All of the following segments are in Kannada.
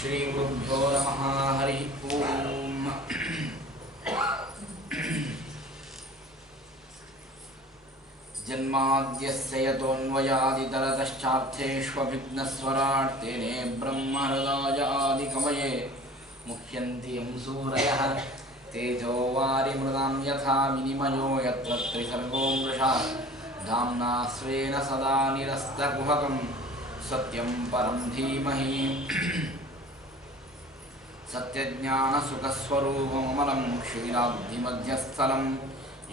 ಶ್ರೀ ಗುರುಭ್ಯೋ ನಮಃ. ಹರಿ ಓಂ. ಜನ್ಮಾದ್ಯಸ್ಯ ಯತೋನ್ವಯಾದಿತರತಶ್ಚಾರ್ಥೇಷ್ವಭಿಘ್ನಸ್ವರಾಟ್ ತೇನೇ ಬ್ರಹ್ಮಹೃದಾಯ ಆದಿಕವಯೇ ಮುಹ್ಯಂತಿ ಯಂ ಸೂರಯಃ ತೇಜೋ ವಾರಿಮೃದಾಂ ಯಥಾ ವಿನಿಮಯೋ ಯತ್ರ ತ್ರಿಸರ್ಗೋ ಮೃಷಾ ಧಾಮ್ನಾ ಸ್ವೇನ ಸದಾ ನಿರಸ್ತಕುಹಕಂ ಸತ್ಯಂ ಪರಂ ಧೀಮಹಿ. ಸತ್ಯಜ್ಞಾನಸುಖಸ್ವರೂಪಮಮಲಂ ಕ್ಷೀರಾಬ್ಧಿಮಧ್ಯಸ್ಥಲಂ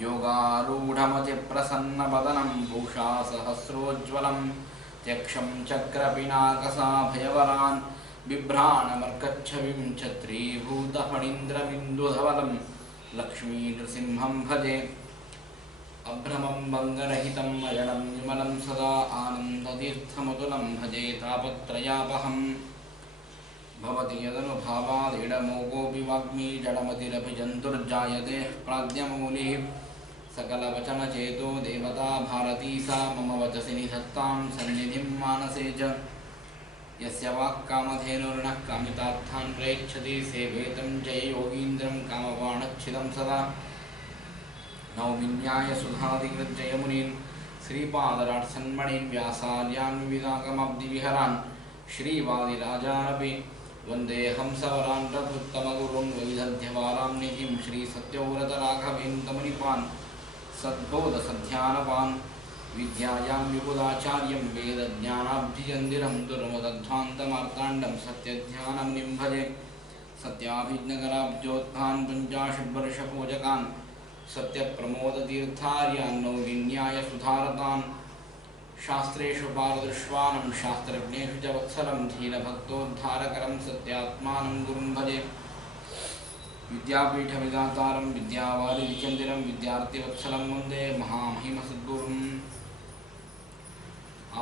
ಯೋಗಾರೂಢಮತಿಪ್ರಸನ್ನವದನಂ ಭೂಷಾ ಸಹಸ್ರೋಜ್ವಲಂ ತ್ಯಕ್ಷಂ ಚಕ್ರಪಿನಾಕಸಾಭಯವರಾನ್ ಬಿಭ್ರಾಣಮರ್ಕಚ್ಛವಿಂ ಛತ್ರೀಭೂತಫಣೀಂದ್ರಬಿಂದುಧವಲಂ ಲಕ್ಷ್ಮೀನೃಸಿಂಹಂ ಭಜೆ. ಅಭ್ರಮಂ ಭಂಗರಹಿತಂ ಅಜಡಂ ವಿಮಲಂ ಸದಾ ಆನಂದತೀರ್ಥಮತುಲಂ ಭಜೆ ತಾಪತ್ರಯಾಪಹಂ. ಭವತಿ ಯದನುಭಾವಾದಿಡಮೋಗೋಪಿ ವಾಗ್ಮೀ ಜಡಮತಿರಪಿ ಜಂತುರ್ಜಾಯತೆ ಪ್ರಾಜ್ಞಮೌಲಿಃ ಸಕಲವಚನಚೇತೋ ದೇವತಾ ಭಾರತೀ ಸಾ ಮಮ ವಚಸಿ ನಿಧತ್ತಾಂ ಸನ್ನಿಧಿಂ ಮಾನಸೇ ಚ. ಯಸ್ಯ ವಾಕ್ಕಾಮಧೇನುರ್ನಃ ಕಾಮಿತಾರ್ಥಾನ್ ಪ್ರಯಚ್ಛತಿ ಸೇವೇತಂ ಜಯ ಯೋಗೀಂದ್ರಂ ಕಾಮವಾಣಚ್ಛಿದಂ ಸದಾ. ನೌಮಿನ್ಯಾಯ ಸುಧಾಧಿಕೃಜ್ಜಯಮುನೀನ್ ಶ್ರೀಪಾದರಾಟ್ಸನ್ಮಣೀನ್ ವ್ಯಾಸಾರ್ಯಾನ್ ವಿವಿಧಾಗಮಾಬ್ಧಿವಿಹರಾನ್ ಶ್ರೀವಾದಿರಾಜಾನಪಿ ವಂದೇ ಹಂಸವರಾನ್ ರಘುತ್ತಮಗುರುನ್ ವೈದಧ್ಯವಾರಾಂ ನಿಧಿಂ ಶ್ರೀಸತ್ಯವ್ರತರಾಘವೇಂದ್ರಮುನಿಪಾನ್ ಸದ್ಬೋಧಸಧ್ಯಾನಪಾನ್ ವಿದ್ಯಾಯಾಂ ವಿಬುಧಾಚಾರ್ಯಂ ವೇದಜ್ಞಾನಾಬ್ಧಿಚಂದಿರಂ ದುರ್ಮದಧ್ವಾन्तಮಾರ್ತಾಂಡಂ ಸತ್ಯಧ್ಯಾನಮುನಿಂ ಭಜೆ. ಸತ್ಯಾಭಿಜ್ಞಕರಾಬ್ಜೋತ್ಥಾನ್ ಪಂಚಾಶದ್ವರ್ಷಪೂಜಕಾನ್ ಸತ್ಯಪ್ರಮೋದತೀರ್ಥಾರ್ಯಾನ್ ನೌವಿನ್ಯಾಯ ಸುಧಾರತಾನ್ ಶಾಸ್ತ್ರೇಷು ಪಾರದೃಶ್ವಾನಂ ಶಾಸ್ತ್ರಜ್ಞೇಷು ಚ ವತ್ಸಲಂ ಧೀರಭಕ್ತೋದ್ಧಾರಕರಂ ಸತ್ಯಾತ್ಮಾನಂ ಗುರುಂ ಭಜೆ. ವಿದ್ಯಾಪೀಠವಿಧಾತಾರಂ ವಿದ್ಯಾವಾರಿಧಿಚಂದಿರಂ ವಿದ್ಯಾರ್ಥಿವತ್ಸಲಂ ವಂದೇ ಮಹಾಮಹಿಮಸದ್ಗುರುಂ.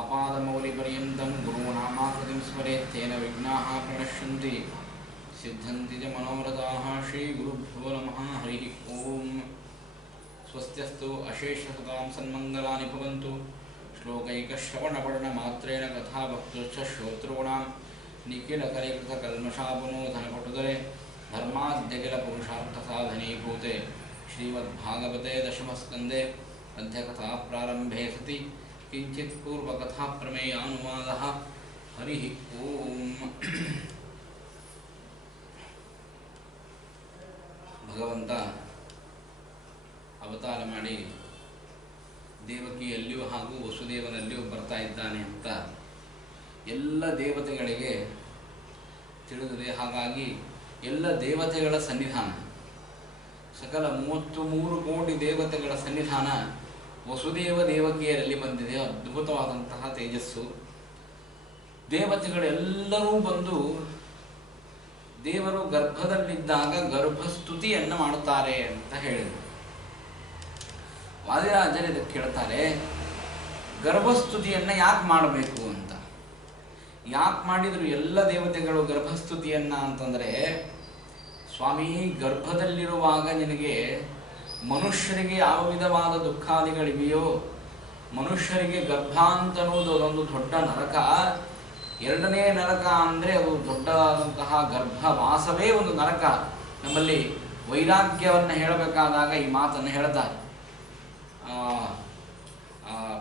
ಆಪಾದಮೌಲಿಪರ್ಯಂತಂ ಗುರುನಾಮಾಕೃತಿಂ ಸ್ಮರೇತ್ ತೇನ ವಿಘ್ನಾಃ ಪ್ರಣಶ್ಯಂತಿ ಸಿದ್ಧಂತಿ ಚ ಮನೋರಥಾಃ. ಶ್ರೀಗುರುಭ್ಯೋ ನಮಃ. ಹರಿ ಓಂ. ಸ್ವಸ್ತ್ಯಸ್ತು ಅಶೇಷಸತಾಂ ಸನ್ಮಂಗಲಾನಿ ಭವಂತು. ಶ್ಲೋಕೈಕಶ್ರವಣಪಠನಮಾತ್ರೇಣ ಕಥಾಭಕ್ತುಶ್ಚ ಶ್ರೋತॄಣಾಂ ನಿಖಿಲಕಲಿಕೃತಕಲ್ಮಷಾಪನೋಧನಪಟುತರೆ ಧರ್ಮಾದ್ಯಖಿಲಪುರುಷಾರ್ಥಸಾಧನೀಭೂತೆ ಶ್ರೀಮದ್ಭಾಗವತೆ ದಶಮಸ್ಕಂದೆ ಅದ್ಯಕಥಾಪ್ರಾರಂಭೆ ಸತಿ ಕಿಂಚಿತ್ ಪೂರ್ವಕಥಾಪ್ರಮೇಯಾನುವಾದಃ. ಹರಿ ಓಂ. ಭಗವಂತ ಅವತಾರ ಮಾಡಿ ದೇವಕಿಯಲ್ಲಿಯೂ ಹಾಗೂ ವಸುದೇವನಲ್ಲಿಯೂ ಬರ್ತಾ ಇದ್ದಾನೆ ಅಂತ ಎಲ್ಲ ದೇವತೆಗಳಿಗೆ ತಿಳಿದಿದೆ. ಹಾಗಾಗಿ ಎಲ್ಲ ದೇವತೆಗಳ ಸನ್ನಿಧಾನ, ಸಕಲ 33 ಕೋಟಿ ದೇವತೆಗಳ ಸನ್ನಿಧಾನ ವಸುದೇವ ದೇವಕಿಯರಲ್ಲಿ ಬಂದಿದೆ. ಅದ್ಭುತವಾದಂತಹ ತೇಜಸ್ಸು. ದೇವತೆಗಳೆಲ್ಲರೂ ಬಂದು ದೇವರು ಗರ್ಭದಲ್ಲಿದ್ದಾಗ ಗರ್ಭಸ್ತುತಿಯನ್ನು ಮಾಡುತ್ತಾರೆ ಅಂತ ಹೇಳಿದರು. ವಾದಿರಾಜರು ಇದಕ್ಕೆ ಕೇಳ್ತಾರೆ, ಗರ್ಭಸ್ತುತಿಯನ್ನು ಯಾಕೆ ಮಾಡಬೇಕು ಅಂತ. ಯಾಕೆ ಮಾಡಿದರು ಎಲ್ಲ ದೇವತೆಗಳು ಗರ್ಭಸ್ತುತಿಯನ್ನು ಅಂತಂದರೆ, ಸ್ವಾಮಿ ಗರ್ಭದಲ್ಲಿರುವಾಗ ನಿನಗೆ ಮನುಷ್ಯರಿಗೆ ಯಾವ ವಿಧವಾದ ದುಃಖಾದಿಗಳಿವೆಯೋ, ಮನುಷ್ಯರಿಗೆ ಗರ್ಭ ಅಂತ ಅನ್ನೋದು ಅದೊಂದು ದೊಡ್ಡ ನರಕ. ಎರಡನೇ ನರಕ ಅಂದರೆ ಅದು ದೊಡ್ಡದಾದಂತಹ ಗರ್ಭವಾಸವೇ ಒಂದು ನರಕ. ನಮ್ಮಲ್ಲಿ ವೈರಾಗ್ಯವನ್ನು ಹೇಳಬೇಕಾದಾಗ ಈ ಮಾತನ್ನು ಹೇಳ್ತಾರೆ.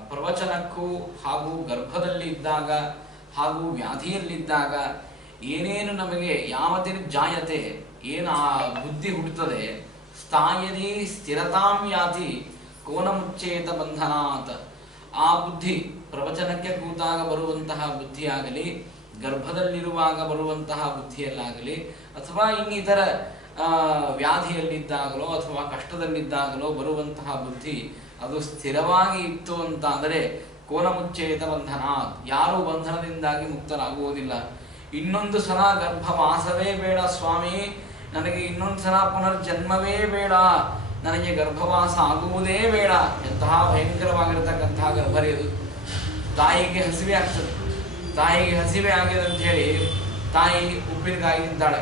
ಪ್ರವಚನಕ್ಕೂ ಹಾಗೂ ಗರ್ಭದಲ್ಲಿ ಇದ್ದಾಗ ಹಾಗೂ ವ್ಯಾಧಿಯಲ್ಲಿದ್ದಾಗ ಏನೇನು ನಮಗೆ ಯಾವತಿರ್ಜಾಯತೆ, ಏನು ಆ ಬುದ್ಧಿ ಹುಟ್ಟುತ್ತದೆ, ಸ್ಥಾಯದಿ ಸ್ಥಿರತಾಂ ಯಾತಿ ಕೋನ ಮುಚ್ಚೇತ ಬಂಧನಾತ್. ಆ ಬುದ್ಧಿ ಪ್ರವಚನಕ್ಕೆ ಕೂತಾಗ ಬರುವಂತಹ ಬುದ್ಧಿಯಾಗಲಿ, ಗರ್ಭದಲ್ಲಿರುವಾಗ ಬರುವಂತಹ ಬುದ್ಧಿಯಲ್ಲಾಗಲಿ, ಅಥವಾ ಇನ್ನಿತರ ವ್ಯಾಧಿಯಲ್ಲಿದ್ದಾಗಲೋ ಅಥವಾ ಕಷ್ಟದಲ್ಲಿದ್ದಾಗಲೋ ಬರುವಂತಹ ಬುದ್ಧಿ ಅದು ಸ್ಥಿರವಾಗಿ ಇತ್ತು ಅಂತ ಅಂದರೆ ಕೋನ ಮುಚ್ಚೇತ ಬಂಧನಾತ್, ಯಾರೂ ಬಂಧನದಿಂದಾಗಿ ಮುಕ್ತರಾಗುವುದಿಲ್ಲ. ಇನ್ನೊಂದು ಸಲ ಗರ್ಭವಾಸವೇ ಬೇಡ ಸ್ವಾಮಿ, ನನಗೆ ಇನ್ನೊಂದು ಸಲ ಪುನರ್ಜನ್ಮವೇ ಬೇಡ, ನನಗೆ ಗರ್ಭವಾಸ ಆಗುವುದೇ ಬೇಡ. ಎಂತಹ ಭಯಂಕರವಾಗಿರತಕ್ಕಂತಹ ಗರ್ಭರಿ ಅದು. ತಾಯಿಗೆ ಹಸಿವೆ ಆಗ್ತದೆ. ತಾಯಿಗೆ ಹಸಿವೆ ಆಗಿದೆ ಅಂತ ಹೇಳಿ ತಾಯಿ ಉಪ್ಪಿನಕಾಯಿ ತಿಂತಾಳೆ,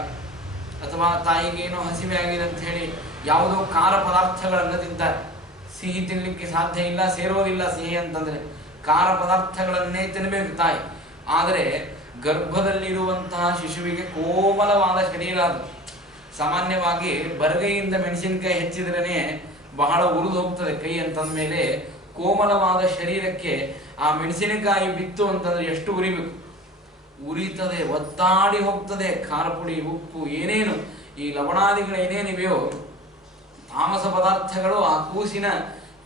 ಅಥವಾ ತಾಯಿಗೇನೋ ಹಸಿವೆ ಆಗಿದೆ ಅಂತ ಹೇಳಿ ಯಾವುದೋ ಖಾರ ಪದಾರ್ಥಗಳನ್ನು ತಿಂತಾರೆ. ಸಿಹಿ ತಿನ್ನಲಿಕ್ಕೆ ಸಾಧ್ಯ ಇಲ್ಲ, ಸೇರೋದಿಲ್ಲ ಸಿಹಿ ಅಂತಂದರೆ. ಖಾರ ಪದಾರ್ಥಗಳನ್ನೇ ತಿನ್ನಬೇಕು ತಾಯಿ. ಆದರೆ ಗರ್ಭದಲ್ಲಿರುವಂತಹ ಶಿಶುವಿಗೆ ಕೋಮಲವಾದ ಶರೀರ ಅದು. ಸಾಮಾನ್ಯವಾಗಿ ಬರಗೈಯಿಂದ ಮೆಣಸಿನಕಾಯಿ ಹೆಚ್ಚಿದ್ರೇ ಬಹಳ ಉರಿದು ಹೋಗ್ತದೆ ಕೈ ಅಂತಂದ್ಮೇಲೆ, ಕೋಮಲವಾದ ಶರೀರಕ್ಕೆ ಆ ಮೆಣಸಿನಕಾಯಿ ಬಿತ್ತು ಅಂತಂದ್ರೆ ಎಷ್ಟು ಉರಿಬೇಕು, ಉರಿತದೆ, ಒತ್ತಾಡಿ ಹೋಗ್ತದೆ. ಖಾರ ಪುಡಿ, ಉಪ್ಪು, ಏನೇನು ಈ ಲವಣಾದಿಗಳು ಏನೇನಿವೆಯೋ ತಾಮಸ ಪದಾರ್ಥಗಳು ಆ ಕೂಸಿನ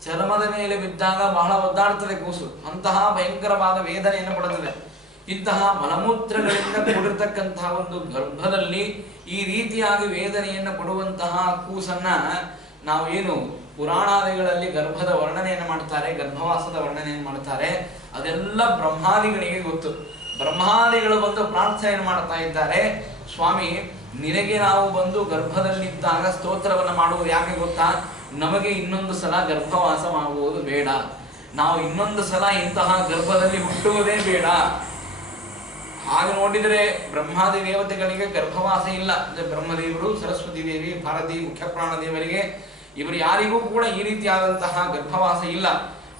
ಚರ್ಮದ ಮೇಲೆ ಬಿದ್ದಾಗ ಬಹಳ ಒದ್ದಾಡ್ತದೆ ಕೂಸು. ಅಂತಹ ಭಯಂಕರವಾದ ವೇದನೆಯನ್ನು ಪಡುತ್ತದೆ. ಇಂತಹ ಮಲಮೂತ್ರಗಳಿಂದ ಕೂಡಿರ್ತಕ್ಕಂತಹ ಒಂದು ಗರ್ಭದಲ್ಲಿ ಈ ರೀತಿಯಾಗಿ ವೇದನೆಯನ್ನು ಕೊಡುವಂತಹ ಕೂಸನ್ನ ನಾವೇನು ಪುರಾಣಾದಿಗಳಲ್ಲಿ ಗರ್ಭದ ವರ್ಣನೆಯನ್ನು ಮಾಡ್ತಾರೆ, ಗರ್ಭವಾಸದ ವರ್ಣನೆಯನ್ನು ಮಾಡ್ತಾರೆ, ಅದೆಲ್ಲ ಬ್ರಹ್ಮಾದಿಗಳಿಗೆ ಗೊತ್ತು. ಬ್ರಹ್ಮಾದಿಗಳು ಬಂದು ಪ್ರಾರ್ಥನೆಯನ್ನು ಮಾಡ್ತಾ ಇದ್ದಾರೆ, ಸ್ವಾಮಿ ನಿನಗೆ ನಾವು ಬಂದು ಗರ್ಭದಲ್ಲಿದ್ದಾಗ ಸ್ತೋತ್ರವನ್ನು ಮಾಡುವುದು ಯಾಕೆ ಗೊತ್ತಾ? ನಮಗೆ ಇನ್ನೊಂದು ಸಲ ಗರ್ಭವಾಸ ಮಾಡುವುದು ಬೇಡ, ನಾವು ಇನ್ನೊಂದು ಸಲ ಇಂತಹ ಗರ್ಭದಲ್ಲಿ ಹುಟ್ಟುವುದೇ ಬೇಡ. ಹಾಗೆ ನೋಡಿದರೆ ಬ್ರಹ್ಮಾದಿ ದೇವತೆಗಳಿಗೆ ಗರ್ಭವಾಸ ಇಲ್ಲ. ಬ್ರಹ್ಮದೇವರು, ಸರಸ್ವತಿ ದೇವಿ, ಭಾರತಿ, ಮುಖ್ಯ ಪ್ರಾಣದೇವರಿಗೆ ಇವರು ಯಾರಿಗೂ ಕೂಡ ಈ ರೀತಿಯಾದಂತಹ ಗರ್ಭವಾಸ ಇಲ್ಲ.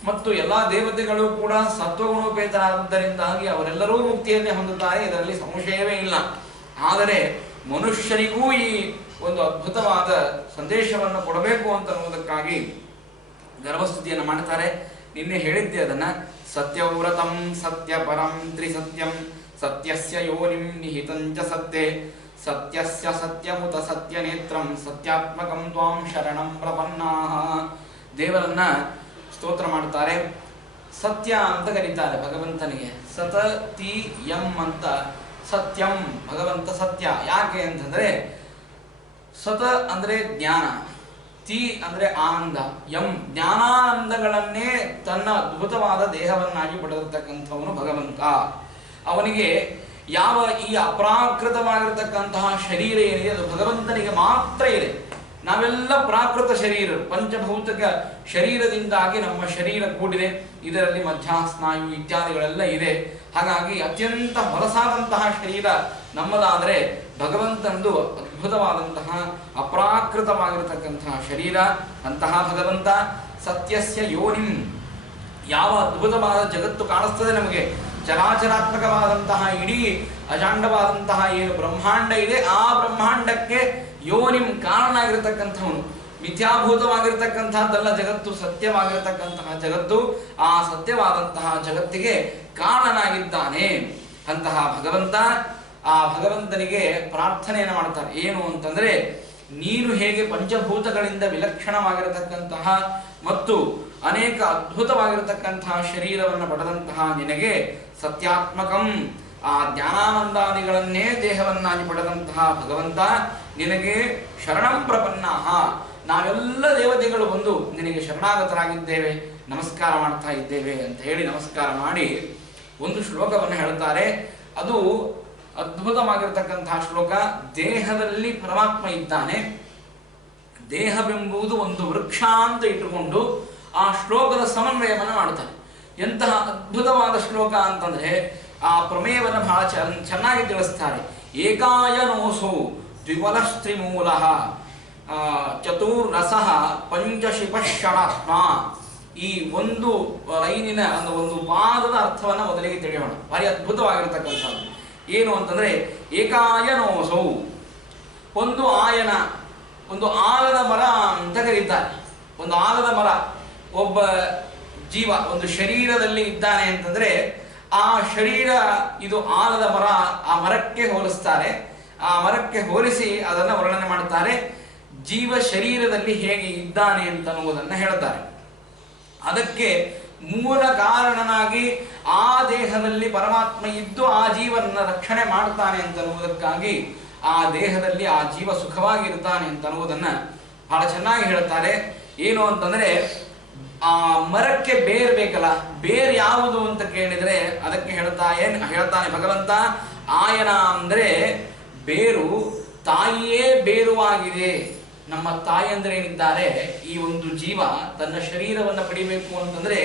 ಮತ್ತು ಎಲ್ಲ ದೇವತೆಗಳು ಕೂಡ ಸತ್ವಗುಣೋಪೇತರಾದದ್ದರಿಂದಾಗಿ ಅವರೆಲ್ಲರೂ ಮುಕ್ತಿಯನ್ನೇ ಹೊಂದುತ್ತಾರೆ, ಇದರಲ್ಲಿ ಸಂಶಯವೇ ಇಲ್ಲ. ಆದರೆ ಮನುಷ್ಯರಿಗೂ ಈ ಒಂದು ಅದ್ಭುತವಾದ ಸಂದೇಶವನ್ನು ಕೊಡಬೇಕು ಅಂತ ಅನ್ನೋದಕ್ಕಾಗಿ ಗರ್ಭಸ್ತುತಿಯನ್ನು ಮಾಡ್ತಾರೆ. ನಿನ್ನೆ ಹೇಳಿದ್ದೆ ಅದನ್ನ, ಸತ್ಯವ್ರತಂ ಸತ್ಯಪರಂ ತ್ರಿಸತ್ಯಂ ಸತ್ಯಸ್ಯ ಯೋನಿಂ ನಿಹಿತಂಚ ಸತ್ಯೆ ಸತ್ಯಸ್ಯ ಸತ್ಯಮುತ ಸತ್ಯನೇತ್ರಂ ಸತ್ಯಾತ್ಮಕಂ ತ್ವಾಂ ಶರಣಂ ಪ್ರಪನ್ನಾಃ. ದೇವರನ್ನ ಸ್ತೋತ್ರ ಮಾಡ್ತಾರೆ. ಸತ್ಯ ಅಂತ ಕರೀತಾರೆ ಭಗವಂತನಿಗೆ. ಸತ ತಿ ಯಂ ಅಂತ ಸತ್ಯಂ, ಭಗವಂತ ಸತ್ಯ. ಯಾಕೆ ಅಂತಂದ್ರೆ ಸತ ಅಂದ್ರೆ ಜ್ಞಾನ, ತಿ ಅಂದ್ರೆ ಆನಂದ, ಯಂ ಜ್ಞಾನಾನಂದಗಳನ್ನೇ ತನ್ನ ಅದ್ಭುತವಾದ ದೇಹವನ್ನಾಗಿ ಪಡೆದಿರ್ತಕ್ಕಂಥವನು ಭಗವಂತ. ಅವನಿಗೆ ಯಾವ ಈ ಅಪ್ರಾಕೃತವಾಗಿರ್ತಕ್ಕಂತಹ ಶರೀರ ಏನಿದೆ ಅದು ಭಗವಂತನಿಗೆ ಮಾತ್ರ ಇದೆ. ನಾವೆಲ್ಲ ಪ್ರಾಕೃತ ಶರೀರರು, ಪಂಚಭೌತಿಕ ಶರೀರದಿಂದಾಗಿ ನಮ್ಮ ಶರೀರ ಕೂಡಿದೆ. ಇದರಲ್ಲಿ ಮಧ್ಯಾಸ್ನಾಯು ಇತ್ಯಾದಿಗಳೆಲ್ಲ ಇದೆ. ಹಾಗಾಗಿ ಅತ್ಯಂತ ಹೊಲಸಾದಂತಹ ಶರೀರ ನಮ್ಮದಾದರೆ ಭಗವಂತನದು ಅದ್ಭುತವಾದಂತಹ ಅಪ್ರಾಕೃತವಾಗಿರತಕ್ಕಂತಹ ಶರೀರ. ಅಂತಹ ಭಗವಂತ ಸತ್ಯಸ್ಯ ಯೋನಿಂ, ಯಾವ ಅದ್ಭುತವಾದ ಜಗತ್ತು ಕಾಣಿಸ್ತದೆ ನಮಗೆ, ಚರಾಚರಾತ್ಮಕವಾದಂತಹ ಇಡೀ ಅಜಾಂಡವಾದಂತಹ ಏನು ಬ್ರಹ್ಮಾಂಡ ಇದೆ ಆ ಬ್ರಹ್ಮಾಂಡಕ್ಕೆ ಯೋನಿಂ ಕಾರಣ ಆಗಿರತಕ್ಕಂಥವನು. ಮಿಥ್ಯಾಭೂತವಾಗಿರ್ತಕ್ಕಂಥದ್ದಲ್ಲ ಜಗತ್ತು, ಸತ್ಯವಾಗಿರತಕ್ಕಂತಹ ಜಗತ್ತು. ಆ ಸತ್ಯವಾದಂತಹ ಜಗತ್ತಿಗೆ ಕಾರಣನಾಗಿದ್ದಾನೆ ಅಂತಹ ಭಗವಂತ. ಆ ಭಗವಂತನಿಗೆ ಪ್ರಾರ್ಥನೆಯನ್ನು ಮಾಡ್ತಾರೆ. ಏನು ಅಂತಂದ್ರೆ, ನೀನು ಹೇಗೆ ಪಂಚಭೂತಗಳಿಂದ ವಿಲಕ್ಷಣವಾಗಿರತಕ್ಕಂತಹ ಮತ್ತು ಅನೇಕ ಅದ್ಭುತವಾಗಿರತಕ್ಕಂತಹ ಶರೀರವನ್ನು ಪಡೆದಂತಹ ನಿನಗೆ ಸತ್ಯಾತ್ಮಕಂ, ಆ ಜ್ಞಾನಾನಂದಾದಿಗಳನ್ನೇ ದೇಹವನ್ನಾಗಿ ಪಡೆದಂತಹ ಭಗವಂತ ನಿನಗೆ ಶರಣಂ ಪ್ರಪನ್ನಾಹ, ನಾವೆಲ್ಲ ದೇವತೆಗಳು ಬಂದು ನಿನಗೆ ಶರಣಾಗತರಾಗಿದ್ದೇವೆ, ನಮಸ್ಕಾರ ಮಾಡ್ತಾ ಇದ್ದೇವೆ ಅಂತ ಹೇಳಿ ನಮಸ್ಕಾರ ಮಾಡಿ ಒಂದು ಶ್ಲೋಕವನ್ನು ಹೇಳ್ತಾರೆ. ಅದು ಅದ್ಭುತವಾಗಿರ್ತಕ್ಕಂತಹ ಶ್ಲೋಕ. ದೇಹದಲ್ಲಿ ಪರಮಾತ್ಮ ಇದ್ದಾನೆ, ದೇಹವೆಂಬುದು ಒಂದು ವೃಕ್ಷ ಅಂತ ಇಟ್ಟುಕೊಂಡು ಆ ಶ್ಲೋಕದ ಸಮನ್ವಯವನ್ನು ಮಾಡ್ತಾನೆ. ಎಂತಹ ಅದ್ಭುತವಾದ ಶ್ಲೋಕ ಅಂತಂದ್ರೆ ಆ ಪ್ರಮೇಯವನ್ನು ಬಹಳ ಚೆನ್ನಾಗಿ ತಿಳಿಸ್ತಾರೆ. ಏಕಾಯನೋಸೋ ದ್ವಿಮಲಸ್ತ್ರಿಮೂಲ ಚತುರ್ರಸಃ ಪಂಚಶಿಪಷಡಾತ್ಮ. ಈ ಒಂದು ಲೈನಿನ ಒಂದು ಪಾದದ ಅರ್ಥವನ್ನು ಮೊದಲಿಗೆ ತಿಳಿಯೋಣ. ಭಾರಿ ಅದ್ಭುತವಾಗಿರತಕ್ಕಂಥದ್ದು. ಏನು ಅಂತಂದ್ರೆ ಏಕಾಯನೋಸೌ, ಒಂದು ಆಯನ, ಒಂದು ಆಲದ ಮರ ಅಂತ ಕರೀತಾರೆ. ಒಂದು ಆಲದ ಮರ, ಒಬ್ಬ ಜೀವ ಒಂದು ಶರೀರದಲ್ಲಿ ಇದ್ದಾನೆ ಅಂತಂದ್ರೆ ಆ ಶರೀರ ಇದು ಆಲದ ಮರ, ಆ ಮರಕ್ಕೆ ಹೋಲಿಸ್ತಾರೆ. ಆ ಮರಕ್ಕೆ ಹೋಲಿಸಿ ಅದನ್ನು ವರ್ಣನೆ ಮಾಡುತ್ತಾರೆ. ಜೀವ ಶರೀರದಲ್ಲಿ ಹೇಗೆ ಇದ್ದಾನೆ ಅಂತ ಅನ್ನುವುದನ್ನು ಹೇಳ್ತಾರೆ. ಅದಕ್ಕೆ ಮೂಲ ಕಾರಣನಾಗಿ ಆ ದೇಹದಲ್ಲಿ ಪರಮಾತ್ಮ ಇದ್ದು ಆ ಜೀವನ ರಕ್ಷಣೆ ಮಾಡ್ತಾನೆ ಅಂತ ಅನ್ನುವುದಕ್ಕಾಗಿ ಆ ದೇಹದಲ್ಲಿ ಆ ಜೀವ ಸುಖವಾಗಿರ್ತಾನೆ ಅಂತ ಅನ್ನುವುದನ್ನ ಬಹಳ ಚೆನ್ನಾಗಿ ಹೇಳ್ತಾರೆ. ಏನು ಅಂತಂದ್ರೆ, ಆ ಮರಕ್ಕೆ ಬೇರು ಬೇಕಲ್ಲ, ಬೇರು ಯಾವುದು ಅಂತ ಕೇಳಿದ್ರೆ ಅದಕ್ಕೆ ಹೇಳ್ತಾನೆ ಭಗವಂತ. ಆಯನ ಅಂದ್ರೆ ಬೇರು, ತಾಯಿಯೇ ಬೇರುವಾಗಿದೆ. ನಮ್ಮ ತಾಯಿ ಅಂದ್ರೆ ಏನಿದ್ದಾರೆ, ಈ ಒಂದು ಜೀವ ತನ್ನ ಶರೀರವನ್ನು ಪಡಿಬೇಕು ಅಂತಂದ್ರೆ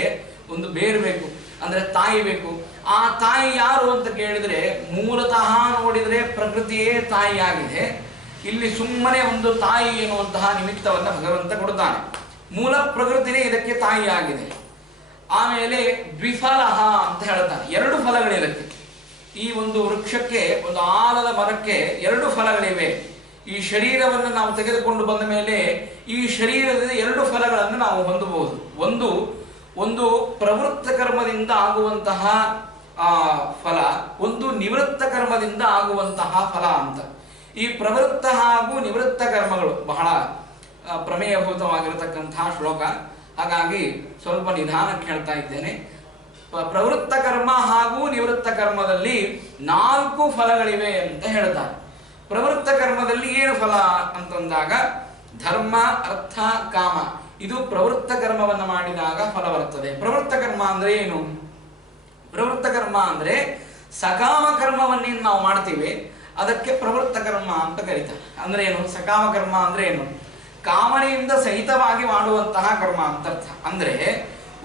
ಒಂದು ಬೇರು ಬೇಕು, ಅಂದ್ರೆ ತಾಯಿ ಬೇಕು. ಆ ತಾಯಿ ಯಾರು ಅಂತ ಕೇಳಿದ್ರೆ ಮೂಲತಃ ನೋಡಿದ್ರೆ ಪ್ರಕೃತಿಯೇ ತಾಯಿಯಾಗಿದೆ. ಇಲ್ಲಿ ಸುಮ್ಮನೆ ಒಂದು ತಾಯಿ ಎನ್ನುವಂತಹ ನಿಮಿತ್ತವನ್ನು ಭಗವಂತ ಕೊಡುತ್ತಾನೆ. ಮೂಲ ಪ್ರಕೃತಿನೇ ಇದಕ್ಕೆ ತಾಯಿಯಾಗಿದೆ. ಆಮೇಲೆ ದ್ವಿಫಲ ಅಂತ ಹೇಳ್ತಾನೆ. ಎರಡು ಫಲಗಳಿರತ್ತೆ. ಈ ಒಂದು ವೃಕ್ಷಕ್ಕೆ, ಒಂದು ಆಲದ ಮರಕ್ಕೆ 2 ಫಲಗಳಿವೆ. ಈ ಶರೀರವನ್ನು ನಾವು ತೆಗೆದುಕೊಂಡು ಬಂದ ಮೇಲೆ ಈ ಶರೀರದ 2 ಫಲಗಳನ್ನು ನಾವು ಹೊಂದಬಹುದು. ಒಂದು ಪ್ರವೃತ್ತ ಕರ್ಮದಿಂದ ಆಗುವಂತಹ ಫಲ, ಒಂದು ನಿವೃತ್ತ ಕರ್ಮದಿಂದ ಆಗುವಂತಹ ಫಲ ಅಂತ. ಈ ಪ್ರವೃತ್ತ ಹಾಗೂ ನಿವೃತ್ತ ಕರ್ಮಗಳು ಬಹಳ ಪ್ರಮೇಯಭೂತವಾಗಿರತಕ್ಕಂತಹ ಶ್ಲೋಕ. ಹಾಗಾಗಿ ಸ್ವಲ್ಪ ನಿಧಾನಕ್ಕೆ ಹೇಳ್ತಾ ಇದ್ದೇನೆ. ಪ್ರವೃತ್ತ ಕರ್ಮ ಹಾಗೂ ನಿವೃತ್ತ ಕರ್ಮದಲ್ಲಿ 4 ಫಲಗಳಿವೆ ಅಂತ ಹೇಳ್ತಾರೆ. ಪ್ರವೃತ್ತ ಕರ್ಮದಲ್ಲಿ ಏನು ಫಲ ಅಂತಂದಾಗ ಧರ್ಮ, ಅರ್ಥ, ಕಾಮ, ಇದು ಪ್ರವೃತ್ತ ಕರ್ಮವನ್ನು ಮಾಡಿದಾಗ ಫಲ ಬರುತ್ತದೆ. ಪ್ರವೃತ್ತ ಕರ್ಮ ಅಂದ್ರೆ ಏನು? ಪ್ರವೃತ್ತ ಕರ್ಮ ಅಂದ್ರೆ ಸಕಾಮ ಕರ್ಮವನ್ನೇನು ನಾವು ಮಾಡ್ತೀವಿ ಅದಕ್ಕೆ ಪ್ರವೃತ್ತ ಕರ್ಮ ಅಂತ ಕರೀತಾರೆ. ಅಂದ್ರೆ ಏನು? ಸಕಾಮ ಕರ್ಮ ಅಂದ್ರೆ ಏನು? ಕಾಮನೆಯಿಂದ ಸಹಿತವಾಗಿ ಮಾಡುವಂತಹ ಕರ್ಮ ಅಂತ ಅರ್ಥ. ಅಂದ್ರೆ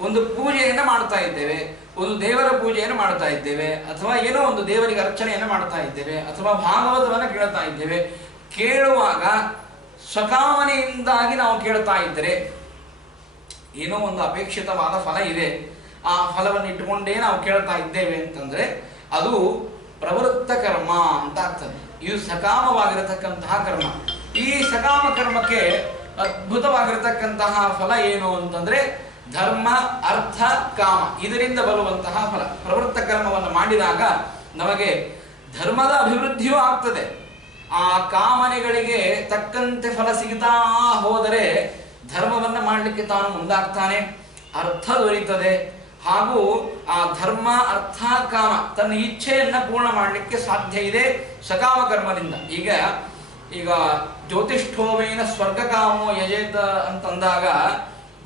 ಒಂದು ಪೂಜೆಯನ್ನು ಮಾಡ್ತಾ ಇದ್ದೇವೆ, ಒಂದು ದೇವರ ಪೂಜೆಯನ್ನು ಮಾಡ್ತಾ ಇದ್ದೇವೆ, ಅಥವಾ ಏನೋ ಒಂದು ದೇವರಿಗೆ ಅರ್ಚನೆಯನ್ನು ಮಾಡ್ತಾ ಇದ್ದೇವೆ, ಅಥವಾ ಭಾಗವತವನ್ನು ಕೇಳ್ತಾ ಇದ್ದೇವೆ. ಕೇಳುವಾಗ ಸ್ವಕಾಮನೆಯಿಂದಾಗಿ ನಾವು ಕೇಳ್ತಾ ಇದ್ದರೆ ಏನೋ ಒಂದು ಅಪೇಕ್ಷಿತವಾದ ಫಲ ಇದೆ, ಆ ಫಲವನ್ನು ಇಟ್ಟುಕೊಂಡೇ ನಾವು ಕೇಳ್ತಾ ಇದ್ದೇವೆ ಅಂತಂದ್ರೆ ಅದು ಪ್ರವೃತ್ತ ಕರ್ಮ ಅಂತ ಆಗ್ತದೆ. ಇದು ಸಕಾಮವಾಗಿರತಕ್ಕಂತಹ ಕರ್ಮ. ಈ ಸಕಾಮ ಕರ್ಮಕ್ಕೆ ಅದ್ಭುತವಾಗಿರತಕ್ಕಂತಹ ಫಲ ಏನು ಅಂತಂದ್ರೆ ಧರ್ಮ, ಅರ್ಥ, ಕಾಮ, ಇದರಿಂದ ಬರುವಂತಹ ಫಲ. ಪ್ರವೃತ್ತ ಕರ್ಮವನ್ನು ಮಾಡಿದಾಗ ನಮಗೆ ಧರ್ಮದ ಅಭಿವೃದ್ಧಿಯೂ ಆಗ್ತದೆ. ಆ ಕಾಮನೆಗಳಿಗೆ ತಕ್ಕಂತೆ ಫಲ ಸಿಗ್ತಾ ಹೋದರೆ ಧರ್ಮವನ್ನು ಮಾಡಲಿಕ್ಕೆ ತಾನು ಮುಂದಾಗ್ತಾನೆ, ಅರ್ಥ ದೊರೀತದೆ. ಹಾಗೂ ಆ ಧರ್ಮ, ಅರ್ಥ, ಕಾಮ ತನ್ನ ಇಚ್ಛೆಯನ್ನ ಪೂರ್ಣ ಮಾಡಲಿಕ್ಕೆ ಸಾಧ್ಯ ಇದೆ ಸಕಾಮ ಕರ್ಮದಿಂದ. ಈಗ ಜ್ಯೋತಿಷ್ಠೋಮೇನ ಸ್ವರ್ಗ ಕಾಮೋ ಯಜೇತ ಅಂತಂದಾಗ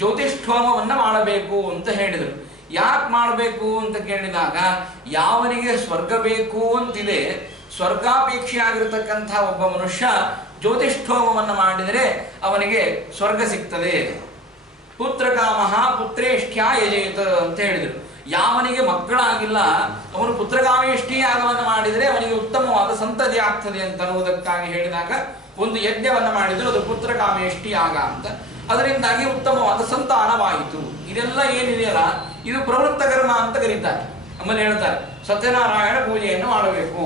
ಜ್ಯೋತಿಷ್ಠೋಮವನ್ನು ಮಾಡಬೇಕು ಅಂತ ಹೇಳಿದರು. ಯಾಕೆ ಮಾಡಬೇಕು ಅಂತ ಕೇಳಿದಾಗ ಯಾವನಿಗೆ ಸ್ವರ್ಗ ಬೇಕು ಅಂತಿದೆ, ಸ್ವರ್ಗಾಪೇಕ್ಷೆಯಾಗಿರತಕ್ಕಂಥ ಒಬ್ಬ ಮನುಷ್ಯ ಜ್ಯೋತಿಷ್ಠೋಮವನ್ನು ಮಾಡಿದರೆ ಅವನಿಗೆ ಸ್ವರ್ಗ ಸಿಗ್ತದೆ. ಪುತ್ರಕಾಮಃ ಪುತ್ರೇಷ್ಠ್ಯ ಯಜೇತ ಅಂತ ಹೇಳಿದರು. ಯಾವನಿಗೆ ಮಕ್ಕಳಾಗಿಲ್ಲ ಅವನು ಪುತ್ರಕಾಮೇಷ್ಠಿ ಯಾಗವನ್ನು ಮಾಡಿದರೆ ಅವನಿಗೆ ಉತ್ತಮವಾದ ಸಂತತಿ ಆಗ್ತದೆ ಅಂತ ಅನ್ನುವುದಕ್ಕಾಗಿ ಹೇಳಿದಾಗ ಒಂದು ಯಜ್ಞವನ್ನು ಮಾಡಿದ್ರು, ಅದು ಪುತ್ರಕಾಮೇಷ್ಠಿ ಯಾಗ ಅಂತ. ಅದರಿಂದಾಗಿ ಉತ್ತಮವಾದ ಸಂತಾನವಾಯಿತು. ಇದೆಲ್ಲ ಏನಿದೆಯಲ್ಲ ಇದು ಪ್ರವೃತ್ತ ಕರ್ಮ ಅಂತ ಕರೀತಾರೆ. ಆಮೇಲೆ ಹೇಳ್ತಾರೆ ಸತ್ಯನಾರಾಯಣ ಪೂಜೆಯನ್ನು ಮಾಡಬೇಕು,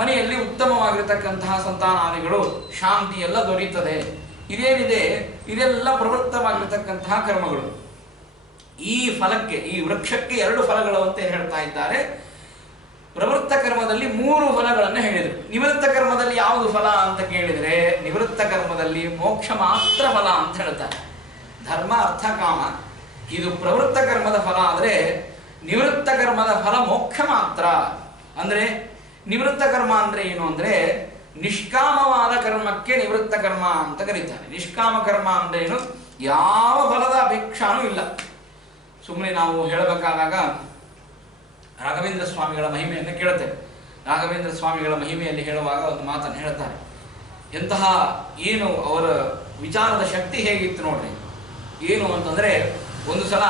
ಮನೆಯಲ್ಲಿ ಉತ್ತಮವಾಗಿರತಕ್ಕಂತಹ ಸಂತಾನಾದಿಗಳು, ಶಾಂತಿ ಎಲ್ಲ ದೊರೆಯುತ್ತದೆ. ಇದೇನಿದೆ ಇದೆಲ್ಲ ಪ್ರವೃತ್ತವಾಗಿರತಕ್ಕಂತಹ ಕರ್ಮಗಳು. ಈ ಫಲಕ್ಕೆ, ಈ ವೃಕ್ಷಕ್ಕೆ 2 ಫಲಗಳು ಅಂತ ಹೇಳ್ತಾ ಇದ್ದಾರೆ. ಪ್ರವೃತ್ತ ಕರ್ಮದಲ್ಲಿ 3 ಫಲಗಳನ್ನು ಹೇಳಿದರು. ನಿವೃತ್ತ ಕರ್ಮದಲ್ಲಿ ಯಾವುದು ಫಲ ಅಂತ ಕೇಳಿದರೆ ನಿವೃತ್ತ ಕರ್ಮದಲ್ಲಿ ಮೋಕ್ಷ ಮಾತ್ರ ಫಲ ಅಂತ ಹೇಳ್ತಾರೆ. ಧರ್ಮ, ಅರ್ಥ, ಕಾಮ ಇದು ಪ್ರವೃತ್ತ ಕರ್ಮದ ಫಲ. ಆದರೆ ನಿವೃತ್ತ ಕರ್ಮದ ಫಲ ಮೋಕ್ಷ ಮಾತ್ರ. ಅಂದ್ರೆ ನಿವೃತ್ತ ಕರ್ಮ ಅಂದ್ರೆ ಏನು ಅಂದ್ರೆ ನಿಷ್ಕಾಮವಾದ ಕರ್ಮಕ್ಕೆ ನಿವೃತ್ತ ಕರ್ಮ ಅಂತ ಕರೀತಾರೆ. ನಿಷ್ಕಾಮ ಕರ್ಮ ಅಂದ್ರೆ ಏನು? ಯಾವ ಫಲದ ಅಪೇಕ್ಷಾನೂ ಇಲ್ಲ. ಸುಮ್ಮನೆ ನಾವು ಹೇಳಬೇಕಾದಾಗ ರಾಘವೇಂದ್ರ ಸ್ವಾಮಿಗಳ ಮಹಿಮೆಯನ್ನು ಕೇಳುತ್ತೇವೆ. ರಾಘವೇಂದ್ರ ಸ್ವಾಮಿಗಳ ಮಹಿಮೆಯಲ್ಲಿ ಹೇಳುವಾಗ ಒಂದು ಮಾತನ್ನು ಹೇಳ್ತಾರೆ. ಎಂತಹ ಏನು ಅವರ ವಿಚಾರದ ಶಕ್ತಿ ಹೇಗಿತ್ತು ನೋಡ್ರಿ. ಏನು ಅಂತಂದ್ರೆ ಒಂದು ಸಲ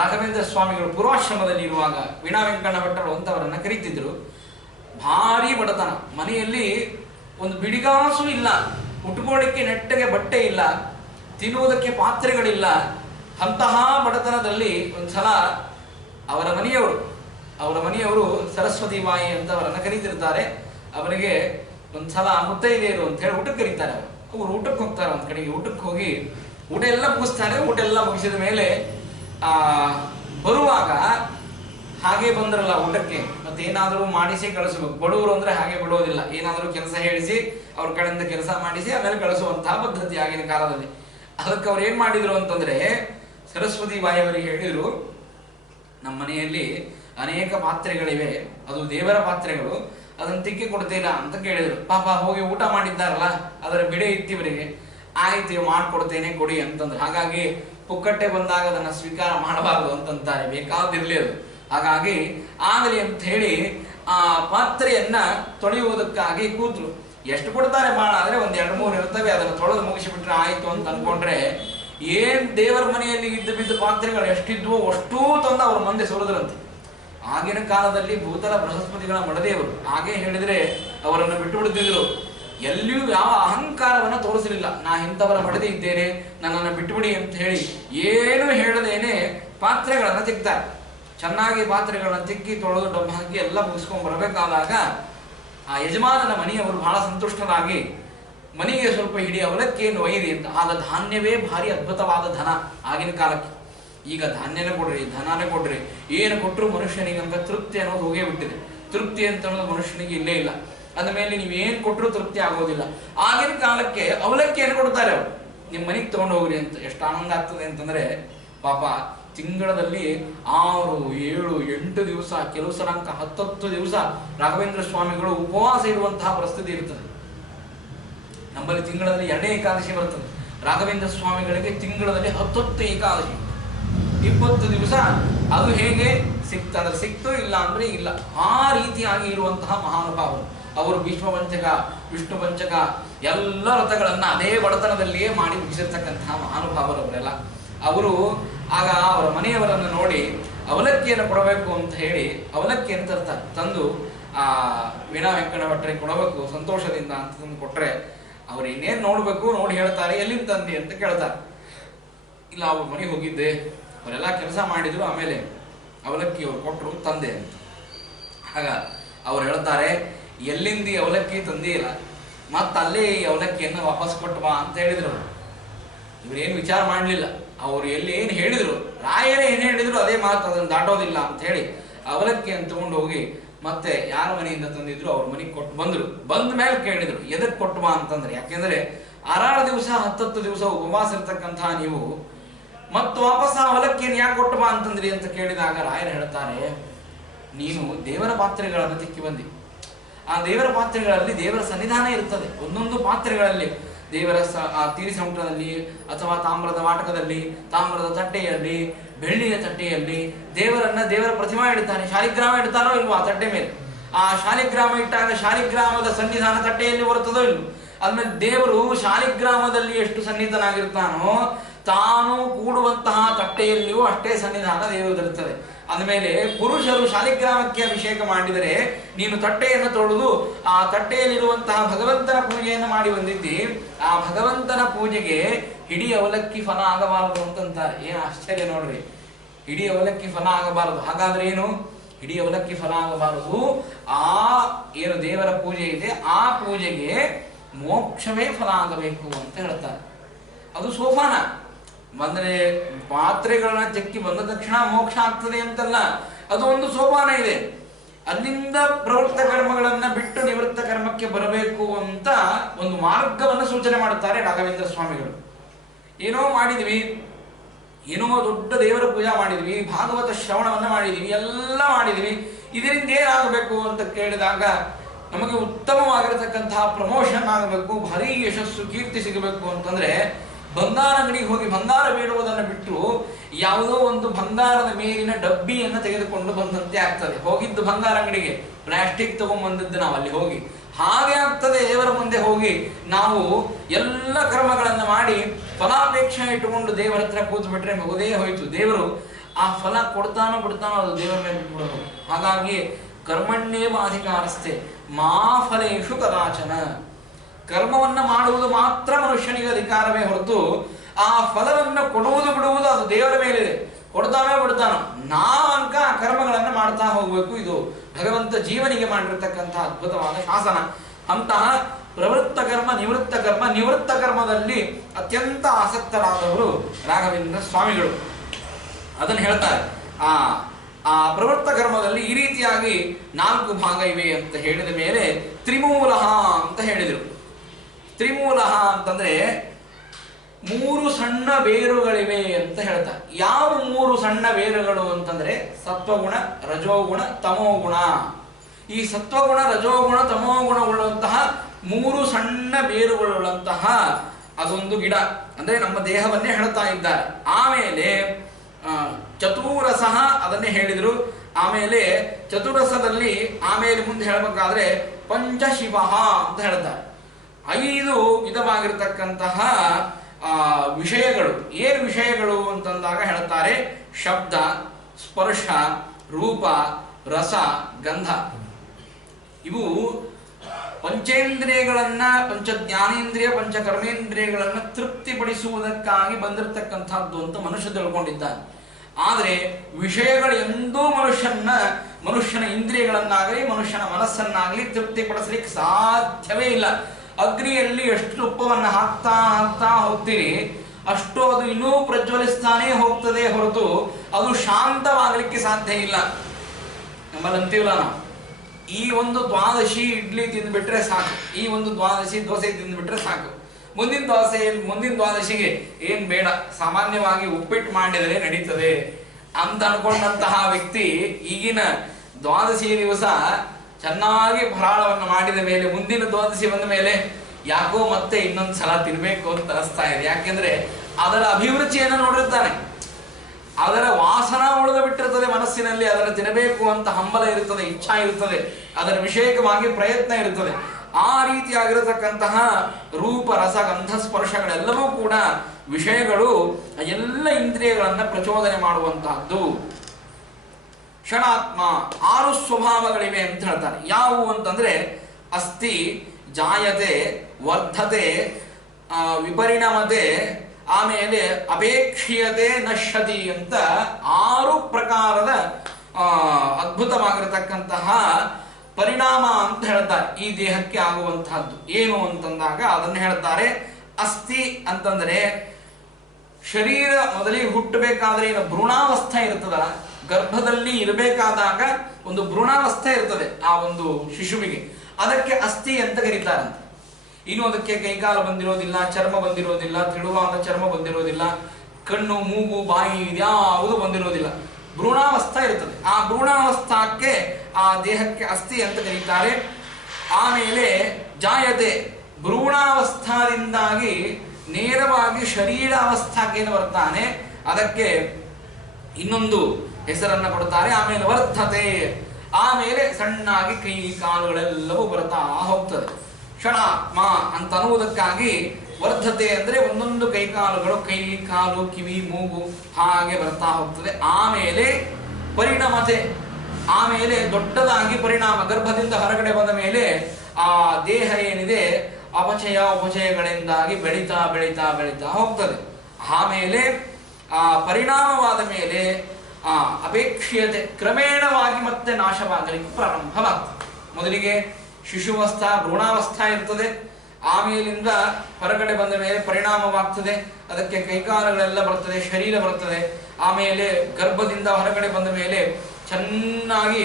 ರಾಘವೇಂದ್ರ ಸ್ವಾಮಿಗಳು ಪೂರ್ವಾಶ್ರಮದಲ್ಲಿ ಇರುವಾಗ ವೀಣಾ ವೆಂಕಣ್ಣ ಭಟ್ಟರು ಅಂತವರನ್ನ ಕರೀತಿದ್ರು. ಭಾರಿ ಬಡತನ, ಮನೆಯಲ್ಲಿ ಒಂದು ಬಿಡಿಗಾಸು ಇಲ್ಲ, ಉಟ್ಕೊಳ್ಳಿಕ್ಕೆ ನೆಟ್ಟಗೆ ಬಟ್ಟೆ ಇಲ್ಲ, ತಿನ್ನುವುದಕ್ಕೆ ಪಾತ್ರೆಗಳಿಲ್ಲ. ಅಂತಹ ಬಡತನದಲ್ಲಿ ಒಂದ್ಸಲ ಅವರ ಮನೆಯವರು ಸರಸ್ವತಿ ಬಾಯಿ ಅಂತ ಅವರನ್ನು ಕರೀತಿರ್ತಾರೆ. ಅವರಿಗೆ ಒಂದ್ಸಲ ಮುತ್ತೈದೆಯರು ಅಂತ ಹೇಳಿ ಊಟಕ್ಕೆ ಕರೀತಾರೆ. ಅವರು ಊಟಕ್ಕೆ ಹೋಗ್ತಾರೆ. ಒಂದ್ ಕಡೆಗೆ ಊಟಕ್ಕೆ ಹೋಗಿ ಊಟ ಎಲ್ಲ ಮುಗಿಸ್ತಾರೆ. ಊಟ ಎಲ್ಲ ಮುಗಿಸಿದ ಮೇಲೆ ಬರುವಾಗ ಹಾಗೆ ಬಂದ್ರಲ್ಲ ಊಟಕ್ಕೆ, ಮತ್ತೆ ಏನಾದರೂ ಮಾಡಿಸಿ ಕಳಿಸಬೇಕು. ಬಡವರು ಅಂದ್ರೆ ಹಾಗೆ ಬಿಡೋದಿಲ್ಲ, ಏನಾದರೂ ಕೆಲಸ ಹೇಳಿಸಿ ಅವ್ರ ಕಡೆಯಿಂದ ಕೆಲಸ ಮಾಡಿಸಿ ಆಮೇಲೆ ಕಳಿಸುವಂತಹ ಪದ್ಧತಿ ಆಗಿನ ಕಾಲದಲ್ಲಿ. ಅದಕ್ಕೆ ಅವ್ರು ಏನ್ ಮಾಡಿದ್ರು ಅಂತಂದ್ರೆ ಸರಸ್ವತಿ ಬಾಯಿ ಅವರಿಗೆ ಹೇಳಿದ್ರು, ನಮ್ಮ ಮನೆಯಲ್ಲಿ ಅನೇಕ ಪಾತ್ರೆಗಳಿವೆ, ಅದು ದೇವರ ಪಾತ್ರೆಗಳು, ಅದನ್ನು ತಿಕ್ಕಿ ಕೊಡ್ತೀರಾ ಅಂತ ಕೇಳಿದ್ರು. ಪಾಪ ಹೋಗಿ ಊಟ ಮಾಡಿದ್ದಾರಲ್ಲ ಅದರ ಬಿಡೆ ಇತ್ತಿವರಿಗೆ. ಆಯ್ತು ಮಾಡ್ಕೊಡ್ತೇನೆ ಕೊಡಿ ಅಂತಂದ್ರೆ. ಹಾಗಾಗಿ ಪುಕ್ಕಟ್ಟೆ ಬಂದಾಗ ಅದನ್ನು ಸ್ವೀಕಾರ ಮಾಡಬಾರದು ಅಂತಂತಾರೆ, ಬೇಕಾದಿರ್ಲಿ ಅದು. ಹಾಗಾಗಿ ಆಗಲಿ ಅಂತ ಹೇಳಿ ಆ ಪಾತ್ರೆಯನ್ನ ತೊಳೆಯುವುದಕ್ಕಾಗಿ ಕೂತ್ರು. ಎಷ್ಟು ಕೊಡ್ತಾರೆ ಬಾಳ ಆದ್ರೆ 1-2-3 ಇರ್ತವೆ, ಅದನ್ನು ತೊಳೆದು ಮುಗಿಸಿಬಿಟ್ರೆ ಆಯ್ತು ಅಂತ ಅನ್ಕೊಂಡ್ರೆ ಏನ್ ದೇವರ ಮನೆಯಲ್ಲಿ ಬಿದ್ದ ಪಾತ್ರೆಗಳು ಎಷ್ಟಿದ್ವೋ ಅಷ್ಟೂ ತಂದು ಅವ್ರ ಮಂದಿ ಸುರಿದ್ರಂತೆ. ಆಗಿನ ಕಾಲದಲ್ಲಿ ಭೂತಲ ಬೃಹಸ್ಪತಿಗಳ ಮಡದೇವರು. ಹಾಗೆ ಹೇಳಿದ್ರೆ ಅವರನ್ನು ಬಿಟ್ಟು ಬಿಡುತ್ತಿದ್ರು. ಎಲ್ಲಿಯೂ ಯಾವ ಅಹಂಕಾರವನ್ನ ತೋರಿಸಲಿಲ್ಲ. ನಾ ಇಂಥವರ ಮಡದಿ ಇದ್ದೇನೆ, ನನ್ನನ್ನು ಬಿಟ್ಟುಬಿಡಿ ಅಂತ ಹೇಳಿ ಏನು ಹೇಳದೇನೆ ಪಾತ್ರೆಗಳನ್ನ ತೆಗ್ತಾರೆ. ಚೆನ್ನಾಗಿ ಪಾತ್ರೆಗಳನ್ನ ತಿಕ್ಕಿ ತೊಳೆದು ಡಬ್ಬ ಹಾಕಿ ಎಲ್ಲ ಮುಗಿಸ್ಕೊಂಡು ಬರಬೇಕಾದಾಗ ಆ ಯಜಮಾನನ ಮನೆಯವರು ಬಹಳ ಸಂತುಷ್ಟರಾಗಿ ಮನೆಗೆ ಸ್ವಲ್ಪ ಹಿಡಿ ಅವಲಕ್ಕಿಯನ್ನು ಒಯ್ಯಿರಿ ಅಂತ. ಆಗ ಧಾನ್ಯವೇ ಭಾರಿ ಅದ್ಭುತವಾದ ಧನ ಆಗಿನ ಕಾಲಕ್ಕೆ. ಈಗ ಧಾನ್ಯನೇ ಕೊಡ್ರಿ, ಧನನೇ ಕೊಡ್ರಿ, ಏನು ಕೊಟ್ಟರು ಮನುಷ್ಯನಿಗಂತ ತೃಪ್ತಿ ಅನ್ನೋದು ಹೋಗೇ ಬಿಟ್ಟಿದೆ. ತೃಪ್ತಿ ಅಂತ ಅನ್ನೋದು ಮನುಷ್ಯನಿಗೆ ಇಲ್ಲೇ ಇಲ್ಲ. ಅಂದಮೇಲೆ ನೀವೇನು ಕೊಟ್ಟರು ತೃಪ್ತಿ ಆಗೋದಿಲ್ಲ. ಆಗಿನ ಕಾಲಕ್ಕೆ ಅವಲಕ್ಕಿಯನ್ನು ಕೊಡ್ತಾರೆ ಅವರು, ನಿಮ್ಮ ಮನೆಗೆ ತೊಗೊಂಡು ಹೋಗ್ರಿ ಅಂತ. ಎಷ್ಟು ಆನಂದ ಆಗ್ತದೆ ಅಂತಂದ್ರೆ, ಪಾಪ ತಿಂಗಳಲ್ಲಿ 6, 7, 8 ದಿವಸ, ಕೆಲವು ಸಲ 10 ದಿವಸ ರಾಘವೇಂದ್ರ ಸ್ವಾಮಿಗಳು ಉಪವಾಸ ಇರುವಂತಹ ಪರಿಸ್ಥಿತಿ ಇರ್ತದೆ. ನಮ್ಮಲ್ಲಿ ತಿಂಗಳಲ್ಲಿ 2 ಏಕಾದಶಿ ಬರ್ತದೆ. ರಾಘವೇಂದ್ರ ಸ್ವಾಮಿಗಳಿಗೆ ತಿಂಗಳಲ್ಲಿ 10 ಏಕಾದಶಿ, 20 ದಿವಸ. ಅದು ಹೇಗೆ ಸಿಕ್ತಂದ್ರೆ ಸಿಕ್ತು, ಇಲ್ಲ ಅಂದ್ರೆ ಇಲ್ಲ. ಆ ರೀತಿಯಾಗಿ ಇರುವಂತಹ ಮಹಾನುಭಾವರು ಅವರು. ಭೀಷ್ಮ ಪಂಚಕ, ವಿಷ್ಣು ಪಂಚಕ ಎಲ್ಲ ವ್ರತಗಳನ್ನ ಅದೇ ಬಡತನದಲ್ಲಿಯೇ ಮಾಡಿ ಮುಗಿಸಿರ್ತಕ್ಕಂತಹ ಮಹಾನುಭಾವರು ಅವರೆಲ್ಲ. ಅವರು ಆಗ ಅವರ ಮನೆಯವರನ್ನು ನೋಡಿ ಅವಲಕ್ಕಿಯನ್ನು ಕೊಡಬೇಕು ಅಂತ ಹೇಳಿ ಅವಲಕ್ಕಿಯನ್ನು ತರ್ತಾರೆ. ತಂದು ಆ ವೀಣಾ ವೆಂಕಟ ಭಟ್ರಿಗೆ ಕೊಡಬೇಕು ಸಂತೋಷದಿಂದ ಅಂತ ತಂದು ಕೊಟ್ರೆ, ಅವ್ರು ಇನ್ನೇನು ನೋಡ್ಬೇಕು, ನೋಡಿ ಹೇಳ್ತಾರೆ, ಎಲ್ಲಿಂದ ತಂದೆ ಅಂತ ಕೇಳ್ತಾರೆ. ಇಲ್ಲ, ಅವ್ರ ಮನೆಗೆ ಹೋಗಿದ್ದೆ, ಅವರೆಲ್ಲ ಕೆಲಸ ಮಾಡಿದ್ರು, ಆಮೇಲೆ ಅವಲಕ್ಕಿ ಅವ್ರು ಕೊಟ್ಟರು, ತಂದೆ ಅಂತ. ಆಗ ಅವ್ರು ಹೇಳ್ತಾರೆ, ಎಲ್ಲಿಂದ ಅವಲಕ್ಕಿ ತಂದಿಲ್ಲ, ಮತ್ತೆ ಅಲ್ಲೇ ಈ ಅವಲಕ್ಕಿಯನ್ನು ವಾಪಸ್ ಕೊಟ್ಟು ಬಾ ಅಂತ ಹೇಳಿದ್ರು. ಇವ್ರೇನು ವಿಚಾರ ಮಾಡಲಿಲ್ಲ. ಅವ್ರು ಎಲ್ಲಿ ಏನು ಹೇಳಿದ್ರು, ರಾಯರೇ ಏನು ಹೇಳಿದ್ರು ಅದೇ ಮಾತು, ಅದನ್ನು ದಾಟೋದಿಲ್ಲ ಅಂತ ಹೇಳಿ ಅವಲಕ್ಕಿಯನ್ನು ತಗೊಂಡು ಹೋಗಿ ಮತ್ತೆ ಯಾರ ಮನೆಯಿಂದ ತಂದಿದ್ರು ಅವ್ರ ಮನೆಗೆ ಕೊಟ್ಟು ಬಂದ್ರು. ಬಂದ ಮೇಲೆ ಕೇಳಿದ್ರು, ಎದಕ್ಕೆ ಕೊಟ್ಟು ಬಾ ಅಂತಂದ್ರೆ, ಯಾಕೆಂದ್ರೆ 6 ದಿವಸ 10 ದಿವಸ ಉಪವಾಸ ಇರ್ತಕ್ಕಂತಹ ನೀವು ಮತ್ತು ವಾಪಸ್ ಆ ಅವಲಕ್ಕಿಯನ್ನು ಯಾಕೆ ಕೊಟ್ಟು ಬಾ ಅಂತಂದ್ರಿ ಅಂತ ಕೇಳಿದಾಗ ರಾಯರು ಹೇಳ್ತಾರೆ, ನೀನು ದೇವರ ಪಾತ್ರೆಗಳನ್ನು ತಿಕ್ಕಿ ಬಂದಿ. ಆ ದೇವರ ಪಾತ್ರೆಗಳಲ್ಲಿ ದೇವರ ಸನ್ನಿಧಾನ ಇರ್ತದೆ. ಒಂದೊಂದು ಪಾತ್ರೆಗಳಲ್ಲಿ ದೇವರ ತೀರಿಸಂಟದಲ್ಲಿ ಅಥವಾ ತಾಮ್ರದ ವಾಟಕದಲ್ಲಿ, ತಾಮ್ರದ ತಟ್ಟೆಯಲ್ಲಿ, ಬೆಳ್ಳಿಯ ತಟ್ಟೆಯಲ್ಲಿ ದೇವರ ಪ್ರತಿಮಾ ಇಡ್ತಾರೆ. ಶಾಲಿಗ್ರಾಮ ಇಡ್ತಾರೋ ಇಲ್ವೋ ಆ ತಟ್ಟೆ ಮೇಲೆ. ಆ ಶಾಲಿಗ್ರಾಮ ಇಟ್ಟಾಗ ಶಾಲಿಗ್ರಾಮದ ಸನ್ನಿಧಾನ ತಟ್ಟೆಯಲ್ಲಿ ಬರುತ್ತದೋ ಇಲ್ವೋ. ಆದ್ಮೇಲೆ ದೇವರು ಶಾಲಿಗ್ರಾಮದಲ್ಲಿ ಎಷ್ಟು ಸನ್ನಿಧನಾಗಿರ್ತಾನೋ ತಾನು ಕೂಡುವಂತಹ ತಟ್ಟೆಯಲ್ಲಿಯೂ ಅಷ್ಟೇ ಸನ್ನಿಧಾನ ದೇವರಿರುತ್ತದೆ. ಅಂದಮೇಲೆ ಪುರುಷರು ಶಾಲಿಗ್ರಾಮಕ್ಕೆ ಅಭಿಷೇಕ ಮಾಡಿದರೆ ನೀನು ತಟ್ಟೆಯನ್ನು ತೊಳೆದು ಆ ತಟ್ಟೆಯಲ್ಲಿರುವಂತಹ ಭಗವಂತನ ಪೂಜೆಯನ್ನು ಮಾಡಿ ಬಂದಿದ್ದಿ. ಆ ಭಗವಂತನ ಪೂಜೆಗೆ ಹಿಡಿ ಅವಲಕ್ಕಿ ಫಲ ಆಗಬಾರದು ಅಂತಂತಾರೆ. ಏನು ಆಶ್ಚರ್ಯ ನೋಡ್ರಿ, ಹಿಡಿ ಅವಲಕ್ಕಿ ಫಲ ಆಗಬಾರದು. ಹಾಗಾದ್ರೆ ಏನು? ಹಿಡಿ ಅವಲಕ್ಕಿ ಫಲ ಆಗಬಾರದು. ಆ ಏನು ದೇವರ ಪೂಜೆ ಇದೆ ಆ ಪೂಜೆಗೆ ಮೋಕ್ಷವೇ ಫಲ ಆಗಬೇಕು ಅಂತ ಹೇಳ್ತಾರೆ. ಅದು ಸೋಪಾನ. ಅಂದ್ರೆ ಪಾತ್ರೆಗಳನ್ನ ಚೆಕ್ಕಿ ಬಂದ ತಕ್ಷಣ ಮೋಕ್ಷ ಆಗ್ತದೆ ಅಂತಲ್ಲ, ಅದು ಒಂದು ಸೋಪಾನ ಇದೆ. ಅಲ್ಲಿಂದ ಪ್ರವೃತ್ತ ಕರ್ಮಗಳನ್ನ ಬಿಟ್ಟು ನಿವೃತ್ತ ಕರ್ಮಕ್ಕೆ ಬರಬೇಕು ಅಂತ ಒಂದು ಮಾರ್ಗವನ್ನು ಸೂಚನೆ ಮಾಡುತ್ತಾರೆ ರಾಘವೇಂದ್ರ ಸ್ವಾಮಿಗಳು. ಏನೋ ಮಾಡಿದ್ವಿ, ಏನೋ ದೊಡ್ಡ ದೇವರ ಪೂಜಾ ಮಾಡಿದ್ವಿ, ಭಾಗವತ ಶ್ರವಣವನ್ನ ಮಾಡಿದ್ವಿ, ಎಲ್ಲ ಮಾಡಿದ್ವಿ, ಇದರಿಂದ ಏನಾಗಬೇಕು ಅಂತ ಕೇಳಿದಾಗ ನಮಗೆ ಉತ್ತಮವಾಗಿರತಕ್ಕಂತಹ ಪ್ರಮೋಷನ್ ಆಗಬೇಕು, ಭಾರಿ ಯಶಸ್ಸು ಕೀರ್ತಿ ಸಿಗಬೇಕು ಅಂತಂದ್ರೆ ಬಂಗಾರ ಅಂಗಡಿಗೆ ಹೋಗಿ ಬಂಗಾರ ಬೇಡುವುದನ್ನು ಬಿಟ್ಟು ಯಾವುದೋ ಒಂದು ಬಂಗಾರದ ಮೇಲಿನ ಡಬ್ಬಿಯನ್ನು ತೆಗೆದುಕೊಂಡು ಬಂದಂತೆ ಆಗ್ತದೆ. ಹೋಗಿದ್ದು ಬಂಗಾರ ಅಂಗಡಿಗೆ, ಪ್ಲಾಸ್ಟಿಕ್ ತಗೊಂಡ್ಬಂದಿದ್ದು ನಾವು ಅಲ್ಲಿ ಹೋಗಿ. ಹಾಗೆ ಆಗ್ತದೆ ದೇವರ ಮುಂದೆ ಹೋಗಿ ನಾವು ಎಲ್ಲ ಕರ್ಮಗಳನ್ನು ಮಾಡಿ ಫಲಾಪೇಕ್ಷೆ ಇಟ್ಟುಕೊಂಡು ದೇವರ ಹತ್ರ ಕೂತು ಬಿಟ್ರೆ ಮಗುದೇ ಹೋಯ್ತು. ದೇವರು ಆ ಫಲ ಕೊಡ್ತಾನೋ ಬಿಡ್ತಾನೋ ಅದು ದೇವರ ಮೇಲೆ ಬಿಟ್ಬಿಡೋದು. ಹಾಗಾಗಿ ಕರ್ಮಣ್ಯೇವ ಅಧಿಕಾರಸ್ಥೆ ಮಾ ಫಲೇಶು ಕದಾಚನ. ಕರ್ಮವನ್ನ ಮಾಡುವುದು ಮಾತ್ರ ಮನುಷ್ಯನಿಗೆ ಅಧಿಕಾರವೇ ಹೊರತು ಆ ಫಲವನ್ನು ಕೊಡುವುದು ಬಿಡುವುದು ಅದು ದೇವರ ಮೇಲಿದೆ. ಕೊಡ್ತಾನೋ ಬಿಡ್ತಾನೋ, ನಾವಂಕ ಆ ಕರ್ಮಗಳನ್ನು ಮಾಡ್ತಾ ಹೋಗ್ಬೇಕು. ಇದು ಭಗವಂತ ಜೀವನಿಗೆ ಮಾಡಿರ್ತಕ್ಕಂತಹ ಅದ್ಭುತವಾದ ಶಾಸನ. ಅಂತಹ ಪ್ರವೃತ್ತ ಕರ್ಮ, ನಿವೃತ್ತ ಕರ್ಮ, ನಿವೃತ್ತ ಕರ್ಮದಲ್ಲಿ ಅತ್ಯಂತ ಆಸಕ್ತರಾದವರು ರಾಘವೇಂದ್ರ ಸ್ವಾಮಿಗಳು. ಅದನ್ನು ಹೇಳ್ತಾರೆ. ಆ ಪ್ರವೃತ್ತ ಕರ್ಮದಲ್ಲಿ ಈ ರೀತಿಯಾಗಿ 4 ಭಾಗ ಇವೆ ಅಂತ ಹೇಳಿದ ಮೇಲೆ ತ್ರಿಮೂಲ ಅಂತ ಹೇಳಿದರು. ತ್ರಿಮೂಲ ಅಂತಂದ್ರೆ 3 ಸಣ್ಣ ಬೇರುಗಳಿವೆ ಅಂತ ಹೇಳ್ತಾರೆ. ಯಾವ 3 ಸಣ್ಣ ಬೇರುಗಳು ಅಂತಂದ್ರೆ ಸತ್ವಗುಣ, ರಜೋಗುಣ, ತಮೋಗುಣ. ಈ ಸತ್ವಗುಣ, ರಜೋಗುಣ, ತಮೋಗುಣ ಉಳ್ಳುವಂತಹ 3 ಸಣ್ಣ ಬೇರುಗಳುಳ್ಳಂತಹ ಅದೊಂದು ಗಿಡ, ಅಂದ್ರೆ ನಮ್ಮ ದೇಹವನ್ನೇ ಹೇಳ್ತಾ ಇದ್ದಾರೆ. ಆಮೇಲೆ ಚತುರಸ ಅದನ್ನೇ ಹೇಳಿದ್ರು. ಆಮೇಲೆ ಚತುರಸದಲ್ಲಿ ಆಮೇಲೆ ಮುಂದೆ ಹೇಳಬೇಕಾದ್ರೆ ಪಂಚಶಿವ ಅಂತ ಹೇಳ್ತಾರೆ. 5 ವಿಧವಾಗಿರ್ತಕ್ಕಂತಹ ವಿಷಯಗಳು. ಏನು ವಿಷಯಗಳು ಅಂತಂದಾಗ ಹೇಳ್ತಾರೆ ಶಬ್ದ, ಸ್ಪರ್ಶ, ರೂಪ, ರಸ, ಗಂಧ. ಇವು ಪಂಚೇಂದ್ರಿಯಗಳನ್ನ, ಪಂಚ ಜ್ಞಾನೇಂದ್ರಿಯ, ಪಂಚ ಕರ್ಮೇಂದ್ರಿಯಗಳನ್ನ ತೃಪ್ತಿಪಡಿಸುವುದಕ್ಕಾಗಿ ಬಂದಿರತಕ್ಕಂಥದ್ದು ಅಂತ ಮನುಷ್ಯ ತಿಳ್ಕೊಂಡಿದ್ದಾನೆ. ಆದರೆ ವಿಷಯಗಳು ಎಂದೂ ಮನುಷ್ಯನ ಇಂದ್ರಿಯಗಳನ್ನಾಗಲಿ ಮನುಷ್ಯನ ಮನಸ್ಸನ್ನಾಗಲಿ ತೃಪ್ತಿಪಡಿಸಲಿಕ್ಕೆ ಸಾಧ್ಯವೇ ಇಲ್ಲ. ಅಗ್ನಿಯಲ್ಲಿ ಎಷ್ಟು ತುಪ್ಪವನ್ನು ಹಾಕ್ತಾ ಹಾಕ್ತಾ ಹೋಗ್ತೀರಿ ಅಷ್ಟು ಅದು ಇನ್ನೂ ಪ್ರಜ್ವಲಿಸ್ತಾನೇ ಹೋಗ್ತದೆ ಹೊರತು ಅದು ಶಾಂತವಾಗಲಿಕ್ಕೆ ಸಾಧ್ಯ ಇಲ್ಲ. ನಮ್ಮಲ್ಲಿ ಅಂತೀವಲ್ಲ ನಾವು, ಈ ಒಂದು ದ್ವಾದಶಿ ಇಡ್ಲಿ ತಿಂದುಬಿಟ್ರೆ ಸಾಕು, ಈ ಒಂದು ದ್ವಾದಶಿ ದೋಸೆ ತಿಂದುಬಿಟ್ರೆ ಸಾಕು, ಮುಂದಿನ ದ್ವಾದಶಿಗೆ ಏನ್ ಬೇಡ, ಸಾಮಾನ್ಯವಾಗಿ ಉಪ್ಪಿಟ್ಟು ಮಾಡಿದರೆ ನಡೀತದೆ ಅಂತ ಅನ್ಕೊಂಡಂತಹ ವ್ಯಕ್ತಿ ಈಗಿನ ದ್ವಾದಶಿ ದಿವಸ ಚೆನ್ನಾಗಿ ಫರಾಳವನ್ನು ಮಾಡಿದ ಮೇಲೆ ಮುಂದಿನ ದ್ವಾದಶಿ ಬಂದ ಮೇಲೆ ಯಾಕೋ ಮತ್ತೆ ಇನ್ನೊಂದು ಸಲ ತಿನ್ಬೇಕು ಅಂತ ಅನಿಸ್ತಾ ಇದೆ. ಯಾಕೆಂದ್ರೆ ಅದರ ಅಭಿರುಚಿಯನ್ನು ನೋಡಿರ್ತಾನೆ, ಅದರ ವಾಸನ ಉಳಿದು ಬಿಟ್ಟಿರ್ತದೆ ಮನಸ್ಸಿನಲ್ಲಿ, ಅದನ್ನು ತಿನ್ನಬೇಕು ಅಂತ ಹಂಬಲ ಇರುತ್ತದೆ, ಇಚ್ಛಾ ಇರುತ್ತದೆ, ಅದರ ವಿಷಯಕವಾಗಿ ಪ್ರಯತ್ನ ಇರುತ್ತದೆ. ಆ ರೀತಿಯಾಗಿರತಕ್ಕಂತಹ ರೂಪ ರಸ ಗಂಧ ಸ್ಪರ್ಶಗಳೆಲ್ಲವೂ ಕೂಡ ವಿಷಯಗಳು ಎಲ್ಲ ಇಂದ್ರಿಯಗಳನ್ನು ಪ್ರಚೋದನೆ ಮಾಡುವಂತಹದ್ದು. ಷಡಾತ್ಮ 6 ಸ್ವಭಾವಗಳಿವೆ ಅಂತ ಹೇಳ್ತಾರೆ. ಯಾವುವು ಅಂತಂದ್ರೆ ಅಸ್ಥಿ, ಜಾಯತೆ, ವರ್ಧತೆ, ವಿಪರಿಣಮತೆ, ಆಮೇಲೆ ಅಪೇಕ್ಷೀಯತೆ, ನಶ್ಯತಿ ಅಂತ 6 ಪ್ರಕಾರದ ಅದ್ಭುತವಾಗಿರತಕ್ಕಂತಹ ಪರಿಣಾಮ ಅಂತ ಹೇಳ್ತಾರೆ ಈ ದೇಹಕ್ಕೆ ಆಗುವಂತಹದ್ದು. ಏನು ಅಂತಂದಾಗ ಅದನ್ನು ಹೇಳ್ತಾರೆ. ಅಸ್ಥಿ ಅಂತಂದ್ರೆ ಶರೀರ ಮೊದಲಿಗೆ ಹುಟ್ಟಬೇಕಾದ್ರೆ ಏನು ಭ್ರೂಣಾವಸ್ಥೆ ಇರ್ತದಲ್ಲ, ಗರ್ಭದಲ್ಲಿ ಇರಬೇಕಾದಾಗ ಒಂದು ಭ್ರೂಣಾವಸ್ಥೆ ಇರ್ತದೆ ಆ ಒಂದು ಶಿಶುವಿಗೆ, ಅದಕ್ಕೆ ಅಸ್ಥಿ ಅಂತ ಕರೀತಾರಂತೆ. ಇನ್ನು ಅದಕ್ಕೆ ಕೈಕಾಲು ಬಂದಿರೋದಿಲ್ಲ, ಚರ್ಮ ಬಂದಿರೋದಿಲ್ಲ, ತೆಳುವಾದ ಚರ್ಮ ಬಂದಿರೋದಿಲ್ಲ, ಕಣ್ಣು ಮೂಗು ಬಾಯಿ ಇದ್ಯಾವುದು ಬಂದಿರೋದಿಲ್ಲ, ಭ್ರೂಣಾವಸ್ಥೆ ಇರ್ತದೆ. ಆ ಭ್ರೂಣಾವಸ್ಥಾಕ್ಕೆ ಆ ದೇಹಕ್ಕೆ ಅಸ್ಥಿ ಅಂತ ಕರೀತಾರೆ. ಆಮೇಲೆ ಜಾಯತೆ, ಭ್ರೂಣಾವಸ್ಥಾದಿಂದಾಗಿ ನೇರವಾಗಿ ಶರೀರಾವಸ್ಥಾಕ್ಕೇನು ಬರ್ತಾನೆ ಅದಕ್ಕೆ ಇನ್ನೊಂದು ಹೆಸರನ್ನ ಕೊಡ್ತಾರೆ. ಆಮೇಲೆ ವರ್ಧತೆ, ಆಮೇಲೆ ಸಣ್ಣಾಗಿ ಕೈ ಕಾಲುಗಳೆಲ್ಲವೂ ಬರ್ತಾ ಹೋಗ್ತದೆ. ಷಡಾತ್ಮ ಅಂತ ಅನ್ನುವುದಕ್ಕಾಗಿ ವರ್ಧತೆ ಅಂದ್ರೆ ಒಂದೊಂದು ಕೈಕಾಲುಗಳು, ಕೈ ಕಾಲು ಕಿವಿ ಮೂಗು ಹಾಗೆ ಬರ್ತಾ ಹೋಗ್ತದೆ. ಆಮೇಲೆ ಪರಿಣಮತೆ, ಆಮೇಲೆ ದೊಡ್ಡದಾಗಿ ಪರಿಣಾಮ, ಗರ್ಭದಿಂದ ಹೊರಗಡೆ ಬಂದ ಮೇಲೆ ಆ ದೇಹ ಏನಿದೆ ಅಪಚಯ ಉಪಚಯಗಳಿಂದಾಗಿ ಬೆಳೀತಾ ಬೆಳೀತಾ ಬೆಳೀತಾ ಹೋಗ್ತದೆ. ಆಮೇಲೆ ಆ ಪರಿಣಾಮವಾದ ಮೇಲೆ ಅಪೇಕ್ಷೀಯತೆ, ಕ್ರಮೇಣವಾಗಿ ಮತ್ತೆ ನಾಶವಾಗಲಿಕ್ಕೆ ಪ್ರಾರಂಭವಾಗ್ತದೆ. ಮೊದಲಿಗೆ ಶಿಶುವಸ್ಥಾ ಭ್ರೂಣಾವಸ್ಥಾ ಇರ್ತದೆ, ಆಮೇಲಿಂದ ಹೊರಗಡೆ ಬಂದ ಮೇಲೆ ಪರಿಣಾಮವಾಗ್ತದೆ, ಅದಕ್ಕೆ ಕೈಕಾಲುಗಳೆಲ್ಲ ಬರ್ತದೆ, ಶರೀರ ಬರ್ತದೆ. ಆಮೇಲೆ ಗರ್ಭದಿಂದ ಹೊರಗಡೆ ಬಂದ ಮೇಲೆ ಚೆನ್ನಾಗಿ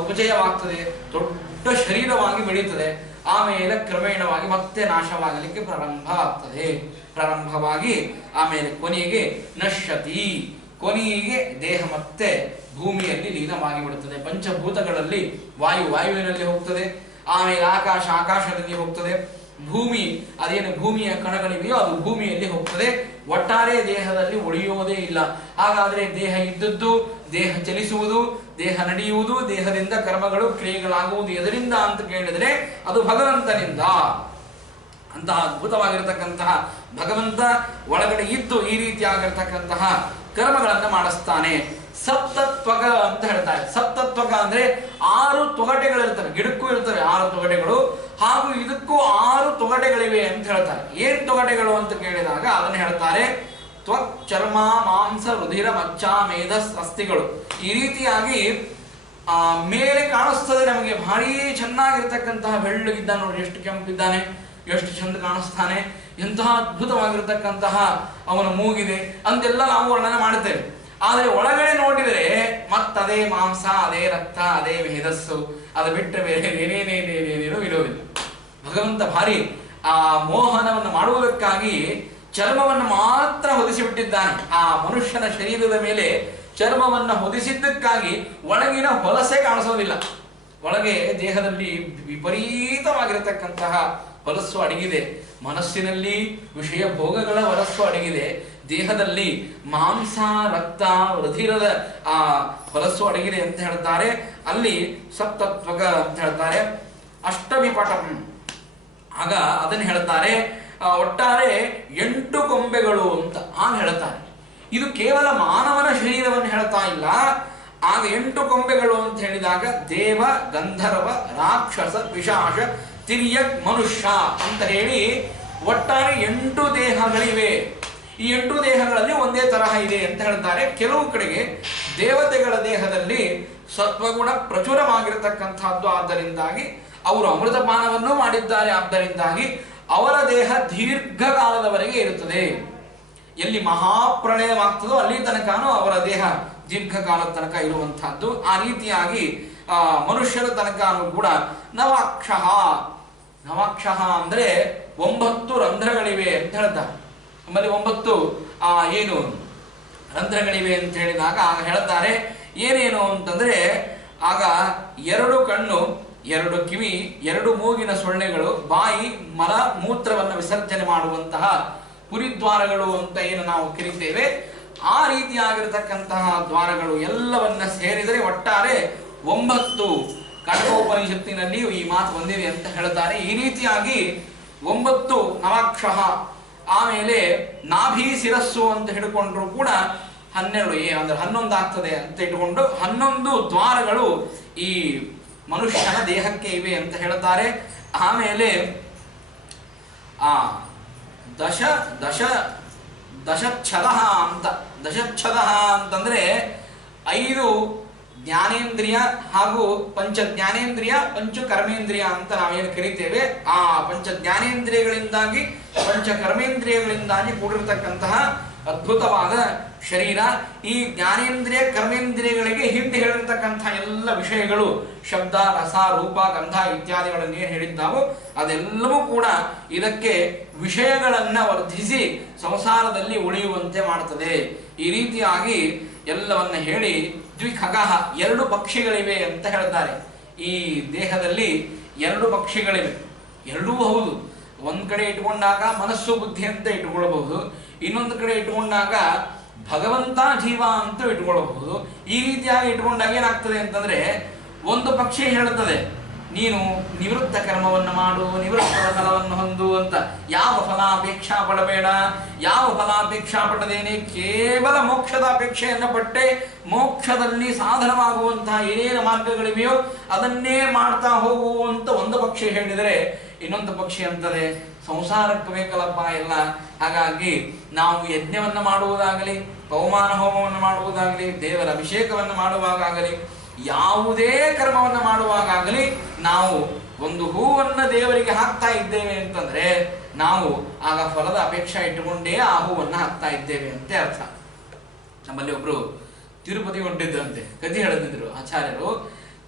ಉಪಚಯವಾಗ್ತದೆ, ದೊಡ್ಡ ಶರೀರವಾಗಿ ಬೆಳೀತದೆ. ಆಮೇಲೆ ಕ್ರಮೇಣವಾಗಿ ಮತ್ತೆ ನಾಶವಾಗಲಿಕ್ಕೆ ಪ್ರಾರಂಭವಾಗಿ ಆಮೇಲೆ ಕೊನೆಗೆ ನಶ್ಯತಿ, ಕೊನೆಗೆ ದೇಹ ಮತ್ತೆ ಭೂಮಿಯಲ್ಲಿ ಲೀನವಾಗಿ ಬಿಡುತ್ತದೆ. ಪಂಚಭೂತಗಳಲ್ಲಿ ವಾಯುವಿನಲ್ಲಿ ಹೋಗ್ತದೆ, ಆಮೇಲೆ ಆಕಾಶದಲ್ಲಿ ಹೋಗ್ತದೆ, ಭೂಮಿ ಅದೇನು ಭೂಮಿಯ ಕಣಗಳಿವೆಯೋ ಅದು ಭೂಮಿಯಲ್ಲಿ ಹೋಗ್ತದೆ. ಒಟ್ಟಾರೆ ದೇಹದಲ್ಲಿ ಉಳಿಯುವುದೇ ಇಲ್ಲ. ಹಾಗಾದ್ರೆ ದೇಹ ಇದ್ದದ್ದು, ದೇಹ ಚಲಿಸುವುದು, ದೇಹ ನಡೆಯುವುದು, ದೇಹದಿಂದ ಕರ್ಮಗಳು ಕ್ರಿಯೆಗಳಾಗುವುದು ಎದರಿಂದ ಅಂತ ಕೇಳಿದ್ರೆ ಅದು ಭಗವಂತನಿಂದ. ಅಂತಹ ಅದ್ಭುತವಾಗಿರತಕ್ಕಂತಹ ಭಗವಂತ ಒಳಗಡೆ ಇದ್ದು ಈ ರೀತಿಯಾಗಿರ್ತಕ್ಕಂತಹ ಕರ್ಮಗಳನ್ನು ಮಾಡಿಸ್ತಾನೆ. ಸಪ್ತತ್ವಕ ಅಂತ ಹೇಳ್ತಾರೆ. ಸಪ್ತತ್ವಕ ಅಂದ್ರೆ 6 ತೊಗಟೆಗಳಿರ್ತವೆ, ಗಿಡಕ್ಕೂ ಇರ್ತವೆ 6 ತೊಗಟೆಗಳು, ಹಾಗೂ ಇದಕ್ಕೂ 6 ತೊಗಟೆಗಳಿವೆ ಅಂತ ಹೇಳ್ತಾರೆ. ಏನ್ ತೊಗಟೆಗಳು ಅಂತ ಕೇಳಿದಾಗ ಅದನ್ನು ಹೇಳ್ತಾರೆ ತ್ವಕ್, ಚರ್ಮ, ಮಾಂಸ, ರುಧಿರ, ಮಚ್ಚ, ಮೇಧ, ಅಸ್ಥಿಗಳು. ಈ ರೀತಿಯಾಗಿ ಮೇಲೆ ಕಾಣಿಸ್ತದೆ ನಮಗೆ, ಭಾರಿ ಚೆನ್ನಾಗಿರ್ತಕ್ಕಂತಹ ಬೆಳ್ಳಗಿದ್ದಾನೆ ನೋಡಿ, ಎಷ್ಟು ಕೆಂಪಿದ್ದಾನೆ, ಎಷ್ಟು ಚಂದ ಕಾಣಿಸ್ತಾನೆ, ಎಂತಹ ಅದ್ಭುತವಾಗಿರ್ತಕ್ಕಂತಹ ಅವನ ಮೂಗಿದೆ ಅಂತೆಲ್ಲ ನಾವು ವರ್ಣನೆ ಮಾಡುತ್ತೇವೆ. ಆದರೆ ಒಳಗಡೆ ನೋಡಿದರೆ ಮತ್ತದೇ ಮಾಂಸ, ಅದೇ ರಕ್ತ, ಅದೇ ಮೇಧಸ್ಸು, ಅದು ಬಿಟ್ಟರೆ ಬೇರೆ ಏನೇನೇನೇನೇನೇನೂ ಇರೋದಿಲ್ಲ. ಭಗವಂತ ಭಾರಿ ಆ ಮೋಹನವನ್ನು ಮಾಡುವುದಕ್ಕಾಗಿ ಚರ್ಮವನ್ನು ಮಾತ್ರ ಹೊದಿಸಿಬಿಟ್ಟಿದ್ದಾನೆ. ಆ ಮನುಷ್ಯನ ಶರೀರದ ಮೇಲೆ ಚರ್ಮವನ್ನು ಹೊದಿಸಿದ್ದಕ್ಕಾಗಿ ಒಳಗಿನ ಹೊಲಸೆ ಕಾಣಿಸೋದಿಲ್ಲ. ಒಳಗೆ ದೇಹದಲ್ಲಿ ವಿಪರೀತವಾಗಿರತಕ್ಕಂತಹ ಹೊಲಸ್ಸು ಅಡಗಿದೆ, ಮನಸ್ಸಿನಲ್ಲಿ ವಿಷಯ ಭೋಗಗಳ ಹೊಲಸ್ಸು ಅಡಗಿದೆ, ದೇಹದಲ್ಲಿ ಮಾಂಸ, ರಕ್ತ, ರುಧಿರದ ಆ ಹೊಲಸ್ಸು ಅಡಗಿದೆ ಅಂತ ಹೇಳ್ತಾರೆ. ಅಲ್ಲಿ ಸಪ್ತತ್ವಕ ಅಂತ ಹೇಳ್ತಾರೆ. ಅಷ್ಟವಿಪಟಂ, ಆಗ ಅದನ್ನು ಹೇಳ್ತಾರೆ ಒಟ್ಟಾರೆ 8 ಕೊಂಬೆಗಳು ಅಂತ ಆಗ ಹೇಳ್ತಾರೆ. ಇದು ಕೇವಲ ಮಾನವನ ಶರೀರವನ್ನು ಹೇಳ್ತಾ ಇಲ್ಲ. ಆಗ 8 ಕೊಂಬೆಗಳು ಅಂತ ಹೇಳಿದಾಗ ದೇವ, ಗಂಧರ್ವ, ರಾಕ್ಷಸ, ಪಿಶಾಚ, ತಿರ್ಯಕ್, ಮನುಷ್ಯ ಅಂತ ಹೇಳಿ ಒಟ್ಟಾರೆ 8 ದೇಹಗಳಿವೆ. ಈ 8 ದೇಹಗಳಲ್ಲಿ ಒಂದೇ ತರಹ ಇದೆ ಅಂತ ಹೇಳ್ತಾರೆ. ಕೆಲವು ಕಡೆಗೆ ದೇವತೆಗಳ ದೇಹದಲ್ಲಿ ಸತ್ವಗುಣ ಪ್ರಚುರವಾಗಿರತಕ್ಕಂಥದ್ದು, ಆದ್ದರಿಂದಾಗಿ ಅವರು ಅಮೃತಪಾನವನ್ನು ಮಾಡಿದ್ದಾರೆ, ಆದ್ದರಿಂದಾಗಿ ಅವರ ದೇಹ ದೀರ್ಘಕಾಲದವರೆಗೆ ಇರುತ್ತದೆ. ಎಲ್ಲಿ ಮಹಾಪ್ರಳಯವಾಗ್ತದೋ ಅಲ್ಲಿ ತನಕನೂ ಅವರ ದೇಹ ದೀರ್ಘಕಾಲದ ತನಕ ಇರುವಂತಹದ್ದು. ಆ ರೀತಿಯಾಗಿ ಮನುಷ್ಯರ ತನಕನೂ ಕೂಡ ನವಾಕ್ಷಃ, ನವಾಕ್ಷಃ ಅಂದ್ರೆ 9 ರಂಧ್ರಗಳಿವೆ ಅಂತ ಹೇಳ್ತಾರೆ. ಆಮೇಲೆ 9 ಏನು ರಂಧ್ರಗಳಿವೆ ಅಂತ ಹೇಳಿದಾಗ ಆಗ ಹೇಳ್ತಾರೆ ಏನೇನು ಅಂತಂದ್ರೆ, ಆಗ 2 ಕಣ್ಣು, 2 ಕಿವಿ, 2 ಮೂಗಿನ ಸೊಳ್ಳೆಗಳು, ಬಾಯಿ, ಮಲ ಮೂತ್ರವನ್ನು ವಿಸರ್ಜನೆ ಮಾಡುವಂತಹ ಪುರಿದ್ವಾರಗಳು ಅಂತ ಏನು ನಾವು ಕರೀತೇವೆ, ಆ ರೀತಿಯಾಗಿರತಕ್ಕಂತಹ ದ್ವಾರಗಳು ಎಲ್ಲವನ್ನ ಸೇರಿದರೆ ಒಟ್ಟಾರೆ 9. ಕಠೋಪನಿಷತ್ತಿನಲ್ಲಿಯೂ ಈ ಮಾತು ಬಂದಿದೆ ಅಂತ ಹೇಳ್ತಾರೆ. ಈ ರೀತಿಯಾಗಿ 9 ನವಾಕ್ಷಃ. ಆಮೇಲೆ ನಾಭಿ ಶಿರಸ್ಸು ಅಂತ ಹಿಡ್ಕೊಂಡ್ರು ಕೂಡ 12, ಅಂದ್ರೆ 11 ಆಗ್ತದೆ ಅಂತ ಇಟ್ಕೊಂಡು 11 ದ್ವಾರಗಳು ಈ ಮನುಷ್ಯನ ದೇಹಕ್ಕೆ ಇವೆ ಅಂತ ಹೇಳ್ತಾರೆ. ಆಮೇಲೆ ದಶಚ್ಛದ ಅಂತ, ದಶಚ್ಛದ ಅಂತಂದ್ರೆ 5 ಜ್ಞಾನೇಂದ್ರಿಯ ಹಾಗೂ ಪಂಚ ಜ್ಞಾನೇಂದ್ರಿಯ, ಪಂಚ ಕರ್ಮೇಂದ್ರಿಯ ಅಂತ ನಾವೇನು ಕರಿತೇವೆ. ಆ ಪಂಚ ಜ್ಞಾನೇಂದ್ರಿಯಗಳಿಂದಾಗಿ, ಪಂಚ ಕರ್ಮೇಂದ್ರಿಯಗಳಿಂದಾಗಿ ಕೂಡಿರತಕ್ಕಂತಹ ಅದ್ಭುತವಾದ ಶರೀರ. ಈ ಜ್ಞಾನೇಂದ್ರಿಯ ಕರ್ಮೇಂದ್ರಿಯಗಳಿಗೆ ಹಿಂದೆ ಹೇಳಿರ್ತಕ್ಕಂತಹ ಎಲ್ಲ ವಿಷಯಗಳು, ಶಬ್ದ, ರಸ, ರೂಪ, ಗಂಧ ಇತ್ಯಾದಿಗಳನ್ನು ಏನು ಹೇಳಿದ್ದಾವೋ ಅದೆಲ್ಲವೂ ಕೂಡ ಇದಕ್ಕೆ ವಿಷಯಗಳನ್ನ ವರ್ಧಿಸಿ ಸಂಸಾರದಲ್ಲಿ ಉಳಿಯುವಂತೆ ಮಾಡುತ್ತದೆ. ಈ ರೀತಿಯಾಗಿ ಎಲ್ಲವನ್ನ ಹೇಳಿ ದ್ವಿಖಗಃ 2 ಪಕ್ಷಿಗಳಿವೆ ಅಂತ ಹೇಳ್ತಾರೆ. ಈ ದೇಹದಲ್ಲಿ 2 ಪಕ್ಷಿಗಳಿವೆ. ಎರಡೂ ಹೌದು. ಒಂದ್ ಕಡೆ ಇಟ್ಕೊಂಡಾಗ ಮನಸ್ಸು ಬುದ್ಧಿ ಅಂತ ಇಟ್ಕೊಳ್ಬಹುದು, ಇನ್ನೊಂದು ಕಡೆ ಇಟ್ಕೊಂಡಾಗ ಭಗವಂತ ಜೀವ ಅಂತ ಇಟ್ಕೊಳ್ಬಹುದು. ಈ ರೀತಿಯಾಗಿ ಇಟ್ಕೊಂಡಾಗ ಏನಾಗ್ತದೆ ಅಂತಂದ್ರೆ, ಒಂದು ಪಕ್ಷಿ ಹೇಳುತ್ತದೆ ನೀನು ನಿವೃತ್ತ ಕರ್ಮವನ್ನು ಮಾಡು, ನಿವೃತ್ತ ಫಲವನ್ನು ಹೊಂದು ಅಂತ. ಯಾವ ಫಲಾಪೇಕ್ಷಾ ಪಡಬೇಡ, ಯಾವ ಫಲಾಪೇಕ್ಷಾ ಪಡದೇನೆ ಕೇವಲ ಮೋಕ್ಷದ ಅಪೇಕ್ಷೆಯನ್ನು ಪಟ್ಟೆ ಮೋಕ್ಷದಲ್ಲಿ ಸಾಧನವಾಗುವಂತಹ ಏನೇನು ಮಾರ್ಗಗಳಿವೆಯೋ ಅದನ್ನೇ ಮಾಡ್ತಾ ಹೋಗುವಂತ ಒಂದು ಪಕ್ಷಿ ಹೇಳಿದರೆ, ಇನ್ನೊಂದು ಪಕ್ಷಿ ಅಂತದೆ ಸಂಸಾರಕ್ಕೆ ಬೇಕಲ್ಲಪ್ಪ ಎಲ್ಲ. ಹಾಗಾಗಿ ನಾವು ಯಜ್ಞವನ್ನು ಮಾಡುವುದಾಗಲಿ, ಪವಮಾನ ಹೋಮವನ್ನು ಮಾಡುವುದಾಗಲಿ, ದೇವರ ಅಭಿಷೇಕವನ್ನು ಮಾಡುವಾಗಲಿ, ಯಾವುದೇ ಕರ್ಮವನ್ನು ಮಾಡುವಾಗಲಿ ನಾವು ಒಂದು ಹೂವನ್ನ ದೇವರಿಗೆ ಹಾಕ್ತಾ ಇದ್ದೇವೆ ಅಂತಂದ್ರೆ ನಾವು ಆಗ ಫಲದ ಅಪೇಕ್ಷೆ ಇಟ್ಟುಕೊಂಡೇ ಆ ಹೂವನ್ನ ಹಾಕ್ತಾ ಇದ್ದೇವೆ ಅಂತ ಅರ್ಥ. ನಮ್ಮಲ್ಲಿ ಒಬ್ರು ತಿರುಪತಿ ಹೊಂಟಿದ್ರಂತೆ, ಕಥೆ ಹೇಳಿದ್ರು ಆಚಾರ್ಯರು.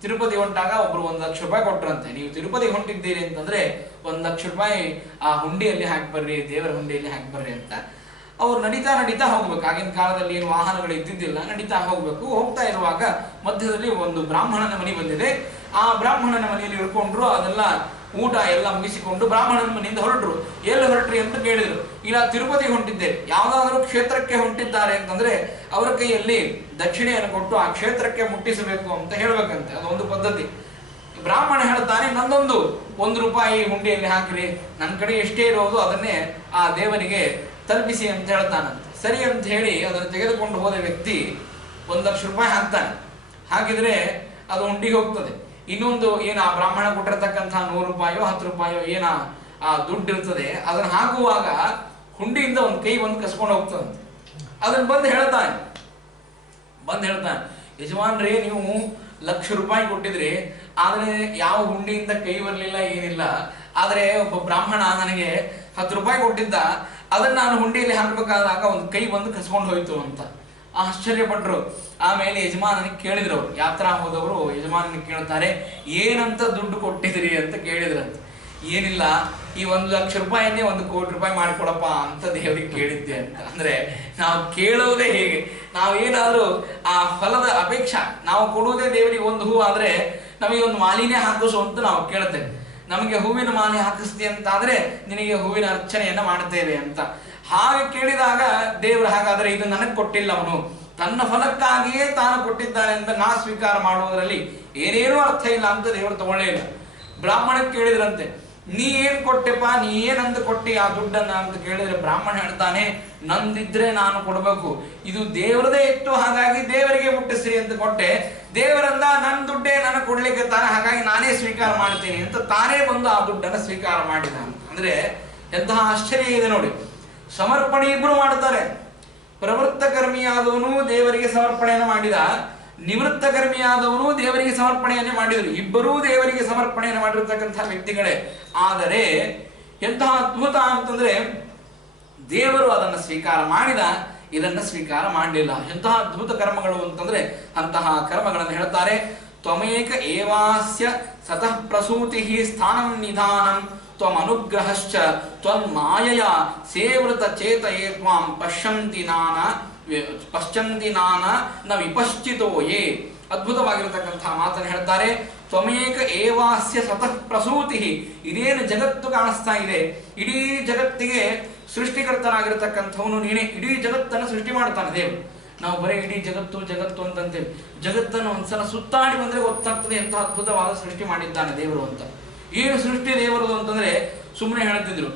ತಿರುಪತಿ ಹೊಂಟಾಗ ಒಬ್ರು 1 ಲಕ್ಷ ರೂಪಾಯಿ ಕೊಟ್ರಂತೆ. ನೀವು ತಿರುಪತಿ ಹೊಂಟಿದ್ದೀರಿ ಅಂತಂದ್ರೆ 1 ಲಕ್ಷ ರೂಪಾಯಿ ಆ ಹುಂಡಿಯಲ್ಲಿ ಹಾಕಿ ಬರ್ರಿ, ದೇವರ ಹುಂಡಿಯಲ್ಲಿ ಹಾಕಿ ಬರ್ರಿ ಅಂತ. ಅವ್ರು ನಡೀತಾ ಹೋಗ್ಬೇಕು. ಆಗಿನ ಕಾಲದಲ್ಲಿ ಏನು ವಾಹನಗಳು ಇದ್ದಿದ್ದಿಲ್ಲ, ನಡೀತಾ ಹೋಗ್ಬೇಕು. ಹೋಗ್ತಾ ಇರುವಾಗ ಮಧ್ಯದಲ್ಲಿ ಒಂದು ಬ್ರಾಹ್ಮಣನ ಮನೆ ಬಂದಿದೆ. ಆ ಬ್ರಾಹ್ಮಣನ ಮನೆಯಲ್ಲಿ ಇಳ್ಕೊಂಡ್ರು. ಅದೆಲ್ಲ ಊಟ ಎಲ್ಲ ಮುಗಿಸಿಕೊಂಡು ಬ್ರಾಹ್ಮಣನ ಮನೆಯಿಂದ ಹೊರಟ್ರು. ಎಲ್ಲಿ ಹೊರಟ್ರಿ ಅಂತ ಕೇಳಿದ್ರು. ಇಲ್ಲ ತಿರುಪತಿ ಹೊಂಟಿದ್ದೇವೆ. ಯಾವ್ದಾದ್ರು ಕ್ಷೇತ್ರಕ್ಕೆ ಹೊಂಟಿದ್ದಾರೆ ಅಂತಂದ್ರೆ ಅವರ ಕೈಯಲ್ಲಿ ದಕ್ಷಿಣೆಯನ್ನು ಕೊಟ್ಟು ಆ ಕ್ಷೇತ್ರಕ್ಕೆ ಮುಟ್ಟಿಸಬೇಕು ಅಂತ ಹೇಳ್ಬೇಕಂತೆ. ಅದೊಂದು ಪದ್ಧತಿ. ಬ್ರಾಹ್ಮಣ ಹೇಳ್ತಾನೆ, ನಂದೊಂದು 1 ರೂಪಾಯಿ ಹುಂಡಿಯಲ್ಲಿ ಹಾಕ್ರಿ, ನನ್ನ ಕಡೆ ಎಷ್ಟೇ ಇರೋದು ಅದನ್ನೇ ಆ ದೇವರಿಗೆ ತಲುಪಿಸಿ ಅಂತ ಹೇಳ್ತಾನಂತೆ. ಸರಿ ಅಂತ ಹೇಳಿ ಅದನ್ನು ತೆಗೆದುಕೊಂಡು ಹೋದ ವ್ಯಕ್ತಿ 1 ಲಕ್ಷ ರೂಪಾಯಿ ಹಾಕ್ತಾನೆ. ಹಾಕಿದ್ರೆ ಅದು ಹುಂಡಿಗೆ ಹೋಗ್ತದೆ. ಇನ್ನೊಂದು ಏನ ಆ ಬ್ರಾಹ್ಮಣ ಕೊಟ್ಟಿರತಕ್ಕಂತಹ 100 ರೂಪಾಯೋ 10 ರೂಪಾಯೋ ಏನ ಆ ದುಡ್ಡು ಇರ್ತದೆ, ಅದನ್ನ ಹಾಕುವಾಗ ಹುಂಡಿಯಿಂದ ಒಂದು ಕೈ ಬಂದು ಕಸ್ಕೊಂಡು ಹೋಗ್ತದಂತೆ. ಅದನ್ನ ಬಂದು ಹೇಳ್ತಾನೆ, ಯಜಮಾನ್ರಿ ನೀವು 1 ಲಕ್ಷ ರೂಪಾಯಿ ಕೊಟ್ಟಿದ್ರಿ, ಆದ್ರೆ ಯಾವ ಹುಂಡಿಯಿಂದ ಕೈ ಬರಲಿಲ್ಲ, ಏನಿಲ್ಲ. ಆದ್ರೆ ಒಬ್ಬ ಬ್ರಾಹ್ಮಣ ನನಗೆ 10 ರೂಪಾಯಿ ಕೊಟ್ಟಿದ್ದ, ಅದನ್ನ ನಾನು ಹುಂಡಿಯಲ್ಲಿ ಹಾಕ್ಬೇಕಾದಾಗ ಒಂದು ಕೈ ಬಂದು ಕಸ್ಕೊಂಡು ಹೋಯ್ತು ಅಂತ ಆಶ್ಚರ್ಯಪಟ್ರು. ಆಮೇಲೆ ಯಜಮಾನನಿಗೆ ಕೇಳಿದ್ರು, ಯಾತ್ರಾ ಹೋದವರು ಯಜಮಾನನಿಗೆ ಕೇಳ್ತಾರೆ, ಏನಂತ ದುಡ್ಡು ಕೊಟ್ಟಿದ್ರಿ ಅಂತ ಕೇಳಿದ್ರಂತೆ. ಏನಿಲ್ಲ, ಈ 1 ಲಕ್ಷ ರೂಪಾಯಿಯನ್ನೇ 1 ಕೋಟಿ ರೂಪಾಯಿ ಮಾಡಿಕೊಡಪ್ಪ ಅಂತ ದೇವರಿಗೆ ಕೇಳಿದ್ದೆ ಅಂತ. ಅಂದ್ರೆ ನಾವು ಕೇಳೋದೇ ಹೇಗೆ, ನಾವೇನಾದ್ರೂ ಆ ಫಲದ ಅಪೇಕ್ಷಾ, ನಾವು ಕೊಡುವುದೇ ದೇವರಿಗೆ ಒಂದು ಹೂ ಆದ್ರೆ ನಮಗೆ ಒಂದು ಮಾಲಿನ್ಯ ಹಾಕಿಸು ಅಂತ ನಾವು ಕೇಳ್ತೇವೆ. ನಮಗೆ ಹೂವಿನ ಮಾಲೆ ಹಾಕಿಸ್ತಿ ಅಂತ ಆದ್ರೆ ನಿನಗೆ ಹೂವಿನ ಅರ್ಚನೆಯನ್ನ ಮಾಡ್ತೇವೆ ಅಂತ. ಹಾಗೆ ಕೇಳಿದಾಗ ದೇವರು ಹಾಗಾದ್ರೆ ಇದು ನನಗೆ ಕೊಟ್ಟಿಲ್ಲ, ಅವನು ತನ್ನ ಫಲಕ್ಕಾಗಿಯೇ ತಾನು ಕೊಟ್ಟಿದ್ದಾನೆ ಅಂತ ನಾ ಸ್ವೀಕಾರ ಮಾಡುವುದರಲ್ಲಿ ಏನೇನೂ ಅರ್ಥ ಇಲ್ಲ ಅಂತ ದೇವರು ತಗೊಳ್ಳೇ ಇಲ್ಲ. ಬ್ರಾಹ್ಮಣ ಕೇಳಿದ್ರಂತೆ, ನೀ ಏನ್ ಕೊಟ್ಟೆಪ್ಪ, ನೀ ಏನಂತ ಕೊಟ್ಟಿ ಆ ದುಡ್ಡನ್ನ ಅಂತ ಕೇಳಿದ್ರೆ ಬ್ರಾಹ್ಮಣ ಹೇಳ್ತಾನೆ, ನಂದಿದ್ರೆ ನಾನು ಕೊಡ್ಬೇಕು, ಇದು ದೇವರದೇ ಇತ್ತು, ಹಾಗಾಗಿ ದೇವರಿಗೆ ಮುಟ್ಟಿಸ್ರಿ ಅಂತ ಕೊಟ್ಟೆ. ದೇವರಂದ ನನ್ನ ದುಡ್ಡೇ ನನಗೆ ಕೊಡ್ಲಿಕ್ಕೆ ತಾನೆ, ಹಾಗಾಗಿ ನಾನೇ ಸ್ವೀಕಾರ ಮಾಡ್ತೀನಿ ಅಂತ ತಾನೇ ಬಂದು ಆ ದುಡ್ಡನ್ನು ಸ್ವೀಕಾರ ಮಾಡಿದ ಅಂತ. ಅಂದ್ರೆ ಎಂತಹ ಆಶ್ಚರ್ಯ ಇದೆ ನೋಡಿ. ಸಮರ್ಪಣೆ ಇಬ್ಬರು ಮಾಡ್ತಾರೆ. ಪ್ರವೃತ್ತ ಕರ್ಮಿಯಾದವನು ದೇವರಿಗೆ ಸಮರ್ಪಣೆಯನ್ನು ಮಾಡಿದ, ನಿವೃತ್ತ ಕರ್ಮಿಯಾದವನು ದೇವರಿಗೆ ಸಮರ್ಪಣೆಯನ್ನೇ ಮಾಡಿದರು. ಇಬ್ಬರೂ ದೇವರಿಗೆ ಸಮರ್ಪಣೆಯನ್ನು ಮಾಡಿರ್ತಕ್ಕಂಥ ವ್ಯಕ್ತಿಗಳೇ. ಆದರೆ ಎಂತಹ ಅದ್ಭುತ ಅಂತಂದ್ರೆ ದೇವರು ಅದನ್ನು ಸ್ವೀಕಾರ ಮಾಡಿದ, ಇದನ್ನು ಸ್ವೀಕಾರ ಮಾಡಲಿಲ್ಲ. ಎಂತಹ ಅದ್ಭುತ ಕರ್ಮಗಳು ಅಂತಂದ್ರೆ ಅಂತಹ ಕರ್ಮಗಳನ್ನು ಹೇಳ್ತಾರೆ. ತ್ವಮೇಕ ಏವಾಸ್ಯ ಸತಃ ಪ್ರಸೂತಿ ಸ್ಥಾನಂ ನಿಧಾನಂ ತ್ವಮನುಗ್ರಹಶ್ಚ ತ್ವನ್ಮಾಯಯ ಸೇವೃತ ಚೇತಯೇ ತ್ವಾಂ ಪಶ್ಯಂತಿ ನಾನ ನ ವಿಪಶ್ಚಿತೋ ಯೇ. ಅದ್ಭುತವಾಗಿರತಕ್ಕಂತಹ ಮಾತನ್ನು ಹೇಳ್ತಾರೆ. ತ್ವಮೇಕ ಏವಾಸ್ಯ ಸತಃ ಪ್ರಸೂತಿ. ಇದೇನು ಜಗತ್ತು ಕಾಣಿಸ್ತಾ ಇದೆ, ಇಡೀ ಜಗತ್ತಿಗೆ ಸೃಷ್ಟಿಕರ್ತನಾಗಿರತಕ್ಕಂಥವನು ನೀನೇ. ಇಡೀ ಜಗತ್ತನ್ನು ಸೃಷ್ಟಿ ಮಾಡ್ತಾನೆ ದೇವರು. ನಾವು ಬರೀ ಇಡೀ ಜಗತ್ತು ಜಗತ್ತು ಅಂತಂತೇವೆ. ಜಗತ್ತನ್ನು ಒಂದ್ಸಲ ಸುತ್ತಾಡಿ ಬಂದ್ರೆ ಗೊತ್ತಾಗ್ತದೆ ಎಂತಹ ಅದ್ಭುತವಾದ ಸೃಷ್ಟಿ ಮಾಡಿದ್ದಾನೆ ದೇವರು ಅಂತ. ಏನು ಸೃಷ್ಟಿ ದೇವರದು ಅಂತಂದ್ರೆ ಸುಮ್ಮನೆ ಹೇಳ್ತಿದ್ರು,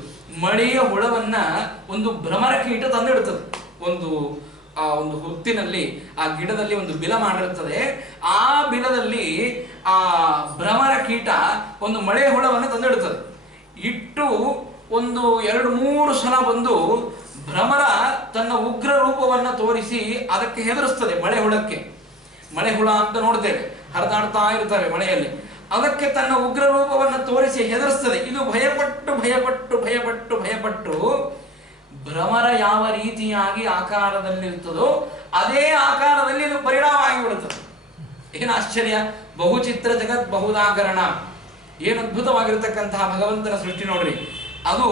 ಮಳೆಯ ಹುಳವನ್ನ ಒಂದು ಭ್ರಮರ ಕೀಟ ತಂದಿಡ್ತದೆ. ಒಂದು ಹೊತ್ತಿನಲ್ಲಿ ಆ ಗಿಡದಲ್ಲಿ ಒಂದು ಬಿಲ ಮಾಡಿರ್ತದೆ. ಆ ಬಿಲದಲ್ಲಿ ಆ ಭ್ರಮರ ಕೀಟ ಒಂದು ಮಳೆ ಹುಳವನ್ನು ತಂದಿಡ್ತದೆ. ಇಟ್ಟು ಒಂದು 2-3 ಸಲ ಬಂದು ಭ್ರಮರ ತನ್ನ ಉಗ್ರ ರೂಪವನ್ನು ತೋರಿಸಿ ಅದಕ್ಕೆ ಹೆದರಿಸ್ತದೆ. ಮಳೆ ಹುಳಕ್ಕೆ, ಮಳೆ ಹುಳ ಅಂತ ನೋಡ್ತೇವೆ, ಹರಿದಾಡ್ತಾ ಇರ್ತವೆ ಮಳೆಯಲ್ಲಿ. ಅದಕ್ಕೆ ತನ್ನ ಉಗ್ರ ರೂಪವನ್ನು ತೋರಿಸಿ ಹೆದರಿಸ್ತದೆ. ಇದು ಭಯಪಟ್ಟು ಭಯಪಟ್ಟು ಭಯಪಟ್ಟು ಭಯಪಟ್ಟು ಭ್ರಮರ ಯಾವ ರೀತಿಯಾಗಿ ಆಕಾರದಲ್ಲಿರ್ತದೋ ಅದೇ ಆಕಾರದಲ್ಲಿ ಇದು ಪರಿಣಾಮ ಆಗಿಬಿಡುತ್ತದೆ. ಏನು ಆಶ್ಚರ್ಯ! ಬಹುಚಿತ್ರ ಜಗತ್ ಬಹುದಾಕರಣ. ಏನು ಅದ್ಭುತವಾಗಿರ್ತಕ್ಕಂತಹ ಭಗವಂತನ ಸೃಷ್ಟಿ ನೋಡ್ರಿ. ಅದು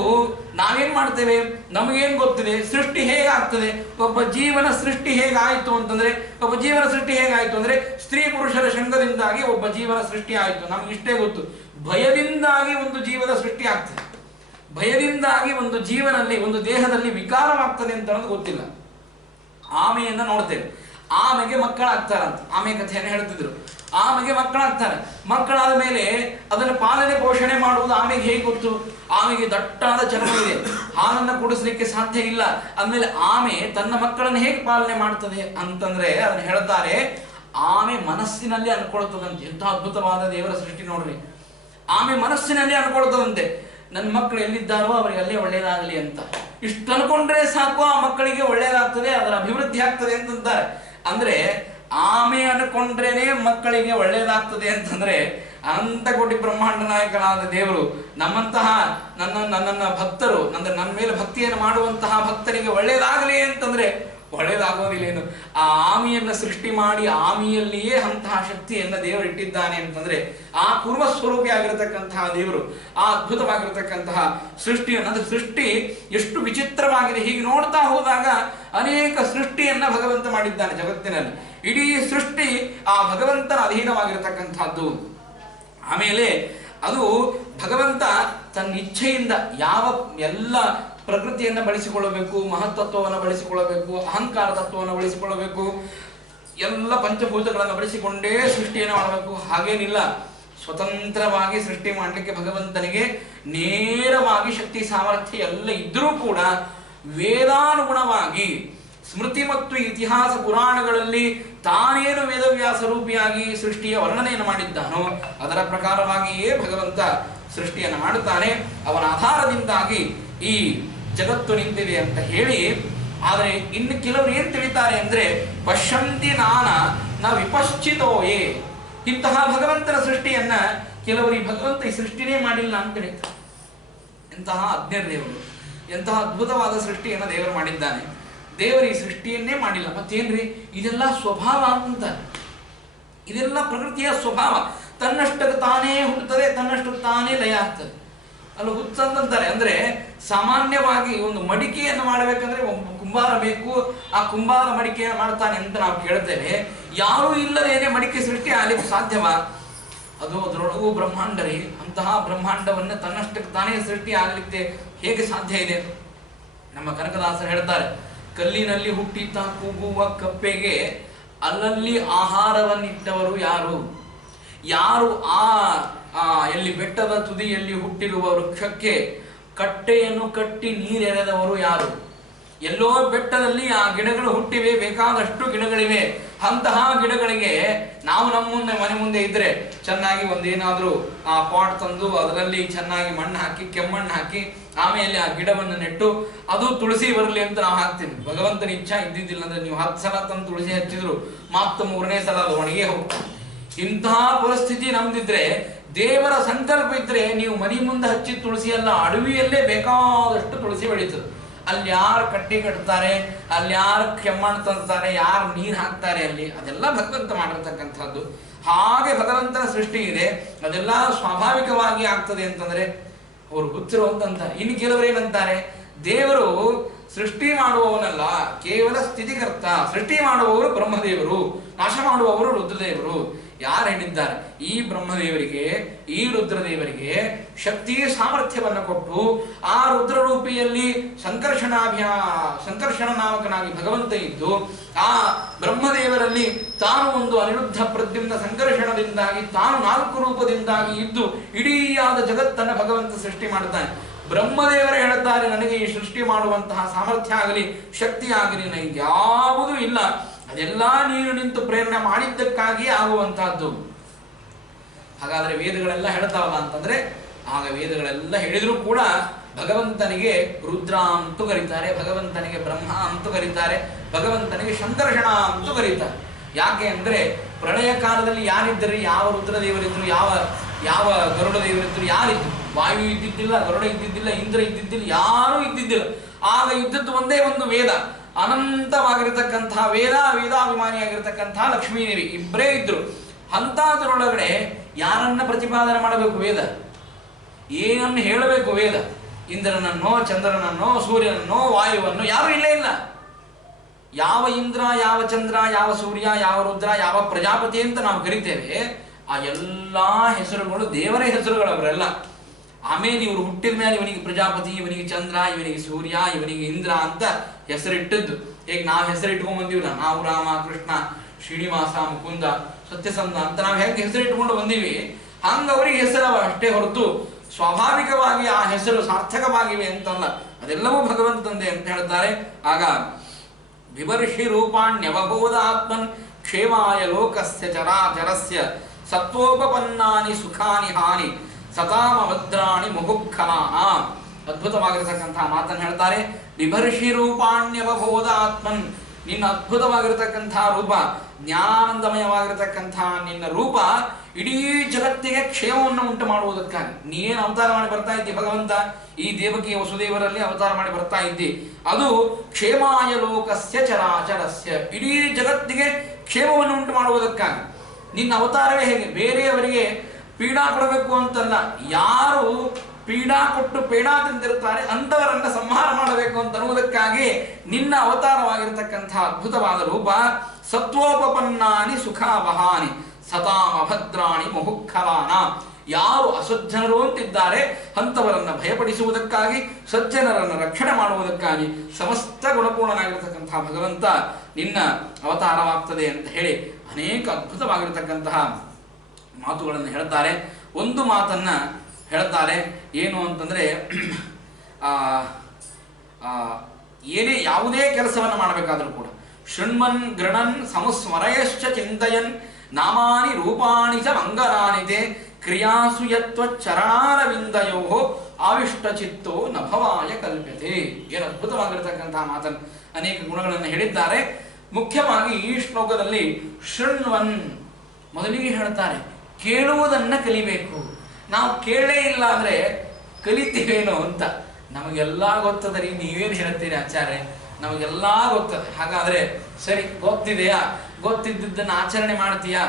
ನಾವೇನ್ ಮಾಡ್ತೇವೆ, ನಮಗೇನ್ ಗೊತ್ತಿದೆ ಸೃಷ್ಟಿ ಹೇಗಾಗ್ತದೆ. ಒಬ್ಬ ಜೀವನ ಸೃಷ್ಟಿ ಹೇಗಾಯ್ತು ಅಂತಂದ್ರೆ, ಒಬ್ಬ ಜೀವನ ಸೃಷ್ಟಿ ಹೇಗಾಯ್ತು ಅಂದ್ರೆ ಸ್ತ್ರೀ ಪುರುಷರ ಶಂಗದಿಂದಾಗಿ ಒಬ್ಬ ಜೀವನ ಸೃಷ್ಟಿ ಆಯ್ತು. ನಮ್ಗೆ ಇಷ್ಟೇ ಗೊತ್ತು. ಭಯದಿಂದಾಗಿ ಒಂದು ಜೀವನ ಸೃಷ್ಟಿ ಆಗ್ತದೆ, ಭಯದಿಂದಾಗಿ ಒಂದು ಜೀವನಲ್ಲಿ ಒಂದು ದೇಹದಲ್ಲಿ ವಿಕಾರವಾಗ್ತದೆ ಅಂತ ಅನ್ನೋದು ಗೊತ್ತಿಲ್ಲ. ಆಮೆಯನ್ನ ನೋಡ್ತೇವೆ, ಆಮೆಗೆ ಮಕ್ಕಳಾಗ್ತಾರಂತ. ಆಮೆ ಕಥೆಯನ್ನು ಹೇಳ್ತಿದ್ರು. ಆಮೆಗೆ ಮಕ್ಕಳಾಗ್ತಾರೆ. ಮಕ್ಕಳಾದ ಮೇಲೆ ಅದನ್ನು ಪಾಲನೆ ಪೋಷಣೆ ಮಾಡುವುದು ಆಮೆಗೆ ಹೇಗೆ ಗೊತ್ತು? ಆಮೆಗೆ ದಟ್ಟಾದ ಚರ್ಮ ಇದೆ, ಹಾಲನ್ನು ಕುಡಿಸ್ಲಿಕ್ಕೆ ಸಾಧ್ಯ ಇಲ್ಲ. ಅಂದಮೇಲೆ ಆಮೆ ತನ್ನ ಮಕ್ಕಳನ್ನು ಹೇಗೆ ಪಾಲನೆ ಮಾಡ್ತದೆ ಅಂತಂದ್ರೆ ಅದನ್ನು ಹೇಳ್ತಾರೆ, ಆಮೆ ಮನಸ್ಸಿನಲ್ಲಿ ಅನ್ಕೊಳ್ತದಂತೆ. ಎಂಥ ಅದ್ಭುತವಾದ ದೇವರ ಸೃಷ್ಟಿ ನೋಡ್ರಿ. ಆಮೆ ಮನಸ್ಸಿನಲ್ಲಿ ಅನ್ಕೊಳ್ತದಂತೆ, ನನ್ನ ಮಕ್ಕಳು ಎಲ್ಲಿದ್ದಾರೋ ಅವರಿಗೆ ಅಲ್ಲೇ ಒಳ್ಳೇದಾಗಲಿ ಅಂತ. ಇಷ್ಟು ಅನ್ಕೊಂಡ್ರೆ ಸಾಕು, ಆ ಮಕ್ಕಳಿಗೆ ಒಳ್ಳೇದಾಗ್ತದೆ, ಅದರ ಅಭಿವೃದ್ಧಿ ಆಗ್ತದೆ ಅಂತಂತಾರೆ. ಅಂದ್ರೆ ಆಮೆ ಅನ್ಕೊಂಡ್ರೇನೆ ಮಕ್ಕಳಿಗೆ ಒಳ್ಳೇದಾಗ್ತದೆ ಅಂತಂದ್ರೆ ಅನಂತ ಕೋಟಿ ಬ್ರಹ್ಮಾಂಡ ನಾಯಕನಾದ ದೇವರು ನಮ್ಮಂತಹ ನನ್ನನ್ನ ಭಕ್ತರು ನನ್ನ ಮೇಲೆ ಭಕ್ತಿಯನ್ನು ಮಾಡುವಂತಹ ಭಕ್ತರಿಗೆ ಒಳ್ಳೇದಾಗಲಿ ಅಂತಂದ್ರೆ ಒಳ್ಳೇದಾಗೋದಿಲ್ಲೇನು? ಆ ಆಮಿಯನ್ನ ಸೃಷ್ಟಿ ಮಾಡಿ ಆಮಿಯಲ್ಲಿಯೇ ಅಂತಹ ಶಕ್ತಿಯನ್ನ ದೇವರು ಇಟ್ಟಿದ್ದಾನೆ ಅಂತಂದ್ರೆ ಆ ಕೂರ್ಮ ಸ್ವರೂಪಿ ಆಗಿರತಕ್ಕಂತಹ ದೇವರು ಆ ಅದ್ಭುತವಾಗಿರತಕ್ಕಂತಹ ಸೃಷ್ಟಿಯನ್ನು, ಅಂದ್ರೆ ಸೃಷ್ಟಿ ಎಷ್ಟು ವಿಚಿತ್ರವಾಗಿದೆ. ಹೀಗೆ ನೋಡ್ತಾ ಹೋದಾಗ ಅನೇಕ ಸೃಷ್ಟಿಯನ್ನ ಭಗವಂತ ಮಾಡಿದ್ದಾನೆ ಜಗತ್ತಿನಲ್ಲಿ. ಇಡೀ ಸೃಷ್ಟಿ ಆ ಭಗವಂತನ ಅಧೀನವಾಗಿರತಕ್ಕಂಥದ್ದು. ಆಮೇಲೆ ಅದು ಭಗವಂತ ತನ್ನ ಇಚ್ಛೆಯಿಂದ ಯಾವ ಎಲ್ಲ ಪ್ರಕೃತಿಯನ್ನು ಬಳಸಿಕೊಳ್ಳಬೇಕು, ಮಹತ್ತತ್ವವನ್ನು ಬಳಸಿಕೊಳ್ಳಬೇಕು, ಅಹಂಕಾರ ತತ್ವವನ್ನು ಬಳಸಿಕೊಳ್ಳಬೇಕು, ಎಲ್ಲ ಪಂಚಭೂತಗಳನ್ನು ಬಳಸಿಕೊಂಡೇ ಸೃಷ್ಟಿಯನ್ನು ಮಾಡಬೇಕು ಹಾಗೇನಿಲ್ಲ. ಸ್ವತಂತ್ರವಾಗಿ ಸೃಷ್ಟಿ ಮಾಡಲಿಕ್ಕೆ ಭಗವಂತನಿಗೆ ನೇರವಾಗಿ ಶಕ್ತಿ ಸಾಮರ್ಥ್ಯ ಎಲ್ಲ ಇದ್ರೂ ಕೂಡ ವೇದಾನುಗುಣವಾಗಿ ಸ್ಮೃತಿ ಮತ್ತು ಇತಿಹಾಸ ಪುರಾಣಗಳಲ್ಲಿ ತಾನೇನು ವೇದವ್ಯಾಸ ರೂಪಿಯಾಗಿ ಸೃಷ್ಟಿಯ ವರ್ಣನೆಯನ್ನು ಮಾಡಿದ್ದಾನೋ ಅದರ ಪ್ರಕಾರವಾಗಿಯೇ ಭಗವಂತ ಸೃಷ್ಟಿಯನ್ನು ಮಾಡುತ್ತಾನೆ. ಅವನ ಆಧಾರದಿಂದಾಗಿ ಈ ಜಗತ್ತು ನಿಂತಿದೆ ಅಂತ ಹೇಳಿ, ಆದರೆ ಇನ್ನು ಕೆಲವರು ಏನ್ ತಿಳಿತಾರೆ ಅಂದ್ರೆ ಪಶ್ಯಂತಿ ನ ವಿಪಶ್ಚಿತೋಯೇ. ಇಂತಹ ಭಗವಂತನ ಸೃಷ್ಟಿಯನ್ನ ಕೆಲವರು ಈ ಭಗವಂತ ಈ ಸೃಷ್ಟಿನೇ ಮಾಡಿಲ್ಲ ಅಂತ ಹೇಳ್ತಾರೆ. ಎಂತಹ ಅಜ್ಞದೇವರು, ಎಂತಹ ಅದ್ಭುತವಾದ ಸೃಷ್ಟಿಯನ್ನ ದೇವರು ಮಾಡಿದ್ದಾನೆ. ದೇವರು ಈ ಸೃಷ್ಟಿಯನ್ನೇ ಮಾಡಿಲ್ಲ, ಮತ್ತೇನ್ರಿ ಇದೆಲ್ಲ ಸ್ವಭಾವ ಅಂತ. ಇದೆಲ್ಲ ಪ್ರಕೃತಿಯ ಸ್ವಭಾವ. ತನ್ನಷ್ಟಕ್ಕೆ ತಾನೇ ಹುಟ್ಟುತ್ತದೆ, ತನ್ನಷ್ಟಕ್ಕೆ ತಾನೇ ಲಯ ಆಗ್ತದೆ. ಅಲ್ಲಿ ಹುಚ್ಚಂತಾರೆ ಅಂದ್ರೆ ಸಾಮಾನ್ಯವಾಗಿ ಒಂದು ಮಡಿಕೆಯನ್ನು ಮಾಡಬೇಕಂದ್ರೆ ಒಬ್ಬ ಕುಂಬಾರ ಬೇಕು, ಆ ಕುಂಬಾರ ಮಡಿಕೆಯನ್ನು ಮಾಡ್ತಾನೆ ಅಂತ ನಾವು ಕೇಳ್ತೇವೆ. ಯಾರೂ ಇಲ್ಲದೇನೆ ಮಡಿಕೆ ಸೃಷ್ಟಿ ಆಗ್ಲಿಕ್ಕೆ ಸಾಧ್ಯವಾ? ಅದು ಅದರೊಳಗೂ ಬ್ರಹ್ಮಾಂಡರಿ. ಅಂತಹ ಬ್ರಹ್ಮಾಂಡವನ್ನು ತನ್ನಷ್ಟಕ್ಕೆ ತಾನೇ ಸೃಷ್ಟಿ ಆಗಲಿಕ್ಕೆ ಹೇಗೆ ಸಾಧ್ಯ ಇದೆ? ನಮ್ಮ ಕನಕದಾಸರು ಹೇಳ್ತಾರೆ, ಕಲ್ಲಿನಲ್ಲಿ ಹುಟ್ಟಿತ ಕೂಗುವ ಕಪ್ಪೆಗೆ ಅಲ್ಲಲ್ಲಿ ಆಹಾರವನ್ನಿಟ್ಟವರು ಯಾರು? ಯಾರು ಎಲ್ಲಿ ಬೆಟ್ಟದ ತುದಿಯಲ್ಲಿ ಹುಟ್ಟಿರುವ ವೃಕ್ಷಕ್ಕೆ ಕಟ್ಟೆಯನ್ನು ಕಟ್ಟಿ ನೀರೆರೆದವರು ಯಾರು? ಎಲ್ಲೋ ಬೆಟ್ಟದಲ್ಲಿ ಆ ಗಿಡಗಳು ಹುಟ್ಟಿವೆ, ಬೇಕಾದಷ್ಟು ಗಿಡಗಳಿವೆ. ಅಂತಹ ಗಿಡಗಳಿಗೆ ನಾವು ನಮ್ಮ ಮನೆ ಮುಂದೆ ಇದ್ರೆ ಚೆನ್ನಾಗಿ ಒಂದೇನಾದ್ರೂ ಆ ಪಾಟ್ ತಂದು ಅದರಲ್ಲಿ ಚೆನ್ನಾಗಿ ಮಣ್ಣು ಹಾಕಿ ಕೆಮ್ಮಣ್ಣು ಹಾಕಿ ಆಮೇಲೆ ಆ ಗಿಡವನ್ನು ನೆಟ್ಟು ಅದು ತುಳಸಿ ಬರಲಿ ಅಂತ ನಾವು ಹಾಕ್ತೀವಿ. ಭಗವಂತನ ಇಚ್ಛಾ ಇದ್ದಿದ್ದಿಲ್ಲ ಅಂದ್ರೆ ನೀವು 10 ಸಲ ತಂದು ತುಳಸಿ ಹಚ್ಚಿದ್ರು ಮತ್ತೆ 3ನೇ ಸಲ ಅದು ಒಣಗೇ ಹೋಗ್ತದೆ. ಇಂತಹ ಪರಿಸ್ಥಿತಿ ನಮ್ದಿದ್ರೆ, ದೇವರ ಸಂಕಲ್ಪ ಇದ್ರೆ ನೀವು ಮನೆ ಮುಂದೆ ಹಚ್ಚಿದ ತುಳಸಿ ಅಲ್ಲ, ಅಡವಿಯಲ್ಲೇ ಬೇಕಾದಷ್ಟು ತುಳಸಿ ಬೆಳೀತದೆ. ಅಲ್ಲಿ ಯಾರು ಕಟ್ಟಿ ಕಟ್ತಾರೆ, ಅಲ್ಲಿ ಯಾರು ಕೆಮ್ಮಣ್ಣು ತಂತಾರೆ, ಯಾರು ನೀರು ಹಾಕ್ತಾರೆ, ಅಲ್ಲಿ ಅದೆಲ್ಲ ಭಗವಂತ ಮಾಡಿರ್ತಕ್ಕಂಥದ್ದು. ಹಾಗೆ ಭಗವಂತನ ಸೃಷ್ಟಿ ಇದೆ, ಅದೆಲ್ಲ ಸ್ವಾಭಾವಿಕವಾಗಿ ಆಗ್ತದೆ ಅಂತಂದ್ರೆ ಅವರು ಹುಚ್ಚರು ಅಂತಂತ. ಇನ್ನು ಕೆಲವರು ಏನಂತಾರೆ, ದೇವರು ಸೃಷ್ಟಿ ಮಾಡುವವನಲ್ಲ, ಕೇವಲ ಸ್ಥಿತಿಕರ್ತ. ಸೃಷ್ಟಿ ಮಾಡುವವರು ಬ್ರಹ್ಮದೇವರು, ನಾಶ ಮಾಡುವವರು ರುದ್ರದೇವರು. ಯಾರು ಹೇಳಿದ್ದಾರೆ? ಈ ಬ್ರಹ್ಮದೇವರಿಗೆ ಈ ರುದ್ರದೇವರಿಗೆ ಶಕ್ತಿ ಸಾಮರ್ಥ್ಯವನ್ನು ಕೊಟ್ಟು ಆ ರುದ್ರರೂಪಿಯಲ್ಲಿ ಸಂಕರ್ಷಣ ನಾಮಕನಾಗಿ ಭಗವಂತ ಇದ್ದು, ಆ ಬ್ರಹ್ಮದೇವರಲ್ಲಿ ತಾನು ಒಂದು ಅನಿರುದ್ಧ ಪ್ರದ್ಯುಮ್ನ ಸಂಕರ್ಷಣದಿಂದಾಗಿ ತಾನು 4 ರೂಪದಿಂದಾಗಿ ಇದ್ದು ಇಡೀಯಾದ ಜಗತ್ತನ್ನು ಭಗವಂತ ಸೃಷ್ಟಿ ಮಾಡುತ್ತಾನೆ. ಬ್ರಹ್ಮದೇವರೇ ಹೇಳುತ್ತಾರೆ, ನನಗೆ ಈ ಸೃಷ್ಟಿ ಮಾಡುವಂತಹ ಸಾಮರ್ಥ್ಯ ಆಗಲಿ ಶಕ್ತಿ ಆಗಲಿ ನನಗೆ ಯಾವುದೂ ಇಲ್ಲ, ಅದೆಲ್ಲ ನೀನು ನಿಂತು ಪ್ರೇರಣೆ ಮಾಡಿದ್ದಕ್ಕಾಗಿ ಆಗುವಂತಹದ್ದು. ಹಾಗಾದ್ರೆ ವೇದಗಳೆಲ್ಲ ಹೇಳ್ತಾವಲ್ಲ ಅಂತಂದ್ರೆ, ಆಗ ವೇದಗಳೆಲ್ಲ ಹೇಳಿದ್ರು ಕೂಡ ಭಗವಂತನಿಗೆ ರುದ್ರ ಅಂತೂ ಕರೀತಾರೆ, ಭಗವಂತನಿಗೆ ಬ್ರಹ್ಮ ಅಂತೂ ಕರೀತಾರೆ, ಭಗವಂತನಿಗೆ ಸಂಕರ್ಷಣ ಅಂತೂ ಕರೀತಾರೆ. ಯಾಕೆ ಅಂದ್ರೆ ಪ್ರಳಯ ಕಾಲದಲ್ಲಿ ಯಾರಿದ್ದರು? ಯಾವ ರುದ್ರದೇವರಿದ್ರು, ಯಾವ ಗರುಡ ದೇವರಿದ್ರು? ಯಾರಿದ್ರು? ವಾಯು ಇದ್ದಿದ್ದಿಲ್ಲ, ಗರುಡ ಇದ್ದಿದ್ದಿಲ್ಲ, ಇಂದ್ರ ಇದ್ದಿದ್ದಿಲ್ಲ, ಯಾರೂ ಇದ್ದಿದ್ದಿಲ್ಲ. ಆಗ ಇದ್ದದ್ದು ಒಂದೇ ಒಂದು ವೇದ, ಅನಂತವಾಗಿರತಕ್ಕಂತಹ ವೇದಾಭಿಮಾನಿಯಾಗಿರ್ತಕ್ಕಂತಹ ಲಕ್ಷ್ಮೀದೇವಿ ಇಬ್ಬರೇ ಇದ್ರು. ಅಂತಹದರೊಳಗಡೆ ಯಾರನ್ನ ಪ್ರತಿಪಾದನೆ ಮಾಡಬೇಕು ವೇದ? ಏನನ್ನು ಹೇಳಬೇಕು ವೇದ? ಇಂದ್ರನನ್ನೋ, ಚಂದ್ರನನ್ನೋ, ಸೂರ್ಯನನ್ನೋ, ವಾಯುವನ್ನು? ಯಾರು ಇಲ್ಲೇ ಇಲ್ಲ. ಯಾವ ಇಂದ್ರ, ಯಾವ ಚಂದ್ರ, ಯಾವ ಸೂರ್ಯ, ಯಾವ ರುದ್ರ, ಯಾವ ಪ್ರಜಾಪತಿ ಅಂತ ನಾವು ಕರಿತೇವೆ, ಆ ಎಲ್ಲಾ ಹೆಸರುಗಳು ದೇವರ ಹೆಸರುಗಳವರೆಲ್ಲ. ಆಮೇಲೆ ಇವರು ಹುಟ್ಟಿದ ಮೇಲೆ ಇವನಿಗೆ ಪ್ರಜಾಪತಿ, ಇವನಿಗೆ ಚಂದ್ರ, ಇವನಿಗೆ ಸೂರ್ಯ, ಇವನಿಗೆ ಇಂದ್ರ ಅಂತ ಹೆಸರಿಟ್ಟದ್ದು. ಹೇಗೆ ನಾವು ಹೆಸರಿಟ್ಕೊಂಡ್ ಬಂದೀವಲ್ಲ, ನಾವು ರಾಮ, ಕೃಷ್ಣ, ಶ್ರೀನಿವಾಸ, ಮುಕುಂದ, ಸತ್ಯಸಂಧ ಅಂತ ನಾವು ಹೇಗೆ ಹೆಸರಿಟ್ಕೊಂಡು ಬಂದೀವಿ, ಹಂಗ ಅವರಿಗೆ ಹೆಸರವ ಅಷ್ಟೇ ಹೊರತು ಸ್ವಾಭಾವಿಕವಾಗಿ ಆ ಹೆಸರು ಸಾರ್ಥಕವಾಗಿವೆ ಅಂತಲ್ಲ. ಅದೆಲ್ಲವೂ ಭಗವಂತಂದೆ ಅಂತ ಹೇಳ್ತಾರೆ. ಆಗ ವಿಮರ್ಶಿ ರೂಪಾಣ್ಯವಬೋಧ ಆತ್ಮನ್ ಕ್ಷೇಮಾಯ ಲೋಕಸ್ಯ ಚರಾಚರಸ್ಯ ಸತ್ವೋಪಪನ್ನಾನಿ ಸುಖಾನಿ ಹಾನಿ ಸತಾಮ ಭದ್ರಾಣಿ ಮುಹುಃಖಲಾಹ. ಅದ್ಭುತವಾಗಿರತಕ್ಕಂತಹ ಮಾತನ್ನು ಹೇಳ್ತಾರೆ. ವಿಮರ್ಶಿ ರೂಪಾಣ್ಯವಬೋಧ ಆತ್ಮನ್, ನಿನ್ನ ಅದ್ಭುತವಾಗಿರತಕ್ಕಂತಹ ರೂಪ, ಜ್ಞಾನಾನಂದಮಯವಾಗಿರತಕ್ಕಂತಹ ನಿನ್ನ ರೂಪ ಇಡೀ ಜಗತ್ತಿಗೆ ಕ್ಷೇಮವನ್ನು ಉಂಟು ಮಾಡುವುದಕ್ಕಾಗಿ ನೀನು ಅವತಾರ ಮಾಡಿ ಬರ್ತಾ ಇದ್ದಿ ಭಗವಂತ. ಈ ದೇವಕಿ ವಸುದೇವರಲ್ಲಿ ಅವತಾರ ಮಾಡಿ ಬರ್ತಾ ಇದ್ದಿ. ಅದು ಕ್ಷೇಮಾಯ ಲೋಕಸ್ಯ ಚರಾಚರಸ್ಯ, ಇಡೀ ಜಗತ್ತಿಗೆ ಕ್ಷೇಮವನ್ನು ಉಂಟು ಮಾಡುವುದಕ್ಕಾಗಿ. ನಿನ್ನ ಅವತಾರವೇ ಹೇಗೆ? ಬೇರೆಯವರಿಗೆ ಪೀಡಾ ಕೊಡಬೇಕು ಅಂತಲ್ಲ, ಯಾರು ಪೀಡಾ ಕೊಟ್ಟು ಪೇಡಾ ತಿಂದಿರ್ತಾರೆ ಅಂಥವರನ್ನ ಸಂಹಾರ ಮಾಡಬೇಕು ಅಂತ ಅನ್ನುವುದಕ್ಕಾಗಿ ನಿನ್ನ ಅವತಾರವಾಗಿರತಕ್ಕಂತಹ ಅದ್ಭುತವಾದ ರೂಪ. ಸತ್ವೋಪಪನ್ನಾನಿ ಸುಖಾವಹಾನಿ ಸತಾಮ ಭದ್ರಾಣಿ ಮುಹುಃಖಲಾನ. ಯಾರು ಅಸಜ್ಜನರು ಅಂತಿದ್ದಾರೆ ಅಂಥವರನ್ನ ಭಯಪಡಿಸುವುದಕ್ಕಾಗಿ, ಸಜ್ಜನರನ್ನು ರಕ್ಷಣೆ ಮಾಡುವುದಕ್ಕಾಗಿ ಸಮಸ್ತ ಗುಣಪೂರ್ಣನಾಗಿರತಕ್ಕಂತಹ ಭಗವಂತ ನಿನ್ನ ಅವತಾರವಾಗ್ತದೆ ಅಂತ ಹೇಳಿ ಅನೇಕ ಅದ್ಭುತವಾಗಿರತಕ್ಕಂತಹ ಮಾತುಗಳನ್ನು ಹೇಳ್ತಾರೆ. ಒಂದು ಮಾತನ್ನ ಹೇಳ್ತಾರೆ, ಏನು ಅಂತಂದ್ರೆ, ಯಾವುದೇ ಕೆಲಸವನ್ನು ಮಾಡಬೇಕಾದ್ರೂ ಕೂಡ ಶೃಣ್ಮನ್ ಗೃಣನ್ ಸಮಸ್ಮರಯಶ್ಚ ಚಿಂತಯನ್ ನಾಮಾನಿ ರೂಪಾಣಿ ಚ ಮಂಗಲಾನಿತೆ ಕ್ರಿಯಾಸು ಯತ್ವ ಚರಣಾರವಿಂದಯೋ ಆವಿಷ್ಟ ಚಿತ್ತೋ ನಭವಾಯ ಕಲ್ಪ್ಯತೆ. ಏನು ಅದ್ಭುತವಾಗಿರತಕ್ಕಂತಹ ಮಾತನ್ನು, ಅನೇಕ ಗುಣಗಳನ್ನು ಹೇಳಿದ್ದಾರೆ. ಮುಖ್ಯವಾಗಿ ಈ ಶ್ಲೋಕದಲ್ಲಿ ಶೃಣ್ವನ್ ಮೊದಲಿಗೆ ಹೇಳ್ತಾರೆ, ಕೇಳುವುದನ್ನ ಕಲಿಬೇಕು. ನಾವು ಕೇಳೇ ಇಲ್ಲ ಅಂದ್ರೆ ಕಲಿತೀವೇನೋ ಅಂತ. ನಮಗೆಲ್ಲ ಗೊತ್ತದ್ರಿ, ನೀವೇನು ಹೇಳ್ತೀರಿ ಆಚಾರ್ಯ, ನಮಗೆಲ್ಲ ಗೊತ್ತದೆ. ಹಾಗಾದ್ರೆ ಸರಿ, ಗೊತ್ತಿದೆಯಾ? ಗೊತ್ತಿದ್ದದ್ದನ್ನು ಆಚರಣೆ ಮಾಡ್ತೀಯಾ?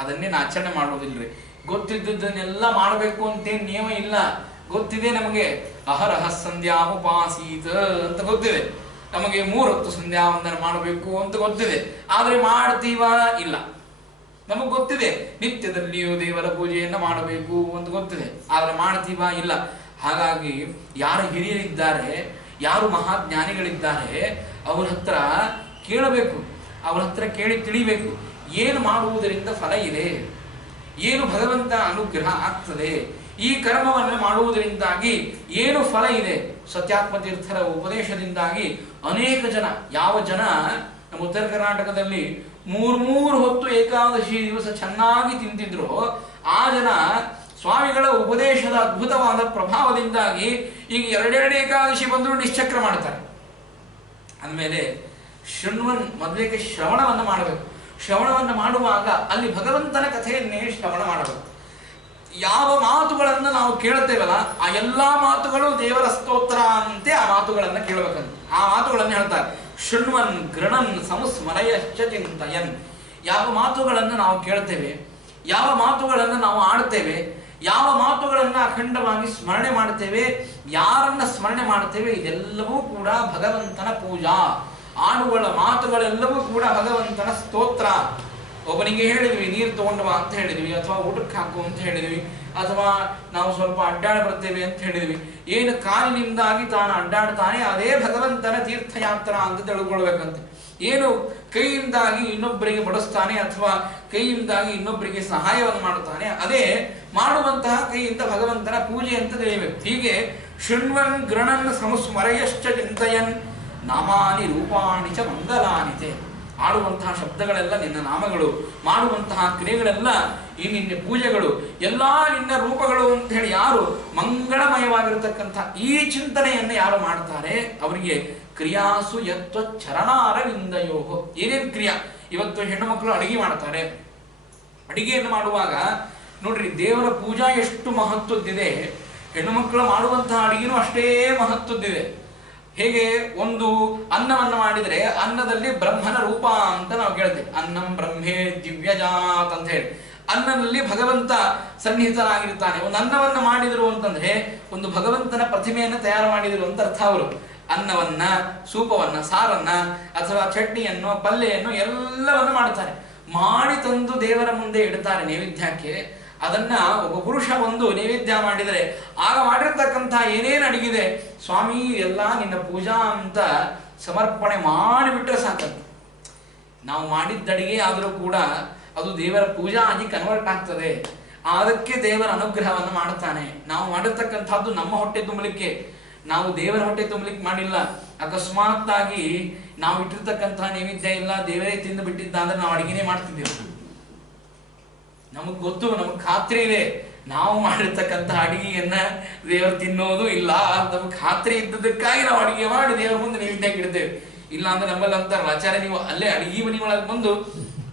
ಅದನ್ನೇನು ಆಚರಣೆ ಮಾಡೋದಿಲ್ರಿ. ಗೊತ್ತಿದ್ದದ್ದನ್ನೆಲ್ಲ ಮಾಡಬೇಕು ಅಂತೇನು ನಿಯಮ ಇಲ್ಲ. ಗೊತ್ತಿದೆ ನಮಗೆ, ಅಹರಹ ಸಂಧ್ಯಾಮುಪಾಸೀತ ಅಂತ ಗೊತ್ತಿದೆ. ನಮಗೆ 3 ಹೊತ್ತು ಸಂಧ್ಯಾ ವಂದನೆ ಮಾಡಬೇಕು ಅಂತ ಗೊತ್ತಿದೆ. ಆದ್ರೆ ಮಾಡ್ತೀವಾ? ಇಲ್ಲ. ನಮಗ್ ಗೊತ್ತಿದೆ ನಿತ್ಯದಲ್ಲಿಯೂ ದೇವರ ಪೂಜೆಯನ್ನು ಮಾಡಬೇಕು ಅಂತ ಗೊತ್ತಿದೆ, ಆದ್ರೆ ಮಾಡ್ತೀವಾ? ಇಲ್ಲ. ಹಾಗಾಗಿ ಯಾರು ಹಿರಿಯರಿದ್ದಾರೆ, ಯಾರು ಮಹಾಜ್ಞಾನಿಗಳಿದ್ದಾರೆ, ಅವ್ರ ಹತ್ರ ಕೇಳಬೇಕು. ಅವ್ರ ಹತ್ರ ಕೇಳಿ ತಿಳಿಬೇಕು, ಏನು ಮಾಡುವುದರಿಂದ ಫಲ ಇದೆ, ಏನು ಭಗವಂತ ಅನುಗ್ರಹ ಆಗ್ತದೆ, ಈ ಕರ್ಮವನ್ನು ಮಾಡುವುದರಿಂದಾಗಿ ಏನು ಫಲ ಇದೆ. ಸತ್ಯಾತ್ಮ ತೀರ್ಥರ ಉಪದೇಶದಿಂದಾಗಿ ಅನೇಕ ಜನ, ಯಾವ ಜನ ನಮ್ಮ ಉತ್ತರ ಕರ್ನಾಟಕದಲ್ಲಿ ಮೂರು ಹೊತ್ತು ಏಕಾದಶಿ ದಿವಸ ಚೆನ್ನಾಗಿ ತಿಂತಿದ್ರು. ಆ ಜನ ಸ್ವಾಮಿಗಳ ಉಪದೇಶದ ಅದ್ಭುತವಾದ ಪ್ರಭಾವದಿಂದಾಗಿ ಈಗ ಎರಡೆರಡು ಏಕಾದಶಿ ಬಂದರೂ ನಿಶ್ಚಕ್ರ ಮಾಡ್ತಾರೆ. ಅಂದಮೇಲೆ ಮೊದಲಿಗೆ ಶ್ರವಣವನ್ನು ಮಾಡಬೇಕು. ಶ್ರವಣವನ್ನು ಮಾಡುವಾಗ ಅಲ್ಲಿ ಭಗವಂತನ ಕಥೆಯನ್ನೇ ಶ್ರವಣ ಮಾಡಬೇಕು. ಯಾವ ಮಾತುಗಳನ್ನು ನಾವು ಕೇಳುತ್ತೇವಲ್ಲ ಆ ಎಲ್ಲ ಮಾತುಗಳು ದೇವರ ಸ್ತೋತ್ರ ಅಂತೆ ಆ ಮಾತುಗಳನ್ನು ಕೇಳಬೇಕಂತ. ಆ ಮಾತುಗಳನ್ನು ಹೇಳ್ತಾರೆ. ಶೃಣ್ವನ್ ಗೃಣನ್ ಸಂಸ್ಮರಯಶ್ಚ ಚಿಂತಯನ್. ಯಾವ ಮಾತುಗಳನ್ನು ನಾವು ಕೇಳ್ತೇವೆ, ಯಾವ ಮಾತುಗಳನ್ನು ನಾವು ಆಡ್ತೇವೆ, ಯಾವ ಮಾತುಗಳನ್ನು ಅಖಂಡವಾಗಿ ಸ್ಮರಣೆ ಮಾಡ್ತೇವೆ, ಯಾರನ್ನ ಸ್ಮರಣೆ ಮಾಡ್ತೇವೆ, ಇದೆಲ್ಲವೂ ಕೂಡ ಭಗವಂತನ ಪೂಜಾ. ಆಡುಗಳ ಮಾತುಗಳೆಲ್ಲವೂ ಕೂಡ ಭಗವಂತನ ಸ್ತೋತ್ರ. ಒಬ್ಬನಿಗೆ ಹೇಳಿದ್ವಿ ನೀರು ತಗೊಂಡು ಬಾ ಅಂತ ಹೇಳಿದ್ವಿ, ಅಥವಾ ಊಟಕ್ಕೆ ಹಾಕು ಅಂತ ಹೇಳಿದ್ವಿ, ಅಥವಾ ನಾವು ಸ್ವಲ್ಪ ಅಡ್ಡಾಡ ಬರ್ತೇವೆ ಅಂತ ಹೇಳಿದ್ವಿ. ಏನು ಕಾಲಿನಿಂದಾಗಿ ತಾನು ಅಡ್ಡಾಡ್ತಾನೆ ಅದೇ ಭಗವಂತನ ತೀರ್ಥಯಾತ್ರ ಅಂತ ತಿಳ್ಕೊಳ್ಬೇಕಂತೆ. ಏನು ಕೈಯಿಂದಾಗಿ ಇನ್ನೊಬ್ಬರಿಗೆ ಬಡಿಸ್ತಾನೆ ಅಥವಾ ಕೈಯಿಂದಾಗಿ ಇನ್ನೊಬ್ಬರಿಗೆ ಸಹಾಯವನ್ನು ಮಾಡುತ್ತಾನೆ ಅದೇ ಮಾಡುವಂತಹ ಕೈಯಿಂದ ಭಗವಂತನ ಪೂಜೆ ಅಂತ ತಿಳಿಯಬೇಕು. ಹೀಗೆ ಶೃಣ್ವನ್ ಗೃಣನ್ ಸಂಸ್ಮರಯಶ್ಚ ಚಿಂತಯನ್ ನಾಮಾನಿ ರೂಪಾಣಿ ಚ ಮಂಗಲಾನಿತೆ. ಆಡುವಂತಹ ಶಬ್ದಗಳೆಲ್ಲ ನಿನ್ನ ನಾಮಗಳು, ಮಾಡುವಂತಹ ಕ್ರಿಯೆಗಳೆಲ್ಲ ಈ ನಿನ್ನ ಪೂಜೆಗಳು, ಎಲ್ಲ ನಿನ್ನ ರೂಪಗಳು ಅಂತ ಹೇಳಿ ಯಾರು ಮಂಗಳಮಯವಾಗಿರತಕ್ಕಂಥ ಈ ಚಿಂತನೆಯನ್ನು ಯಾರು ಮಾಡ್ತಾರೆ ಅವರಿಗೆ ಕ್ರಿಯಾಸು ಯತ್ವ ಚರಣಾರವಿಂದಯೋ. ಏನೇನು ಕ್ರಿಯಾ? ಇವತ್ತು ಹೆಣ್ಣು ಮಕ್ಕಳು ಅಡಿಗೆ ಮಾಡ್ತಾರೆ. ಅಡಿಗೆಯನ್ನು ಮಾಡುವಾಗ ನೋಡ್ರಿ, ದೇವರ ಪೂಜಾ ಎಷ್ಟು ಮಹತ್ವದ್ದಿದೆ, ಹೆಣ್ಣು ಮಕ್ಕಳು ಮಾಡುವಂತಹ ಅಡಿಗೆನೂ ಅಷ್ಟೇ ಮಹತ್ವದ್ದಿದೆ. ಹೇಗೆ ಒಂದು ಅನ್ನವನ್ನು ಮಾಡಿದರೆ ಅನ್ನದಲ್ಲಿ ಬ್ರಹ್ಮನ ರೂಪ ಅಂತ ನಾವು ಕೇಳ್ತೇವೆ. ಅನ್ನಂ ಬ್ರಹ್ಮೇ ದಿವ್ಯಜಾತ್ ಅಂತ ಹೇಳಿ ಅನ್ನದಲ್ಲಿ ಭಗವಂತ ಸನ್ನಿಹಿತನಾಗಿರ್ತಾನೆ. ಒಂದು ಅನ್ನವನ್ನು ಮಾಡಿದರು ಅಂತಂದ್ರೆ ಒಂದು ಭಗವಂತನ ಪ್ರತಿಮೆಯನ್ನು ತಯಾರು ಮಾಡಿದರು ಅಂತ ಅರ್ಥ. ಅವರು ಅನ್ನವನ್ನ, ಸೂಪವನ್ನ, ಸಾರನ್ನ ಅಥವಾ ಚಟ್ನಿಯನ್ನು, ಪಲ್ಯವನ್ನು ಎಲ್ಲವನ್ನು ಮಾಡ್ತಾರೆ. ಮಾಡಿ ತಂದು ದೇವರ ಮುಂದೆ ಇಡ್ತಾರೆ ನೈವೇದ್ಯಕ್ಕೆ. ಅದನ್ನ ಒಬ್ಬ ಪುರುಷ ಒಂದು ನೈವೇದ್ಯ ಮಾಡಿದರೆ ಆಗ ಮಾಡಿರ್ತಕ್ಕಂಥ ಏನೇನು ಅಡಿಗಿದೆ ಸ್ವಾಮಿ ಎಲ್ಲ ನಿನ್ನ ಪೂಜಾ ಅಂತ ಸಮರ್ಪಣೆ ಮಾಡಿಬಿಟ್ರೆ ಸಾಕಂತ. ನಾವು ಮಾಡಿದ್ದಡಿಗೆ ಆದರೂ ಕೂಡ ಅದು ದೇವರ ಪೂಜಾ ಆಗಿ ಕನ್ವರ್ಟ್ ಆಗ್ತದೆ. ಅದಕ್ಕೆ ದೇವರ ಅನುಗ್ರಹವನ್ನು ಮಾಡುತ್ತಾನೆ. ನಾವು ಮಾಡಿರ್ತಕ್ಕಂಥದ್ದು ನಮ್ಮ ಹೊಟ್ಟೆ ತುಂಬಲಿಕ್ಕೆ, ನಾವು ದೇವರ ಹೊಟ್ಟೆ ತುಂಬಲಿಕ್ಕೆ ಮಾಡಿಲ್ಲ. ಅಕಸ್ಮಾತ್ ಆಗಿ ನಾವು ಇಟ್ಟಿರ್ತಕ್ಕಂತಹ ನೈವೇದ್ಯ ಇಲ್ಲ, ದೇವರೇ ತಿಂದು ಬಿಟ್ಟಿದ್ದ ಅಂದ್ರೆ ನಾವು ಅಡಿಗೆನೇ ಮಾಡ್ತಿದ್ದೇವೆ. ನಮಗ್ ಗೊತ್ತು, ನಮಗ್ ಖಾತ್ರಿ ಇದೆ ನಾವು ಮಾಡಿರ್ತಕ್ಕಂತಹ ಅಡಿಗೆಯನ್ನ ದೇವರು ತಿನ್ನೋದು ಇಲ್ಲ ಅಂತ ನಮಗ್ ಖಾತ್ರಿ ಇದ್ದದಕ್ಕಾಗಿ ನಾವು ಅಡಿಗೆ ಮಾಡಿ ದೇವರ ಮುಂದೆ ನೈವೇದ್ಯಕ್ಕೆ ಇಡ್ತೇವೆ. ಇಲ್ಲ ಅಂದ್ರೆ ನಮ್ಮಲ್ಲಿ ಅಂತಾರಲ್ಲ, ಆಚಾರ್ಯ ನೀವು ಅಲ್ಲೇ ಅಡಿಗೆ ಮನೆ ಒಳಗೆ ಬಂದು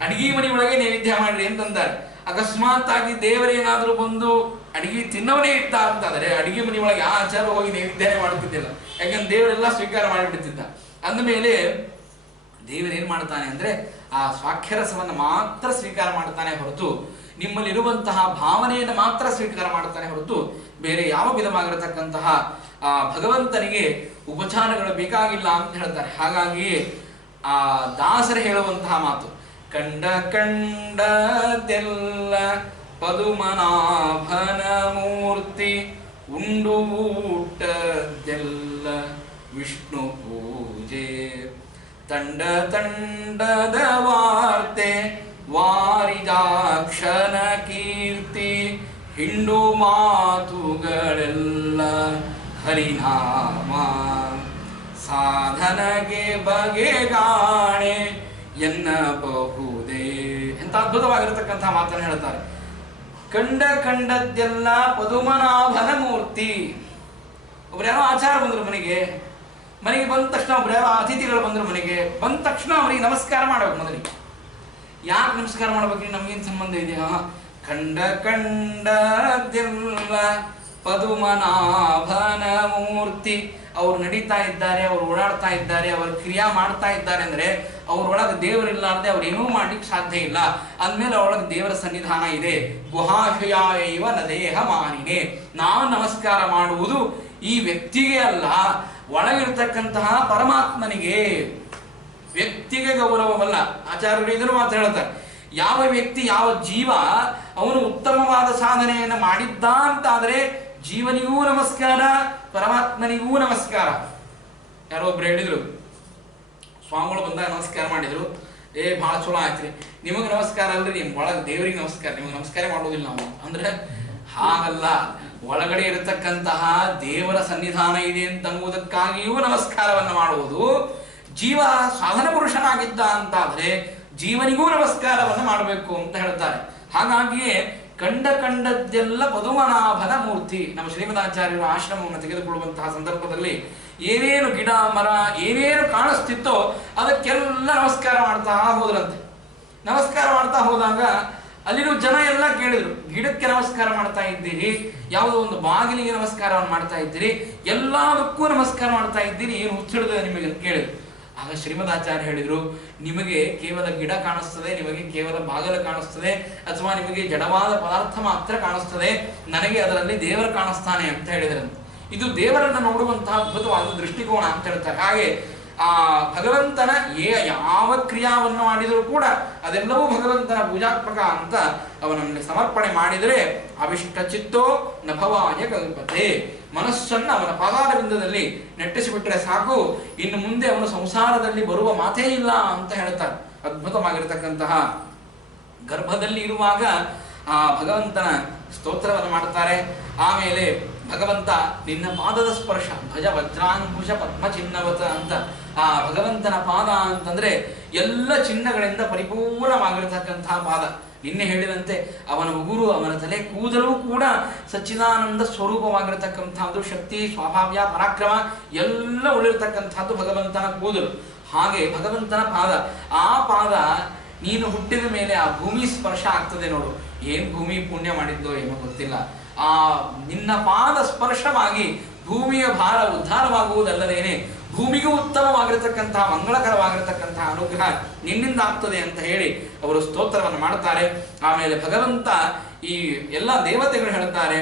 ಅಡಿಗೆ ಮನೆ ಒಳಗೆ ನೈವೇದ್ಯ ಮಾಡ್ರಿ ಅಂತಂತಾರೆ. ಅಕಸ್ಮಾತ್ ಆಗಿ ದೇವರೇನಾದ್ರೂ ಬಂದು ಅಡಿಗೆ ತಿನ್ನವನೇ ಇಟ್ಟ ಅಂತಂದ್ರೆ ಅಡಿಗೆ ಮನೆ ಒಳಗೆ ಆ ಆಚಾರ ಹೋಗಿ ನೈವೇದ್ಯ ಮಾಡುತ್ತಿದ್ದಿಲ್ಲ. ಯಾಕಂದ್ರೆ ದೇವರೆಲ್ಲ ಸ್ವೀಕಾರ ಮಾಡಿಬಿಡ್ತಿದ್ದ. ಅಂದಮೇಲೆ ದೇವರೇನ್ ಮಾಡ್ತಾನೆ ಅಂದ್ರೆ ಆ ಸ್ವಾಖ್ಯರಸವನ್ನು ಮಾತ್ರ ಸ್ವೀಕಾರ ಮಾಡ್ತಾನೆ ಹೊರತು, ನಿಮ್ಮಲ್ಲಿರುವಂತಹ ಭಾವನೆಯನ್ನು ಮಾತ್ರ ಸ್ವೀಕಾರ ಮಾಡ್ತಾನೆ ಹೊರತು ಬೇರೆ ಯಾವ ವಿಧವಾಗಿರತಕ್ಕಂತಹ ಆ ಭಗವಂತನಿಗೆ ಉಪಚಾರಗಳು ಬೇಕಾಗಿಲ್ಲ ಅಂತ ಹೇಳ್ತಾರೆ. ಹಾಗಾಗಿ ಆ ದಾಸರು ಹೇಳುವಂತಹ ಮಾತು, ಕಂಡ ಕಂಡದೆಲ್ಲ ಪದುಮನಾಭನ ಮೂರ್ತಿ, ಉಂಡು ಊಟದೆಲ್ಲ ವಿಷ್ಣು ಪೂಜೆ, ತಂಡ ತಂಡದ ವಾರ್ತೆ ವಾರಿದಾಕ್ಷನ ಕೀರ್ತಿ, ಹಿಂಡು ಮಾತುಗಳೆಲ್ಲ ಹರಿನಾಮ, ಸಾಧನಗೆ ಬಗೆಗಾಣೆ ಎನ್ನಬಹುದೇ. ಎಂತ ಅದ್ಭುತವಾಗಿರತಕ್ಕಂತಹ ಮಾತನ್ನು ಹೇಳ್ತಾರೆ. ಕಂಡದ್ದೆಲ್ಲ ಪದುಮನಾಭನ ಮೂರ್ತಿ. ಒಬ್ರು ಯಾರೋ ಆಚಾರ ಬಂದ್ರು ಮನೆಗೆ ಬಂದ ತಕ್ಷಣ ಒಬ್ರು ಯಾರೋ ಅತಿಥಿಗಳು ಬಂದ್ರು ಮನೆಗೆ ಬಂದ ತಕ್ಷಣ ಅವರಿಗೆ ನಮಸ್ಕಾರ ಮಾಡ್ಬೇಕು. ಮೊದಲಿಗೆ ಯಾಕೆ ನಮಸ್ಕಾರ ಮಾಡ್ಬೇಕು? ನಮ್ಗೇನು ಸಂಬಂಧ ಇದೆಯಾ? ಕಂಡದ್ದೆಲ್ಲ ಪದುಮನಾಭನ ಮೂರ್ತಿ. ಅವ್ರು ನಡೀತಾ ಇದ್ದಾರೆ, ಅವ್ರು ಓಡಾಡ್ತಾ ಇದ್ದಾರೆ, ಅವ್ರ ಕ್ರಿಯಾ ಮಾಡ್ತಾ ಇದ್ದಾರೆ ಅಂದ್ರೆ ಅವ್ರೊಳಗೆ ದೇವರಿಲ್ಲಾರ್ದೆ ಅವ್ರೇನೂ ಮಾಡ್ಲಿಕ್ಕೆ ಸಾಧ್ಯ ಇಲ್ಲ. ಅಂದ್ಮೇಲೆ ಅವಳೊಳಗೆ ದೇವರ ಸನ್ನಿಧಾನ ಇದೆ. ಗುಹಾಶಯಾಯವ ನ ದೇಹ ಮಾನಿನೇ. ನಾವು ನಮಸ್ಕಾರ ಮಾಡುವುದು ಈ ವ್ಯಕ್ತಿಗೆ ಅಲ್ಲ, ಒಳಗಿರ್ತಕ್ಕಂತಹ ಪರಮಾತ್ಮನಿಗೆ. ವ್ಯಕ್ತಿಗೆ ಗೌರವವಲ್ಲ. ಆಚಾರ್ಯರು ಇದನ್ನು ಮಾತ್ರ ಹೇಳ್ತಾರೆ. ಯಾವ ವ್ಯಕ್ತಿ, ಯಾವ ಜೀವ ಅವನು ಉತ್ತಮವಾದ ಸಾಧನೆಯನ್ನು ಮಾಡಿದ್ದ ಅಂತಾದರೆ ಜೀವನಿಗೂ ನಮಸ್ಕಾರ, ಪರಮಾತ್ಮನಿಗೂ ನಮಸ್ಕಾರ. ಯಾರೋ ಒಬ್ರು ಹೇಳಿದ್ರು, ಸ್ವಾಮಿಗಳು ಬಂದಾಗ ನಮಸ್ಕಾರ ಮಾಡಿದ್ರು, ಬಹಳ ಚಲೋ ಆಯ್ತ್ರಿ, ನಿಮಗೆ ನಮಸ್ಕಾರ ಅಲ್ರಿ, ನಿಮ್ ಒಳಗೆ ದೇವರಿಗೆ ನಮಸ್ಕಾರ, ನಿಮಗೆ ನಮಸ್ಕಾರ ಮಾಡೋದಿಲ್ಲ ನಾವು ಅಂದ್ರೆ. ಹಾಗಲ್ಲ, ಒಳಗಡೆ ಇರತಕ್ಕಂತಹ ದೇವರ ಸನ್ನಿಧಾನ ಇದೆ ಅಂತಂಬುದಕ್ಕಾಗಿಯೂ ನಮಸ್ಕಾರವನ್ನು ಮಾಡುವುದು. ಜೀವ ಸಾಧನ ಪುರುಷನಾಗಿದ್ದ ಅಂತಾದ್ರೆ ಜೀವನಿಗೂ ನಮಸ್ಕಾರವನ್ನು ಮಾಡಬೇಕು ಅಂತ ಹೇಳ್ತಾರೆ. ಹಾಗಾಗಿಯೇ ಕಂಡದ್ದೆಲ್ಲ ಪದುಮನಾಭನ ಮೂರ್ತಿ. ನಮ್ಮ ಶ್ರೀಮದಾಚಾರ್ಯರ ಆಶ್ರಮವನ್ನು ತೆಗೆದುಕೊಳ್ಳುವಂತಹ ಸಂದರ್ಭದಲ್ಲಿ ಏನೇನು ಗಿಡ ಮರ ಏನೇನು ಕಾಣಿಸ್ತಿತ್ತೋ ಅದಕ್ಕೆಲ್ಲ ನಮಸ್ಕಾರ ಮಾಡ್ತಾ ಹೋದ್ರಂತೆ. ನಮಸ್ಕಾರ ಮಾಡ್ತಾ ಹೋದಾಗ ಅಲ್ಲಿರೋ ಜನ ಎಲ್ಲ ಕೇಳಿದ್ರು, ಗಿಡಕ್ಕೆ ನಮಸ್ಕಾರ ಮಾಡ್ತಾ ಇದ್ದೀರಿ, ಯಾವುದೋ ಒಂದು ಬಾಗಿಲಿಗೆ ನಮಸ್ಕಾರವನ್ನು ಮಾಡ್ತಾ ಇದ್ದೀರಿ, ಎಲ್ಲದಕ್ಕೂ ನಮಸ್ಕಾರ ಮಾಡ್ತಾ ಇದ್ದೀರಿ, ಏನು ಹುಚ್ಚಿಡಿದ ನಿಮಗೆ ಅಂತ ಕೇಳಿದ್ರು. ಆಗ ಶ್ರೀಮದಾಚಾರ್ಯ ಹೇಳಿದ್ರು, ನಿಮಗೆ ಕೇವಲ ಗಿಡ ಕಾಣಿಸ್ತದೆ, ನಿಮಗೆ ಕೇವಲ ಬಾಗಿಲು ಕಾಣಿಸ್ತದೆ, ಅಥವಾ ನಿಮಗೆ ಜಡವಾದ ಪದಾರ್ಥ ಮಾತ್ರ ಕಾಣಿಸ್ತದೆ, ನನಗೆ ಅದರಲ್ಲಿ ದೇವರು ಕಾಣಿಸ್ತಾನೆ ಅಂತ ಹೇಳಿದ್ರಂತೆ. ಇದು ದೇವರನ್ನು ನೋಡುವಂತಹ ಅದ್ಭುತವಾದ ದೃಷ್ಟಿಕೋನ ಅಂತ ಹೇಳ್ತಾರೆ. ಹಾಗೆ ಆ ಭಗವಂತನ ಯಾವ ಕ್ರಿಯಾವನ್ನು ಮಾಡಿದರೂ ಕೂಡ ಅದೆಲ್ಲವೂ ಭಗವಂತನ ಪೂಜಾತ್ಮಕ ಅಂತ ಅವನನ್ನು ಸಮರ್ಪಣೆ ಮಾಡಿದರೆ ಅವಿಷ್ಟ ಚಿತ್ತೋ ನಭವಾಯ ಕಲ್ಪತೆ. ಮನಸ್ಸನ್ನು ಅವನ ಪಾದಾರವಿಂದದಲ್ಲಿ ನೆಟ್ಟಿಸಿಬಿಟ್ರೆ ಸಾಕು, ಇನ್ನು ಮುಂದೆ ಅವನು ಸಂಸಾರದಲ್ಲಿ ಬರುವ ಮಾತೇ ಇಲ್ಲ ಅಂತ ಹೇಳ್ತಾರೆ. ಅದ್ಭುತವಾಗಿರತಕ್ಕಂತಹ ಗರ್ಭದಲ್ಲಿ ಇರುವಾಗ ಆ ಭಗವಂತನ ಸ್ತೋತ್ರವನ್ನು ಮಾಡ್ತಾರೆ. ಆಮೇಲೆ ಭಗವಂತ ನಿನ್ನ ಪಾದದ ಸ್ಪರ್ಶ ಭಜ ವಜ್ರಾಂಕುಶ ಪದ್ಮ ಚಿನ್ನವತ ಅಂತ. ಆ ಭಗವಂತನ ಪಾದ ಅಂತಂದ್ರೆ ಎಲ್ಲ ಚಿನ್ನಗಳಿಂದ ಪರಿಪೂರ್ಣವಾಗಿರತಕ್ಕಂತಹ ಪಾದ. ನಿನ್ನೆ ಹೇಳಿದಂತೆ ಅವನ ಉಗುರು, ಅವನ ತಲೆ ಕೂದಲು ಕೂಡ ಸಚ್ಚಿದಾನಂದ ಸ್ವರೂಪವಾಗಿರತಕ್ಕಂಥದ್ದು. ಶಕ್ತಿ, ಸ್ವಾಭಾವ್ಯ, ಪರಾಕ್ರಮ ಎಲ್ಲ ಉಳಿರತಕ್ಕಂಥದ್ದು ಭಗವಂತನ ಕೂದಲು. ಹಾಗೆ ಭಗವಂತನ ಪಾದ, ಆ ಪಾದ ನೀನು ಹುಟ್ಟಿದ ಮೇಲೆ ಆ ಭೂಮಿ ಸ್ಪರ್ಶ ಆಗ್ತದೆ ನೋಡು. ಏನ್ ಭೂಮಿ ಪುಣ್ಯ ಮಾಡಿದ್ದೋ ಏನೋ ಗೊತ್ತಿಲ್ಲ, ಆ ನಿನ್ನ ಪಾದ ಸ್ಪರ್ಶವಾಗಿ ಭೂಮಿಯ ಭಾರ ಉದ್ಧಾರವಾಗುವುದಲ್ಲದೇನೆ ಭೂಮಿಗೂ ಉತ್ತಮವಾಗಿರತಕ್ಕಂತಹ ಮಂಗಳಕರವಾಗಿರತಕ್ಕಂತಹ ಅನುಗ್ರಹ ನಿನ್ನಿಂದ ಆಗ್ತದೆ ಅಂತ ಹೇಳಿ ಅವರು ಸ್ತೋತ್ರವನ್ನು ಮಾಡುತ್ತಾರೆ. ಆಮೇಲೆ ಭಗವಂತ ಈ ಎಲ್ಲ ದೇವತೆಗಳು ಹೇಳ್ತಾರೆ,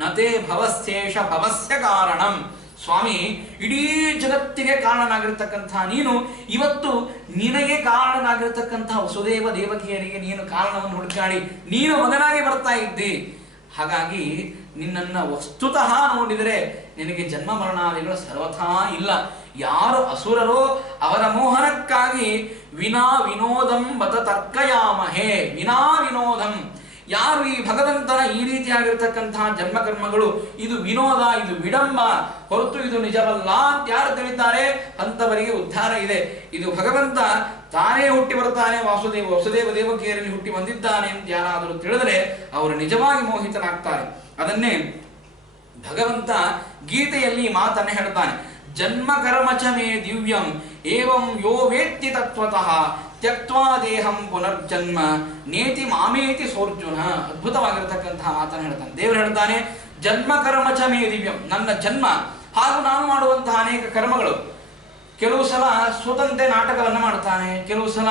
ನತೇ ಭವಶೇಷ ಭವಸ್ಯ ಕಾರಣಂ. ಸ್ವಾಮಿ, ಇಡೀ ಜಗತ್ತಿಗೆ ಕಾರಣನಾಗಿರ್ತಕ್ಕಂತಹ ನೀನು ಇವತ್ತು ನಿನಗೆ ಕಾರಣನಾಗಿರ್ತಕ್ಕಂತಹ ವಸುದೇವ ದೇವಕಿಯರಿಗೆ ನೀನು ಕಾರಣವನ್ನು ಹುಡುಕಾಡಿ ನೀನು ಮಗನಾಗಿ ಬರ್ತಾ ಇದ್ದಿ. ಹಾಗಾಗಿ ನಿನ್ನನ್ನು ವಸ್ತುತಃ ನೋಡಿದರೆ ನಿನಗೆ ಜನ್ಮ ಮರಣಾದಿಗಳು ಸರ್ವಥಾ ಇಲ್ಲ. ಯಾರು ಅಸುರರೋ ಅವರ ಮೋಹನಕ್ಕಾಗಿ ವಿನಾ ವಿನೋದಂ ಬತ ತರ್ಕಯಾಮಹೇ. ವಿನಾ ವಿನೋದಂ, ಯಾರು ಈ ಭಗವಂತನ ಈ ರೀತಿಯಾಗಿರ್ತಕ್ಕಂತಹ ಜನ್ಮಕರ್ಮಗಳು ಇದು ವಿನೋದ, ಇದು ವಿಡಂಬ ಹೊರತು ಇದು ನಿಜವಲ್ಲ ಅಂತ ಯಾರು ತಿಳಿತಾರೆ ಅಂತವರಿಗೆ ಉದ್ಧಾರ ಇದೆ. ಇದು ಭಗವಂತ ತಾನೇ ಹುಟ್ಟಿ ಬರ್ತಾನೆ, ವಸುದೇವ ದೇವಕಿಯರಲ್ಲಿ ಹುಟ್ಟಿ ಬಂದಿದ್ದಾನೆ ಅಂತ ಯಾರಾದರೂ ತಿಳಿದರೆ ಅವರು ನಿಜವಾಗಿ ಮೋಹಿತನಾಗ್ತಾರೆ. ಅದನ್ನೇ ಭಗವಂತ ಗೀತೆಯಲ್ಲಿ ಮಾತನ್ನೇ ಹೇಳ್ತಾನೆ, ಜನ್ಮ ಕರ್ಮಚ ಮೇ ದಿವ್ಯಂ ಏವಂ ಯೋ ವೇತ್ತಿ ತತ್ವತಃ ತ್ಯಕ್ತ್ವಾ ದೇಹಂ ಪುನರ್ಜನ್ಮ ನೇತಿ ಮಾಮೇತಿ ಸೋರ್ಜುನ. ಅದ್ಭುತವಾಗಿರತಕ್ಕಂತಹ ಮಾತನ್ನು ಹೇಳ್ತಾನೆ. ದೇವರು ಹೇಳ್ತಾನೆ, ಜನ್ಮ ಕರ್ಮಚ ಮೇ ದಿವ್ಯಂ, ನನ್ನ ಜನ್ಮ ಹಾಗೂ ನಾನು ಮಾಡುವಂತಹ ಅನೇಕ ಕರ್ಮಗಳು. ಕೆಲವು ಸಲ ಸ್ವತಂತ್ರ ನಾಟಕವನ್ನು ಮಾಡ್ತಾನೆ, ಕೆಲವು ಸಲ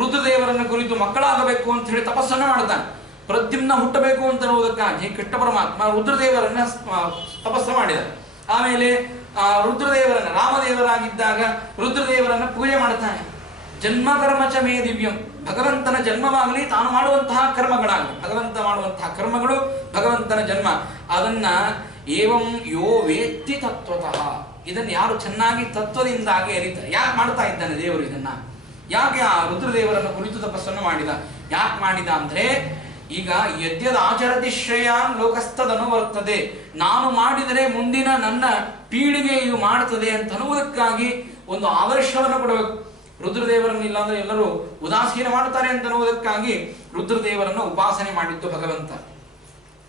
ರುದ್ರದೇವರನ್ನು ಕುರಿತು ಮಕ್ಕಳಾಗಬೇಕು ಅಂತ ಹೇಳಿ ತಪಸ್ಸನ್ನು ಮಾಡ್ತಾನೆ. ಪ್ರದ್ಯುಮ್ನ ಹುಟ್ಟಬೇಕು ಅಂತ ಅನ್ನೋದಕ್ಕಾಗಿ ಕೃಷ್ಣ ಪರಮಾತ್ಮ ರುದ್ರದೇವರನ್ನ ತಪಸ್ಸು ಮಾಡಿದ. ಆಮೇಲೆ ರುದ್ರದೇವರನ್ನ ರಾಮದೇವರಾಗಿದ್ದಾಗ ರುದ್ರದೇವರನ್ನ ಪೂಜೆ ಮಾಡ್ತಾನೆ. ಜನ್ಮ ಕರ್ಮಚ ಮೇ ದಿವ್ಯಂ, ಭಗವಂತನ ಜನ್ಮವಾಗಲಿ ತಾನು ಮಾಡುವಂತಹ ಕರ್ಮಗಳಾಗಲಿ, ಭಗವಂತ ಮಾಡುವಂತಹ ಕರ್ಮಗಳು ಭಗವಂತನ ಜನ್ಮ. ಅದನ್ನ ಏವಂ ಯೋ ವೇತ್ತಿ ತತ್ವತಃ, ಇದನ್ನು ಯಾರು ಚೆನ್ನಾಗಿ ತತ್ವದಿಂದಾಗಿ ಅರಿತಾರೆ. ಯಾಕೆ ಮಾಡ್ತಾ ಇದ್ದಾನೆ ದೇವರು ಇದನ್ನ? ಯಾಕೆ ಆ ರುದ್ರದೇವರನ್ನು ಕುರಿತು ತಪಸ್ಸನ್ನು ಮಾಡಿದ? ಯಾಕೆ ಮಾಡಿದ ಅಂದ್ರೆ, ಈಗ ಯದ್ಯದ ಆಚರತಿ ಶ್ರೇಯಾನ್ ಲೋಕಸ್ಥದನು ಬರ್ತದೆ, ನಾನು ಮಾಡಿದರೆ ಮುಂದಿನ ನನ್ನ ಪೀಳಿಗೆಯು ಮಾಡ್ತದೆ ಅಂತ ಅನ್ನುವುದಕ್ಕಾಗಿ ಒಂದು ಆದರ್ಶವನ್ನು ಕೊಡಬೇಕು. ರುದ್ರದೇವರನ್ನು ಇಲ್ಲಾಂದ್ರೆ ಎಲ್ಲರೂ ಉದಾಸೀನ ಮಾಡ್ತಾರೆ ಅಂತ ಅನ್ನುವುದಕ್ಕಾಗಿ ರುದ್ರದೇವರನ್ನು ಉಪಾಸನೆ ಮಾಡಿದ್ದು ಭಗವಂತ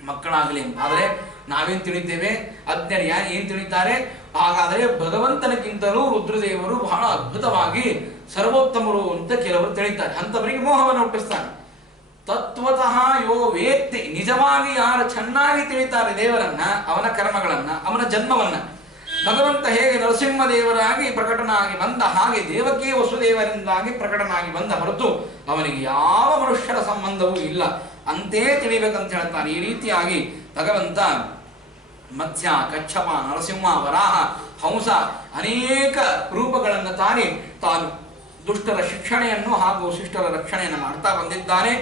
ಮಕ್ಕಳಾಗಲಿ ಅಂತ. ಆದರೆ ನಾವೇನ್ ತಿಳಿದ್ದೇವೆ, ಅಜ್ಞರು ಏನ್ ತಿಳಿತಾರೆ? ಹಾಗಾದರೆ ಭಗವಂತನಕ್ಕಿಂತಲೂ ರುದ್ರದೇವರು ಬಹಳ ಅದ್ಭುತವಾಗಿ ಸರ್ವೋತ್ತಮರು ಅಂತ ಕೆಲವರು ತಿಳಿತಾರೆ. ಅಂತವರಿಗೆ ಮೋಹವನ್ನು ಹುಟ್ಟಿಸ್ತಾನೆ. ತತ್ವತಃ ಯೋ ವೇತ್ತಿ, ನಿಜವಾಗಿ ಯಾರು ಚೆನ್ನಾಗಿ ತಿಳಿತಾರೆ ದೇವರನ್ನ, ಅವನ ಕರ್ಮಗಳನ್ನ, ಅವನ ಜನ್ಮವನ್ನ, ಭಗವಂತ ಹೇಗೆ ನರಸಿಂಹದೇವರಾಗಿ ಪ್ರಕಟನಾಗಿ ಬಂದ ಹಾಗೆ ದೇವಕಿ ವಸುದೇವರಿಂದಾಗಿ ಪ್ರಕಟನಾಗಿ ಬಂದ ಹೊರತು ಅವನಿಗೆ ಯಾವ ಮನುಷ್ಯರ ಸಂಬಂಧವೂ ಇಲ್ಲ ಅಂತೇ ತಿಳಿಬೇಕಂತ ಹೇಳ್ತಾನೆ. ಈ ರೀತಿಯಾಗಿ ಭಗವಂತ ಮತ್ಸ್ಯ, ಕಚ್ಚಪ, ನರಸಿಂಹ, ವರಾಹ, ಹಂಸ ಅನೇಕ ರೂಪಗಳನ್ನು ತಾನೇ ತಾನು ದುಷ್ಟರ ಶಿಕ್ಷಣೆಯನ್ನು ಹಾಗೂ ಶಿಷ್ಟರ ರಕ್ಷಣೆಯನ್ನು ಮಾಡ್ತಾ ಬಂದಿದ್ದಾನೆ.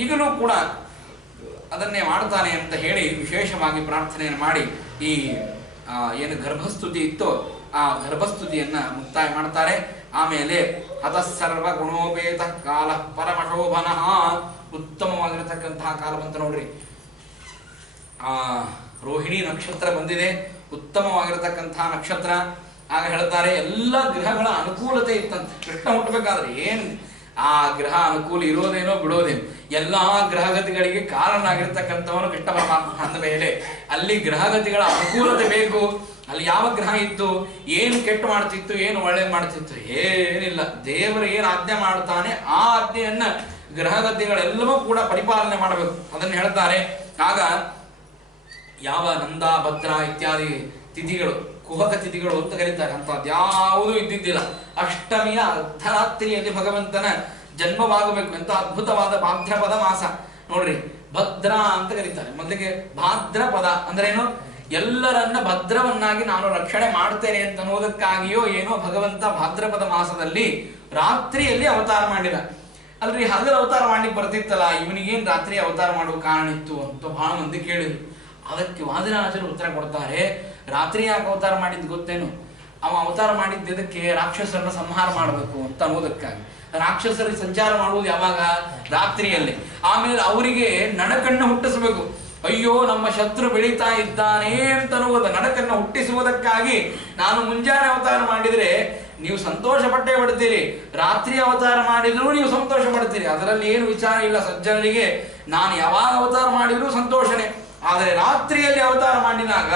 ಈಗಲೂ ಕೂಡ ಅದನ್ನೇ ಮಾಡ್ತಾನೆ ಅಂತ ಹೇಳಿ ವಿಶೇಷವಾಗಿ ಪ್ರಾರ್ಥನೆಯನ್ನು ಮಾಡಿ ಈ ಏನು ಗರ್ಭಸ್ತುತಿ ಇತ್ತೋ ಆ ಗರ್ಭಸ್ತುತಿಯನ್ನ ಮುಕ್ತಾಯ ಮಾಡ್ತಾರೆ. ಆಮೇಲೆ ಹತಸರ್ವ ಗುಣೋಪೇತ ಕಾಲ ಪರಮಶೋಭನಃ, ಉತ್ತಮವಾಗಿರತಕ್ಕಂತಹ ಕಾಲ ಬಂತ ನೋಡ್ರಿ. ರೋಹಿಣಿ ನಕ್ಷತ್ರ ಬಂದಿದೆ, ಉತ್ತಮವಾಗಿರತಕ್ಕಂತಹ ನಕ್ಷತ್ರ. ಆಗ ಹೇಳ್ತಾರೆ ಎಲ್ಲ ಗ್ರಹಗಳ ಅನುಕೂಲತೆ ಇತ್ತಂತೆ. ಕೃಷ್ಣ ಹುಟ್ಟಬೇಕಾದ್ರೆ ಏನ್ ಆ ಗ್ರಹ ಅನುಕೂಲ ಇರೋದೇನೋ ಬಿಡೋದೇನೋ, ಎಲ್ಲಾ ಗ್ರಹಗತಿಗಳಿಗೆ ಕಾರಣನಾಗಿರ್ತಕ್ಕಂಥವನು ಕೃಷ್ಣ ಪರಮಾತ್ಮ ಅಂದ ಮೇಲೆ ಅಲ್ಲಿ ಗ್ರಹಗತಿಗಳ ಅನುಕೂಲತೆ ಬೇಕು. ಅಲ್ಲಿ ಯಾವ ಗ್ರಹ ಇತ್ತು, ಏನು ಕೆಟ್ಟು ಮಾಡ್ತಿತ್ತು, ಏನು ಒಳ್ಳೇದು ಮಾಡ್ತಿತ್ತು, ಏನಿಲ್ಲ. ದೇವರು ಏನು ಆಜ್ಞೆ ಮಾಡ್ತಾನೆ ಆ ಆಜ್ಞೆಯನ್ನ ಗ್ರಹಗತಿಗಳೆಲ್ಲವೂ ಕೂಡ ಪರಿಪಾಲನೆ ಮಾಡಬೇಕು. ಅದನ್ನು ಹೇಳ್ತಾರೆ. ಆಗ ಯಾವ ನಂದ ಭದ್ರ ಇತ್ಯಾದಿ ತಿಥಿಗಳು, ಕುಹಕ ತಿಥಿಗಳು ಅಂತ ಕರೀತಾರೆ, ಅಂತದ್ಯಾವುದೂ ಇದ್ದಿದ್ದಿಲ್ಲ. ಅಷ್ಟಮಿಯ ಅರ್ಧರಾತ್ರಿಯಲ್ಲಿ ಭಗವಂತನ ಜನ್ಮವಾಗಬೇಕು ಅಂತ ಅದ್ಭುತವಾದ ಭಾದ್ರಪದ ಮಾಸ ನೋಡ್ರಿ. ಭದ್ರ ಅಂತ ಕರೀತಾರೆ. ಮೊದಲಿಗೆ ಭಾದ್ರಪದ ಅಂದ್ರೇನು, ಎಲ್ಲರನ್ನ ಭದ್ರವನ್ನಾಗಿ ನಾನು ರಕ್ಷಣೆ ಮಾಡ್ತೇನೆ ಅಂತ ಅನ್ನೋದಕ್ಕಾಗಿಯೋ ಏನೋ ಭಗವಂತ ಭಾದ್ರಪದ ಮಾಸದಲ್ಲಿ ರಾತ್ರಿಯಲ್ಲಿ ಅವತಾರ ಮಾಡಿದ. ಅಲ್ರಿ, ಹಗಲು ಅವತಾರ ಮಾಡ್ಲಿಕ್ಕೆ ಬರ್ತಿತ್ತಲ್ಲ, ಇವನಿಗೇನು ರಾತ್ರಿ ಅವತಾರ ಮಾಡುವ ಕಾರಣ ಇತ್ತು ಅಂತ ಬಹಳ ಮಂದಿ ಕೇಳಿದ್ರು. ಅದಕ್ಕೆ ವಾದಿರಾಜರು ಉತ್ತರ ಕೊಡ್ತಾರೆ, ರಾತ್ರಿ ಯಾಕೆ ಅವತಾರ ಮಾಡಿದ್ದು ಗೊತ್ತೇನು? ಅವ ಅವತಾರ ಮಾಡಿದ್ದಕ್ಕೆ ರಾಕ್ಷಸರನ್ನ ಸಂಹಾರ ಮಾಡಬೇಕು ಅಂತ ಅನ್ನೋದಕ್ಕಾಗಿ. ರಾಕ್ಷಸರಿಗೆ ಸಂಚಾರ ಮಾಡುವುದು ಯಾವಾಗ? ರಾತ್ರಿಯಲ್ಲಿ. ಆಮೇಲೆ ಅವರಿಗೆ ನಡಕನ್ನು ಹುಟ್ಟಿಸಬೇಕು. ಅಯ್ಯೋ ನಮ್ಮ ಶತ್ರು ಬೆಳೀತಾ ಇದ್ದಾನೆ ಅಂತ ಅನ್ನುವುದು ನಡಕನ್ನು ಹುಟ್ಟಿಸುವುದಕ್ಕಾಗಿ ನಾನು ಮುಂಜಾನೆ ಅವತಾರ ಮಾಡಿದ್ರೆ ನೀವು ಸಂತೋಷ ಪಟ್ಟೇ ಪಡ್ತೀರಿ, ರಾತ್ರಿ ಅವತಾರ ಮಾಡಿದ್ರೂ ನೀವು ಸಂತೋಷ ಪಡ್ತೀರಿ. ಅದರಲ್ಲಿ ಏನು ವಿಚಾರ ಇಲ್ಲ. ಸಜ್ಜನರಿಗೆ ನಾನು ಯಾವಾಗ ಅವತಾರ ಮಾಡಿದ್ರೂ ಸಂತೋಷನೇ. ಆದರೆ ರಾತ್ರಿಯಲ್ಲಿ ಅವತಾರ ಮಾಡಿದಾಗ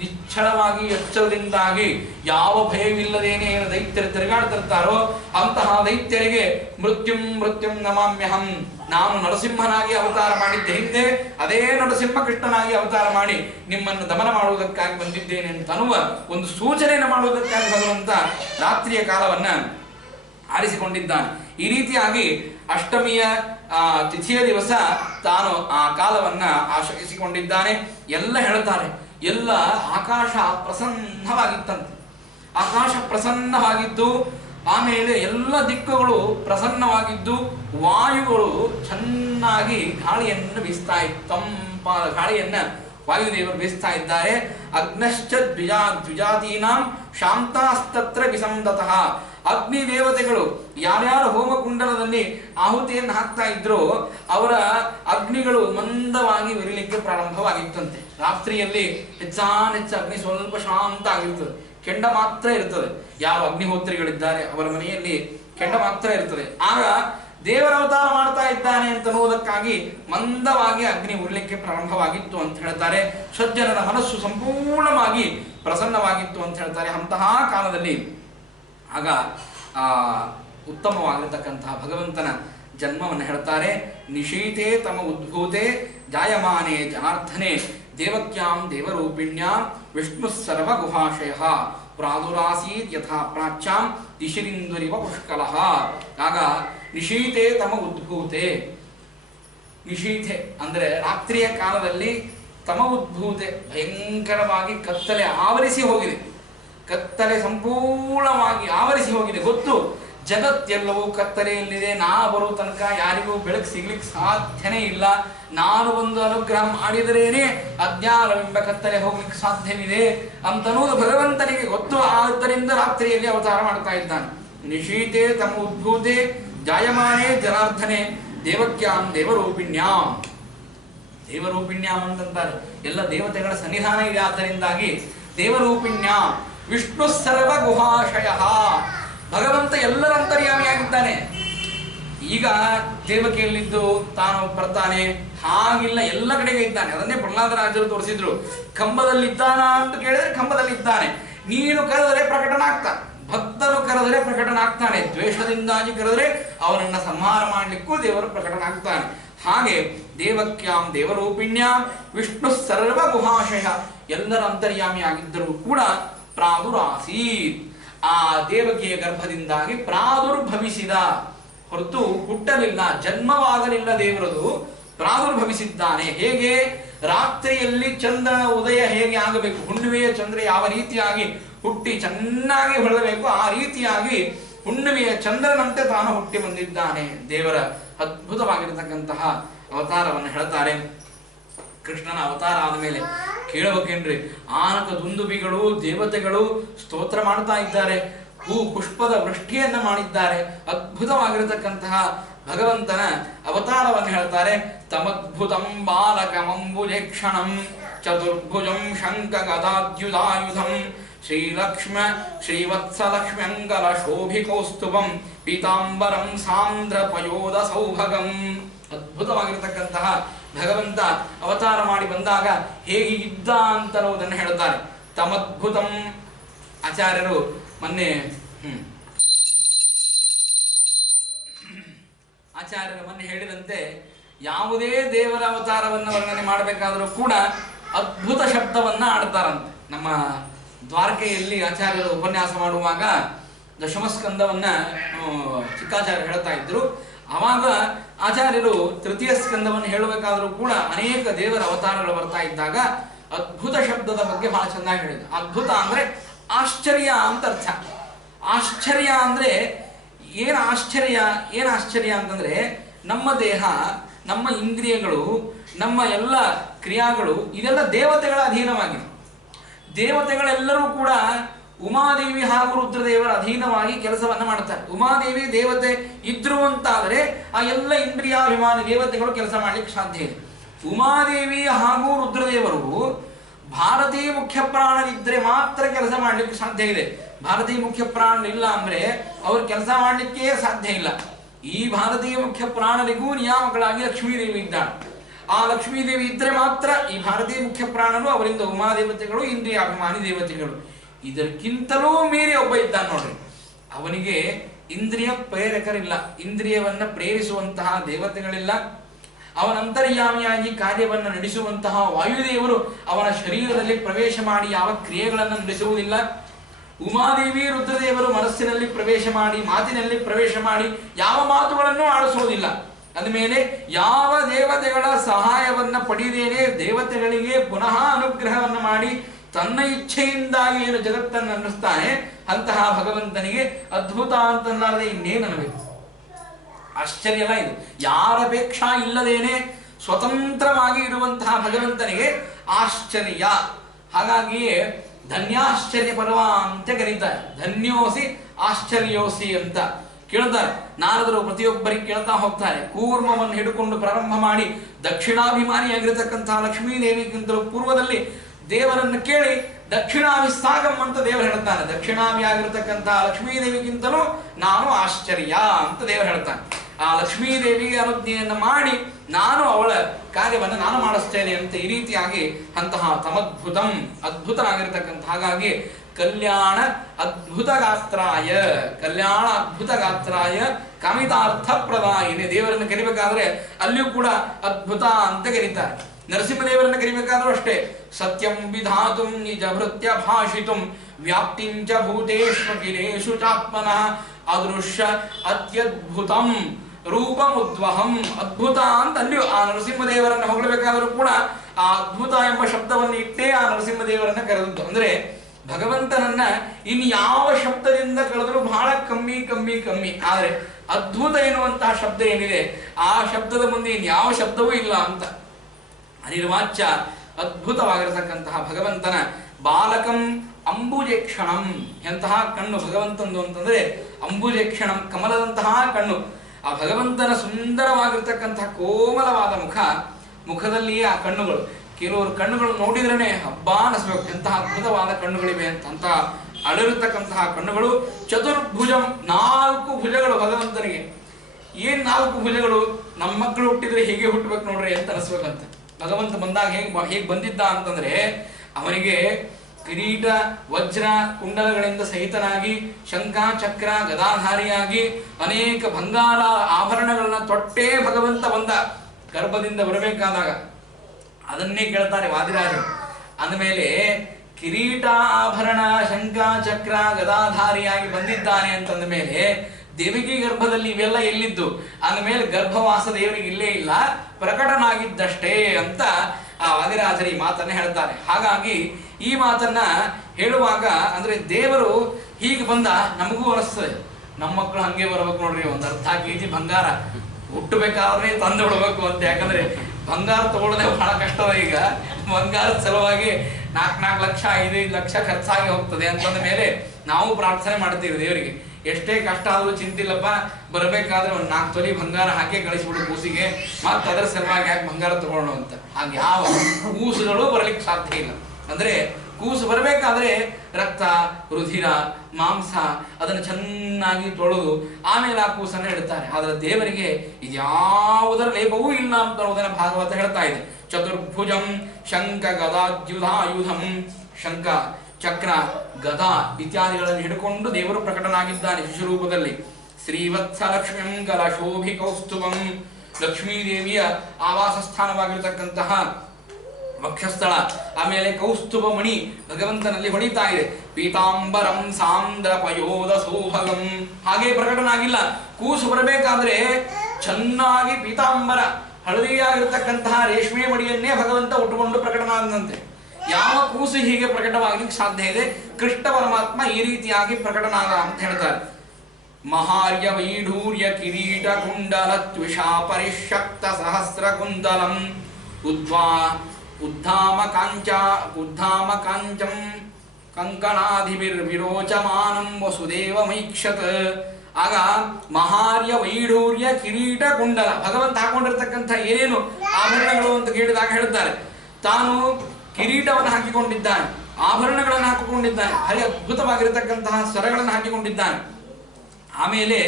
ನಿಶ್ಚಳವಾಗಿ ಎಚ್ಚರದಿಂದಾಗಿ ಯಾವ ಭಯವಿಲ್ಲದೇನೆ ಏನು ದೈತ್ಯರು ತಿರುಗಾಡ್ತಿರ್ತಾರೋ ಅಂತಹ ದೈತ್ಯರಿಗೆ ಮೃತ್ಯುಂ ಮೃತ್ಯುಂ ನಮಾಮ್ಯಹಂ, ನಾನು ನರಸಿಂಹನಾಗಿ ಅವತಾರ ಮಾಡಿದ್ದೆ ಹಿಂದೆ, ಅದೇ ನರಸಿಂಹ ಕೃಷ್ಣನಾಗಿ ಅವತಾರ ಮಾಡಿ ನಿಮ್ಮನ್ನು ದಮನ ಮಾಡುವುದಕ್ಕಾಗಿ ಬಂದಿದ್ದೇನೆ ಅಂತ ಅನ್ನುವ ಒಂದು ಸೂಚನೆಯನ್ನು ಮಾಡುವುದಕ್ಕಾಗಿ ಭಗವಂತ ರಾತ್ರಿಯ ಕಾಲವನ್ನ ಆರಿಸಿಕೊಂಡಿದ್ದಾನೆ. ಈ ರೀತಿಯಾಗಿ ಅಷ್ಟಮಿಯ ತಿಥಿಯ ದಿವಸ ತಾನು ಆ ಕಾಲವನ್ನ ಆಶ್ರಯಿಸಿಕೊಂಡಿದ್ದಾನೆ. ಎಲ್ಲ ಹೇಳ್ತಾರೆ, ಎಲ್ಲ ಆಕಾಶ ಪ್ರಸನ್ನವಾಗಿತ್ತಂತೆ. ಆಕಾಶ ಪ್ರಸನ್ನವಾಗಿದ್ದು, ಆಮೇಲೆ ಎಲ್ಲ ದಿಕ್ಕುಗಳು ಪ್ರಸನ್ನವಾಗಿದ್ದು, ವಾಯುಗಳು ಚೆನ್ನಾಗಿ ಗಾಳಿಯನ್ನು ಬೀಸ್ತಾ ಇತ್ತು. ತಂಪಾದ ಗಾಳಿಯನ್ನ ವಾಯುದೇವರು ಬೀಸ್ತಾ ಇದ್ದಾರೆ. ಅಗ್ನಶ್ಚ ದ್ವಿಜಾತೀನಾಂ ಶಾಂತಾಸ್ತತ್ರ ವಿಸಂದತಃ. ಅಗ್ನಿ ದೇವತೆಗಳು ಯಾರ್ಯಾರು ಹೋಮಕುಂಡಲದಲ್ಲಿ ಆಹುತಿಯನ್ನು ಹಾಕ್ತಾ ಇದ್ರು ಅವರ ಅಗ್ನಿಗಳು ಮಂದವಾಗಿ ವಿರಿಲಿಕ್ಕೆ ಪ್ರಾರಂಭವಾಗಿತ್ತಂತೆ. ರಾತ್ರಿಯಲ್ಲಿ ಹೆಚ್ಚಾನೆಚ್ಚು ಅಗ್ನಿ ಸ್ವಲ್ಪ ಶಾಂತ ಆಗಿರ್ತದೆ, ಕೆಂಡ ಮಾತ್ರ ಇರ್ತದೆ. ಯಾವ ಅಗ್ನಿಹೋತ್ರಿಗಳಿದ್ದಾರೆ ಅವರ ಮನೆಯಲ್ಲಿ ಕೆಂಡ ಮಾತ್ರ ಇರ್ತದೆ. ಆಗ ದೇವರ ಅವತಾರ ಮಾಡ್ತಾ ಇದ್ದಾನೆ ಅಂತ ಅನ್ನುವುದಕ್ಕಾಗಿ ಮಂದವಾಗಿ ಅಗ್ನಿ ಉರ್ಲಿಕ್ಕೆ ಪ್ರಾರಂಭವಾಗಿತ್ತು ಅಂತ ಹೇಳ್ತಾರೆ. ಸಜ್ಜನರ ಮನಸ್ಸು ಸಂಪೂರ್ಣವಾಗಿ ಪ್ರಸನ್ನವಾಗಿತ್ತು ಅಂತ ಹೇಳ್ತಾರೆ. ಅಂತಹ ಕಾಲದಲ್ಲಿ ಆಗ ಉತ್ತಮವಾಗಿರತಕ್ಕಂತಹ ಭಗವಂತನ ಜನ್ಮವನ್ನು ಹೇಳ್ತಾರೆ. ನಿಶೀತೆ ತಮ ಉದ್ಭೂತೆ ಜಾಯಮಾನೆ ಜನಾರ್ಧನೆ ದೇವಕ್ಯಾಂ ದೇವರೂಪಿಣ್ಯಾಂ ವಿಷ್ಣು ಸರ್ವ ಗುಹಾಶಯ ಪ್ರಾದುರಾಸೀತ್ ಯಥಾ ಪ್ರಾಚ್ಯಾಂ ದಿಶಿರಿಂದುರಿವ ಪುಷ್ಕಲಃ. ಆಗ ನಿಶೀತೆ ತಮ ಉದ್ಭೂತೆ, ನಿಶೀತೆ ಅಂದ್ರೆ ರಾತ್ರಿಯ ಕಾಲದಲ್ಲಿ, ತಮ ಉದ್ಭೂತೆ ಭಯಂಕರವಾಗಿ ಕತ್ತಲೆ ಆವರಿಸಿ ಹೋಗಿದೆ. ಕತ್ತಲೆ ಸಂಪೂರ್ಣವಾಗಿ ಆವರಿಸಿ ಹೋಗಿದೆ. ಗೊತ್ತು ಜಗತ್ತೆಲ್ಲವೂ ಕತ್ತಲೆಯಲ್ಲಿದೆ, ನಾ ಬರೋ ತನಕ ಯಾರಿಗೂ ಬೆಳಕು ಸಿಗ್ಲಿಕ್ಕೆ ಸಾಧ್ಯನೇ ಇಲ್ಲ. ನಾನು ಒಂದು ಅನುಗ್ರಹ ಮಾಡಿದರೇನೆ ಅಜ್ಞಾನವೆಂಬ ಕತ್ತಲೆ ಹೋಗ್ಲಿಕ್ಕೆ ಸಾಧ್ಯವಿದೆ ಅಂತನ್ನೋದು ಭಗವಂತನಿಗೆ ಗೊತ್ತು. ಆದ್ದರಿಂದ ರಾತ್ರಿಯಲ್ಲಿ ಅವತಾರ ಮಾಡ್ತಾ ಇದ್ದಾನೆ. ನಿಶೀತೆ ತಮ್ಮ ಉದ್ಭೂತೆ ಜಾಯಮಾನೆ ಜನಾರ್ಧನೆ ದೇವಕ್ಯಾಂ ದೇವರೂಪಿಣ್ಯಾಂ. ದೇವರೂಪಿಣ್ಯಾಂ ಅಂತಂತಾರೆ. ಎಲ್ಲ ದೇವತೆಗಳ ಸನ್ನಿಧಾನ ಇದೆ. ಆದ್ದರಿಂದಾಗಿ ದೇವರೂಪಿಣ್ಯಾಂ ವಿಷ್ಣು ಸರ್ವ ಗುಹಾಶಯ. ಭಗವಂತ ಎಲ್ಲರ ಅಂತರ್ಯಾಮಿಯಾಗಿದ್ದಾನೆ. ಈಗ ದೇವಕಿಯಲ್ಲಿದ್ದು ತಾನು ಬರ್ತಾನೆ ಹಾಗಿಲ್ಲ, ಎಲ್ಲ ಕಡೆಗೆ ಇದ್ದಾನೆ. ಅದನ್ನೇ ಪ್ರಹ್ಲಾದರಾಜರು ತೋರಿಸಿದ್ರು. ಕಂಬದಲ್ಲಿದ್ದಾನ ಅಂತ ಕೇಳಿದ್ರೆ ಕಂಬದಲ್ಲಿದ್ದಾನೆ. ನೀನು ಕರೆದರೆ ಪ್ರಕಟನಾಗ್ತಾನೆ, ಭಕ್ತರು ಕರೆದರೆ ಪ್ರಕಟನಾಗ್ತಾನೆ, ದ್ವೇಷದಿಂದಾಗಿ ಕರೆದರೆ ಅವನನ್ನ ಸಂಹಾರ ಮಾಡಲಿಕ್ಕೂ ದೇವರು ಪ್ರಕಟನಾಗ್ತಾನೆ. ಹಾಗೆ ದೇವಕ್ಯಾಂ ದೇವರೂಪಿಣ್ಯಾಂ ವಿಷ್ಣು ಸರ್ವ ಗುಹಾಶಯ, ಎಲ್ಲರ ಅಂತರ್ಯಾಮಿಯಾಗಿದ್ದರೂ ಕೂಡ ಪ್ರಾದುರಾಸೀತ್, ಆ ದೇವಕಿಯ ಗರ್ಭದಿಂದಾಗಿ ಪ್ರಾದುರ್ಭವಿಸಿದ ಹೊರತು ಹುಟ್ಟಲಿಲ್ಲ, ಜನ್ಮವಾಗಲಿಲ್ಲ. ದೇವರದು ಪ್ರಾದುರ್ಭವಿಸಿದ್ದಾನೆ. ಹೇಗೆ? ರಾತ್ರಿಯಲ್ಲಿ ಚಂದ್ರನ ಉದಯ ಹೇಗೆ ಆಗಬೇಕು, ಹುಣ್ಣಿಮೆಯ ಚಂದ್ರ ಯಾವ ರೀತಿಯಾಗಿ ಹುಟ್ಟಿ ಚೆನ್ನಾಗಿ ಹೊರಡಬೇಕು, ಆ ರೀತಿಯಾಗಿ ಹುಣ್ಣಿಮೆಯ ಚಂದ್ರನಂತೆ ತಾನು ಹುಟ್ಟಿ ಬಂದಿದ್ದಾನೆ. ದೇವರ ಅದ್ಭುತವಾಗಿರತಕ್ಕಂತಹ ಅವತಾರವನ್ನು ಹೇಳ್ತಾರೆ. ಕೃಷ್ಣನ ಅವತಾರ ಆದ ಮೇಲೆ ಕೇಳಬೇಕೇನ್ರಿ, ಆನಕ ದುಂದುಬಿಗಳು ದೇವತೆಗಳು ಸ್ತೋತ್ರ ಮಾಡ್ತಾ ಇದ್ದಾರೆ, ಹೂ ಪುಷ್ಪದ ವೃಷ್ಟಿಯನ್ನ ಮಾಡಿದ್ದಾರೆ. ಅದ್ಭುತವಾಗಿರತಕ್ಕಂತಹ ಭಗವಂತನ ಅವತಾರವನ್ನು ಹೇಳ್ತಾರೆ. ತಮದ್ಭುತಂ ಬಾಲಕಮಂಬುಜೇಕ್ಷಣಂ ಚತುರ್ಭುಜಂ ಶಂಖ ಗದಾದ್ಯುಧಾಯುಧಂ ಶ್ರೀಲಕ್ಷ್ಮ ಶ್ರೀವತ್ಸಲಕ್ಷ್ಮ್ಯಂಗಲ ಶೋಭಿಕೌಸ್ತುಭಂ ಪೀತಾಂಬರಂ ಸಾಂದ್ರ ಪಯೋಧ ಸೌಭಗಂ. ಅದ್ಭುತವಾಗಿರತಕ್ಕಂತಹ ಭಗವಂತ ಅವತಾರ ಮಾಡಿ ಬಂದಾಗ ಹೇಗೆ ಇದ್ದ ಅಂತನ್ನುವುದನ್ನು ಹೇಳುತ್ತಾರೆ. ತಮದ್ಭುತಂ ಆಚಾರ್ಯರು ಮೊನ್ನೆ ಹೇಳಿದಂತೆ ಯಾವುದೇ ದೇವರ ಅವತಾರವನ್ನು ವರ್ಣನೆ ಮಾಡಬೇಕಾದರೂ ಕೂಡ ಅದ್ಭುತ ಶಬ್ದವನ್ನ ಆಡ್ತಾರಂತೆ. ನಮ್ಮ ದ್ವಾರಕೆಯಲ್ಲಿ ಆಚಾರ್ಯರು ಉಪನ್ಯಾಸ ಮಾಡುವಾಗ ದಶಮಸ್ಕಂದವನ್ನ ಚಿಕ್ಕಾಚಾರ್ಯ ಹೇಳ್ತಾ ಇದ್ರು. ಆವಾಗ ಆಚಾರ್ಯರು ತೃತೀಯ ಸ್ಕಂದವನ್ನು ಹೇಳಬೇಕಾದರೂ ಕೂಡ ಅನೇಕ ದೇವರ ಅವತಾರಗಳು ಬರ್ತಾ ಇದ್ದಾಗ ಅದ್ಭುತ ಶಬ್ದದ ಬಗ್ಗೆ ಬಹಳ ಚೆನ್ನಾಗಿ ಹೇಳಿದ್ರು. ಅದ್ಭುತ ಅಂದ್ರೆ ಆಶ್ಚರ್ಯ ಅಂತ ಅರ್ಥ. ಆಶ್ಚರ್ಯ ಅಂದ್ರೆ ಏನು ಆಶ್ಚರ್ಯ ಅಂತಂದ್ರೆ ನಮ್ಮ ದೇಹ, ನಮ್ಮ ಇಂದ್ರಿಯಗಳು, ನಮ್ಮ ಎಲ್ಲ ಕ್ರಿಯಾಗಳು ಇದೆಲ್ಲ ದೇವತೆಗಳ ಅಧೀನವಾಗಿದೆ. ದೇವತೆಗಳೆಲ್ಲರೂ ಕೂಡ ಉಮಾದೇವಿ ಹಾಗೂ ರುದ್ರದೇವರ ಅಧೀನವಾಗಿ ಕೆಲಸವನ್ನ ಮಾಡ್ತಾರೆ. ಉಮಾದೇವಿ ದೇವತೆ ಇದ್ರು ಅಂತಾದರೆ ಆ ಎಲ್ಲ ಇಂದ್ರಿಯಾಭಿಮಾನಿ ದೇವತೆಗಳು ಕೆಲಸ ಮಾಡ್ಲಿಕ್ಕೆ ಸಾಧ್ಯ ಇದೆ. ಉಮಾದೇವಿ ಹಾಗೂ ರುದ್ರದೇವರು ಭಾರತೀಯ ಮುಖ್ಯ ಪ್ರಾಣರಿದ್ರೆ ಮಾತ್ರ ಕೆಲಸ ಮಾಡ್ಲಿಕ್ಕೆ ಸಾಧ್ಯ ಇದೆ. ಭಾರತೀಯ ಮುಖ್ಯ ಪ್ರಾಣರಿಲ್ಲ ಅಂದ್ರೆ ಅವ್ರು ಕೆಲಸ ಮಾಡ್ಲಿಕ್ಕೆ ಸಾಧ್ಯ ಇಲ್ಲ. ಈ ಭಾರತೀಯ ಮುಖ್ಯ ಪ್ರಾಣರಿಗೂ ನಿಯಾಮಕಳಾಗಿ ಲಕ್ಷ್ಮೀದೇವಿ ಇದ್ದಾಳೆ. ಆ ಲಕ್ಷ್ಮೀದೇವಿ ಇದ್ರೆ ಮಾತ್ರ ಈ ಭಾರತೀಯ ಮುಖ್ಯ ಪ್ರಾಣರು, ಅವರಿಂದ ಉಮಾದೇವತೆಗಳು, ಇಂದ್ರಿಯಾಭಿಮಾನಿ ದೇವತೆಗಳು. ಇದಕ್ಕಿಂತಲೂ ಮೀರಿ ಒಬ್ಬ ಇದ್ದಾನೆ ನೋಡ್ರಿ. ಅವನಿಗೆ ಇಂದ್ರಿಯ ಪ್ರೇರಕರಿಲ್ಲ, ಇಂದ್ರಿಯವನ್ನ ಪ್ರೇರಿಸುವಂತಹ ದೇವತೆಗಳಿಲ್ಲ. ಅವನಂತರ್ಯಾಮಿಯಾಗಿ ಕಾರ್ಯವನ್ನು ನಡೆಸುವಂತಹ ವಾಯುದೇವರು ಅವನ ಶರೀರದಲ್ಲಿ ಪ್ರವೇಶ ಮಾಡಿ ಯಾವ ಕ್ರಿಯೆಗಳನ್ನು ನಡೆಸುವುದಿಲ್ಲ. ಉಮಾದೇವಿ ರುದ್ರದೇವರು ಮನಸ್ಸಿನಲ್ಲಿ ಪ್ರವೇಶ ಮಾಡಿ, ಮಾತಿನಲ್ಲಿ ಪ್ರವೇಶ ಮಾಡಿ ಯಾವ ಮಾತುಗಳನ್ನು ಆಡಿಸುವುದಿಲ್ಲ. ಅಂದಮೇಲೆ ಯಾವ ದೇವತೆಗಳ ಸಹಾಯವನ್ನ ಪಡೆಯದೇನೆ ದೇವತೆಗಳಿಗೆ ಪುನಃ ಅನುಗ್ರಹವನ್ನು ಮಾಡಿ ತನ್ನ ಇಚ್ಛೆಯಿಂದಾಗಿ ಏನು ಜಗತ್ತನ್ನು ಅನ್ನಿಸ್ತಾನೆ ಅಂತಹ ಭಗವಂತನಿಗೆ ಅದ್ಭುತ ಅಂತಂದ್ರೆ ಇನ್ನೇನಬೇಕು? ಆಶ್ಚರ್ಯ ಅಲ್ಲ ಇದು. ಯಾರಪೇಕ್ಷಾ ಇಲ್ಲದೇನೆ ಸ್ವತಂತ್ರವಾಗಿ ಇರುವಂತಹ ಭಗವಂತನಿಗೆ ಆಶ್ಚರ್ಯ. ಹಾಗಾಗಿಯೇ ಧನ್ಯಾಶ್ಚರ್ಯ ಪರ್ವ ಅಂತ ಕರೀತಾರೆ. ಧನ್ಯೋಸಿ ಆಶ್ಚರ್ಯೋಸಿ ಅಂತ ಕೇಳ್ತಾರೆ. ನಾರದರು ಪ್ರತಿಯೊಬ್ಬರಿಗೆ ಕೇಳ್ತಾ ಹೋಗ್ತಾರೆ. ಕೂರ್ಮವನ್ನು ಹಿಡ್ಕೊಂಡು ಪ್ರಾರಂಭ ಮಾಡಿ ದಕ್ಷಿಣಾಭಿಮಾನಿಯಾಗಿರತಕ್ಕಂತಹ ಲಕ್ಷ್ಮೀದೇವಿಗಿಂತಲೂ ಪೂರ್ವದಲ್ಲಿ ದೇವರನ್ನು ಕೇಳಿ ದಕ್ಷಿಣಾಭಿಸಾಗಂ ಅಂತ ದೇವರು ಹೇಳ್ತಾನೆ. ದಕ್ಷಿಣಾಭಿಯಾಗಿರತಕ್ಕಂತಹ ಲಕ್ಷ್ಮೀದೇವಿಗಿಂತಲೂ ನಾನು ಆಶ್ಚರ್ಯ ಅಂತ ದೇವರು ಹೇಳ್ತಾನೆ. ಆ ಲಕ್ಷ್ಮೀದೇವಿಗೆ ಅನುಜ್ಞೆಯನ್ನು ಮಾಡಿ ನಾನು ಅವಳ ಕಾರ್ಯವನ್ನು ನಾನು ಮಾಡಿಸ್ತೇನೆ ಅಂತ ಈ ರೀತಿಯಾಗಿ ಅಂತಹ ತಮದ್ಭುತಂ ಅದ್ಭುತನಾಗಿರ್ತಕ್ಕಂಥ. ಹಾಗಾಗಿ ಕಲ್ಯಾಣ ಅದ್ಭುತ ಗಾತ್ರಾಯ, ಕಲ್ಯಾಣ ಅದ್ಭುತ ಗಾತ್ರಾಯ ಕಾಮಿತಾರ್ಥ ಪ್ರದಾಯಿನಿ. ದೇವರನ್ನು ಕರಿಬೇಕಾದ್ರೆ ಅಲ್ಲಿಯೂ ಕೂಡ ಅದ್ಭುತ ಅಂತ ಕರೀತಾರೆ. ನರಸಿಂಹದೇವರನ್ನು ಕರಿಬೇಕಾದ್ರೂ ಅಷ್ಟೇ. ಸತ್ಯಂ ವಿಧಾತುಂ ನಿಜ ಭೃತ್ಯ ಭಾಷಿತುಂ ವ್ಯಾಪ್ತಿಂಚ ಭೂತೇಷು ಗಿರೇಷು ಚಾತ್ಮನಃ ಅದೃಶ್ಯ ಅತ್ಯದ್ಭುತಂ ರೂಪಮುದ್ವಹಂ. ಅದ್ಭುತ ಅಂತ ಅಲ್ಲಿಯೂ ಆ ನರಸಿಂಹದೇವರನ್ನು ಹೊಗಳಬೇಕಾದರೂ ಕೂಡ ಆ ಅದ್ಭುತ ಎಂಬ ಶಬ್ದವನ್ನು ಇಟ್ಟೇ ಆ ನರಸಿಂಹದೇವರನ್ನ ಕರೆದದ್ದು. ಅಂದ್ರೆ ಭಗವಂತನನ್ನ ಇನ್ ಯಾವ ಶಬ್ದದಿಂದ ಕಳೆದರೂ ಬಹಳ ಕಮ್ಮಿ. ಆದ್ರೆ ಅದ್ಭುತ ಎನ್ನುವಂತಹ ಶಬ್ದ ಏನಿದೆ ಆ ಶಬ್ದದ ಮುಂದೆ ಇನ್ಯಾವ ಶಬ್ದವೂ ಇಲ್ಲ ಅಂತ. ಅನಿರ್ವಾಚ್ಯ ಅದ್ಭುತವಾಗಿರತಕ್ಕಂತಹ ಭಗವಂತನ ಬಾಲಕಂ ಅಂಬುಜೇಕ್ಷಣಂ. ಎಂತಹ ಕಣ್ಣು ಭಗವಂತಂದು ಅಂತಂದ್ರೆ ಅಂಬುಜೇಕ್ಷಣಂ, ಕಮಲದಂತಹ ಕಣ್ಣು. ಆ ಭಗವಂತನ ಸುಂದರವಾಗಿರ್ತಕ್ಕಂತಹ ಕೋಮಲವಾದ ಮುಖದಲ್ಲಿಯೇ ಆ ಕಣ್ಣುಗಳು. ಕೆಲವರು ಕಣ್ಣುಗಳು ನೋಡಿದ್ರೇನೆ ಹಬ್ಬ ಅನಿಸ್ಬೇಕು, ಎಂತಹ ಅದ್ಭುತವಾದ ಕಣ್ಣುಗಳಿವೆ ಅಂತ ಅಳಿರತಕ್ಕಂತಹ ಕಣ್ಣುಗಳು. ಚತುರ್ಭುಜಂ, 4 ಭುಜಗಳು ಭಗವಂತನಿಗೆ. ಏನ್ 4 ಭುಜಗಳು? ನಮ್ಮ ಮಕ್ಕಳು ಹುಟ್ಟಿದ್ರೆ ಹೇಗೆ ಹುಟ್ಟಬೇಕು ನೋಡ್ರಿ ಅಂತ ಅನಿಸ್ಬೇಕಂತ. ಭಗವಂತ ಬಂದಾಗ ಹೇಗೆ ಬಂದಿದ್ದ ಅಂತಂದ್ರೆ ಅವನಿಗೆ ಕಿರೀಟ ವಜ್ರ ಕುಂಡಲಗಳಿಂದ ಸಹಿತನಾಗಿ ಶಂಖ ಚಕ್ರ ಗದಾಧಾರಿಯಾಗಿ ಅನೇಕ ಬಂಗಾರ ಆಭರಣಗಳನ್ನ ತೊಟ್ಟೇ ಭಗವಂತ ಬಂದ. ಗರ್ಭದಿಂದ ಬರಬೇಕಾದಾಗ ಅದನ್ನೇ ಕೇಳ್ತಾರೆ ವಾದಿರಾಜರು. ಅಂದಮೇಲೆ ಕಿರೀಟ ಆಭರಣ ಶಂಖ ಚಕ್ರ ಗದಾಧಾರಿಯಾಗಿ ಬಂದಿದ್ದಾನೆ ಅಂತಂದ ಮೇಲೆ ದೇವಿಗೆ ಗರ್ಭದಲ್ಲಿ ಇವೆಲ್ಲ ಎಲ್ಲಿದ್ದು? ಅಂದಮೇಲೆ ಗರ್ಭವಾಸ ದೇವರಿಗೆ ಇಲ್ಲೇ ಇಲ್ಲ, ಪ್ರಕಟನಾಗಿದ್ದಷ್ಟೇ ಅಂತ ಆ ವಾದಿರಾಜರು ಈ ಮಾತನ್ನ ಹೇಳ್ತಾರೆ. ಹಾಗಾಗಿ ಈ ಮಾತನ್ನ ಹೇಳುವಾಗ ಅಂದ್ರೆ ದೇವರು ಹೀಗೆ ಬಂದ ನಮಗೂ ಅನಿಸ್ತದೆ, ನಮ್ಮ ಮಕ್ಕಳು ಹಂಗೆ ಬರ್ಬೇಕು ನೋಡ್ರಿ, ಒಂದ್ ಅರ್ಧ kg ಬಂಗಾರ ಹುಟ್ಟಬೇಕಾದ್ರೆ ತಂದು ಬಿಡ್ಬೇಕು ಅಂತ. ಯಾಕಂದ್ರೆ ಬಂಗಾರ ತಗೊಳ್ಳೋದೇ ಬಹಳ ಕಷ್ಟದ. ಈಗ ಬಂಗಾರದ ಸಲುವಾಗಿ 4 ಲಕ್ಷ 5 ಲಕ್ಷ ಖರ್ಚಾಗಿ ಹೋಗ್ತದೆ ಅಂತಂದ ಮೇಲೆ ನಾವು ಪ್ರಾರ್ಥನೆ ಮಾಡ್ತೀವಿ ದೇವರಿಗೆ, ಎಷ್ಟೇ ಕಷ್ಟ ಆದ್ರೂ ಚಿಂತಿಲ್ಲಪ್ಪ, ಬರಬೇಕಾದ್ರೆ ಒಂದು 4 ತೊಲಿ ಬಂಗಾರ ಹಾಕಿ ಕಳಿಸ್ಬಿಡು ಕೂಸಿಗೆ, ಮತ್ತೆ ಅದರ ಸಲುವಾಗಿ ಯಾಕೆ ಬಂಗಾರ ತಗೊಳ್ಳೋಣ ಅಂತ. ಹಾಗೆ ಯಾವ ಕೂಸುಗಳು ಬರ್ಲಿಕ್ಕೆ ಸಾಧ್ಯ ಇಲ್ಲ. ಅಂದ್ರೆ ಕೂಸು ಬರಬೇಕಾದ್ರೆ ರಕ್ತ, ರುಧಿರ, ಮಾಂಸ ಅದನ್ನು ಚೆನ್ನಾಗಿ ತೊಳೆದು ಆಮೇಲೆ ಆ ಕೂಸನ್ನು ಇಡ್ತಾರೆ. ಆದರೆ ದೇವರಿಗೆ ಇದ್ಯಾವುದರ ಲೇಪವೂ ಇಲ್ಲ ಅಂತ ಅನ್ನೋದನ್ನ ಭಾಗವತ ಹೇಳ್ತಾ ಇದೆ. ಚತುರ್ಭುಜಂ ಶಂಖ ಗದಾದ್ಯುಧಾಯುಧಂ, ಶಂಖ, ಚಕ್ರ, ಗದಾ ಇತ್ಯಾದಿಗಳನ್ನು ಹಿಡ್ಕೊಂಡು ದೇವರು ಪ್ರಕಟನಾಗಿದ್ದಾನೆ ಶಿಶುರೂಪದಲ್ಲಿ. ಶ್ರೀವತ್ಸ ಲಕ್ಷ್ಮೀಂ ಕಲಶೋಭಿ ಕೌಸ್ತುಭಂ, ಲಕ್ಷ್ಮೀದೇವಿಯ ಆವಾಸ ಸ್ಥಾನವಾಗಿರತಕ್ಕಂತಹ ವಕ್ಷಸ್ಥಳ, ಆಮೇಲೆ ಕೌಸ್ತುಭ ಮಣಿ ಭಗವಂತನಲ್ಲಿ ಹೊಡಿತಾ ಇದೆ. ಪೀತಾಂಬರಂ ಸಾಂದ್ರ ಪಯೋಧ ಸೌಭಗಂ, ಹಾಗೆ ಪ್ರಕಟನಾಗಿಲ್ಲ. ಕೂಸು ಬರಬೇಕಾದ್ರೆ ಚೆನ್ನಾಗಿ ಪೀತಾಂಬರ ಹಳದಿಯಾಗಿರ್ತಕ್ಕಂತಹ ರೇಷ್ಮೆ ಮಡಿಯನ್ನೇ ಭಗವಂತ ಉಟ್ಟುಕೊಂಡು ಪ್ರಕಟನಾದಂತೆ. ಯಾವ ಕೂಸು ಹೀಗೆ ಪ್ರಕಟವಾಗಲಿಕ್ಕೆ ಸಾಧ್ಯ ಇದೆ? ಕೃಷ್ಣ ಪರಮಾತ್ಮ ಈ ರೀತಿಯಾಗಿ ಪ್ರಕಟನಾದ ಅಂತ ಹೇಳ್ತಾರೆ. ಮಹಾರ್ಯ ವೈಢೂರ್ಯ ಕಿರೀಟ ಕುಂಡಲ ತ್ವಿಷಾ ಪರಿಶಕ್ತ ಸಹಸ್ರ ಕುಂಡಲಂ ಉದ್ಧಾಮ ಕಾಂಚಂ ಕಂಕಣಾಧಿವಿರೋಚಮಾನಂ ವಸುದೇವ ಮೈಕ್ಷತ್. ಆಗ ಮಹಾರ್ಯ ವೈಢೂರ್ಯ ಕಿರೀಟ ಕುಂಡಲ, ಭಗವಂತ ಹಾಕೊಂಡಿರ್ತಕ್ಕಂಥ ಏನೇನು ಆಭರಣಗಳು ಅಂತ ಕೇಳಿದಾಗ ಹೇಳ್ತಾರೆ, ತಾನು ಕಿರೀಟವನ್ನು ಹಾಕಿಕೊಂಡಿದ್ದಾನೆ, ಆಭರಣಗಳನ್ನು ಹಾಕಿಕೊಂಡಿದ್ದಾನೆ, ಹಾಗೆ ಅದ್ಭುತವಾಗಿರತಕ್ಕಂತಹ ಸ್ವರಗಳನ್ನು ಹಾಕಿಕೊಂಡಿದ್ದಾನೆ. ಆಮೇಲೆ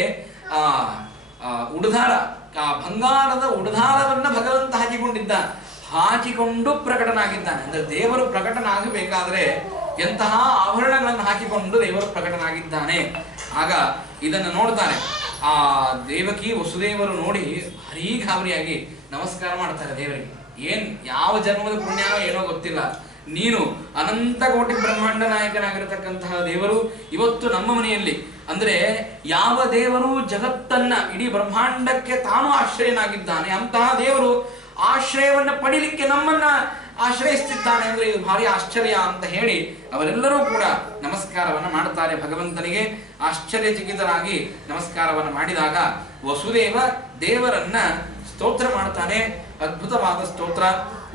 ಉಡುಧಾರ, ಬಂಗಾರದ ಉಡುಧಾರವನ್ನ ಭಗವಂತ ಹಾಕಿಕೊಂಡು ಪ್ರಕಟನಾಗಿದ್ದಾನೆ. ಅಂದ್ರೆ ದೇವರು ಪ್ರಕಟನಾಗಬೇಕಾದ್ರೆ ಎಂತಹ ಆಭರಣಗಳನ್ನು ಹಾಕಿಕೊಂಡು ದೇವರು ಪ್ರಕಟನಾಗಿದ್ದಾನೆ. ಆಗ ಇದನ್ನು ನೋಡ್ತಾನೆ ಆ ದೇವಕಿ ವಸುದೇವರು ನೋಡಿ ಭಾರೀ ಗಾಬರಿಯಾಗಿ ನಮಸ್ಕಾರ ಮಾಡ್ತಾರೆ ದೇವರಿಗೆ. ಯಾವ ಜನ್ಮದ ಪುಣ್ಯನೋ ಏನೋ ಗೊತ್ತಿಲ್ಲ, ನೀನು ಅನಂತ ಕೋಟಿ ಬ್ರಹ್ಮಾಂಡ ನಾಯಕನಾಗಿರತಕ್ಕಂತಹ ದೇವರು ಇವತ್ತು ನಮ್ಮ ಮನೆಯಲ್ಲಿ, ಅಂದ್ರೆ ಯಾವ ದೇವರು ಜಗತ್ತನ್ನ ಇಡೀ ಬ್ರಹ್ಮಾಂಡಕ್ಕೆ ತಾನು ಆಶ್ರಯನಾಗಿದ್ದಾನೆ ಅಂತಹ ದೇವರು ಆಶ್ರಯವನ್ನ ಪಡಿಲಿಕ್ಕೆ ನಮ್ಮನ್ನ ಆಶ್ರಯಿಸುತ್ತಿದ್ದಾನೆ ಅಂದ್ರೆ ಇದು ಭಾರಿ ಆಶ್ಚರ್ಯ ಅಂತ ಹೇಳಿ ಅವರೆಲ್ಲರೂ ಕೂಡ ನಮಸ್ಕಾರವನ್ನ ಮಾಡ್ತಾರೆ ಭಗವಂತನಿಗೆ. ಆಶ್ಚರ್ಯಚಕಿತರಾಗಿ ನಮಸ್ಕಾರವನ್ನ ಮಾಡಿದಾಗ ವಸುದೇವ ದೇವರನ್ನ ಸ್ತೋತ್ರ ಮಾಡ್ತಾನೆ. ಅದ್ಭುತವಾದ ಸ್ತೋತ್ರ.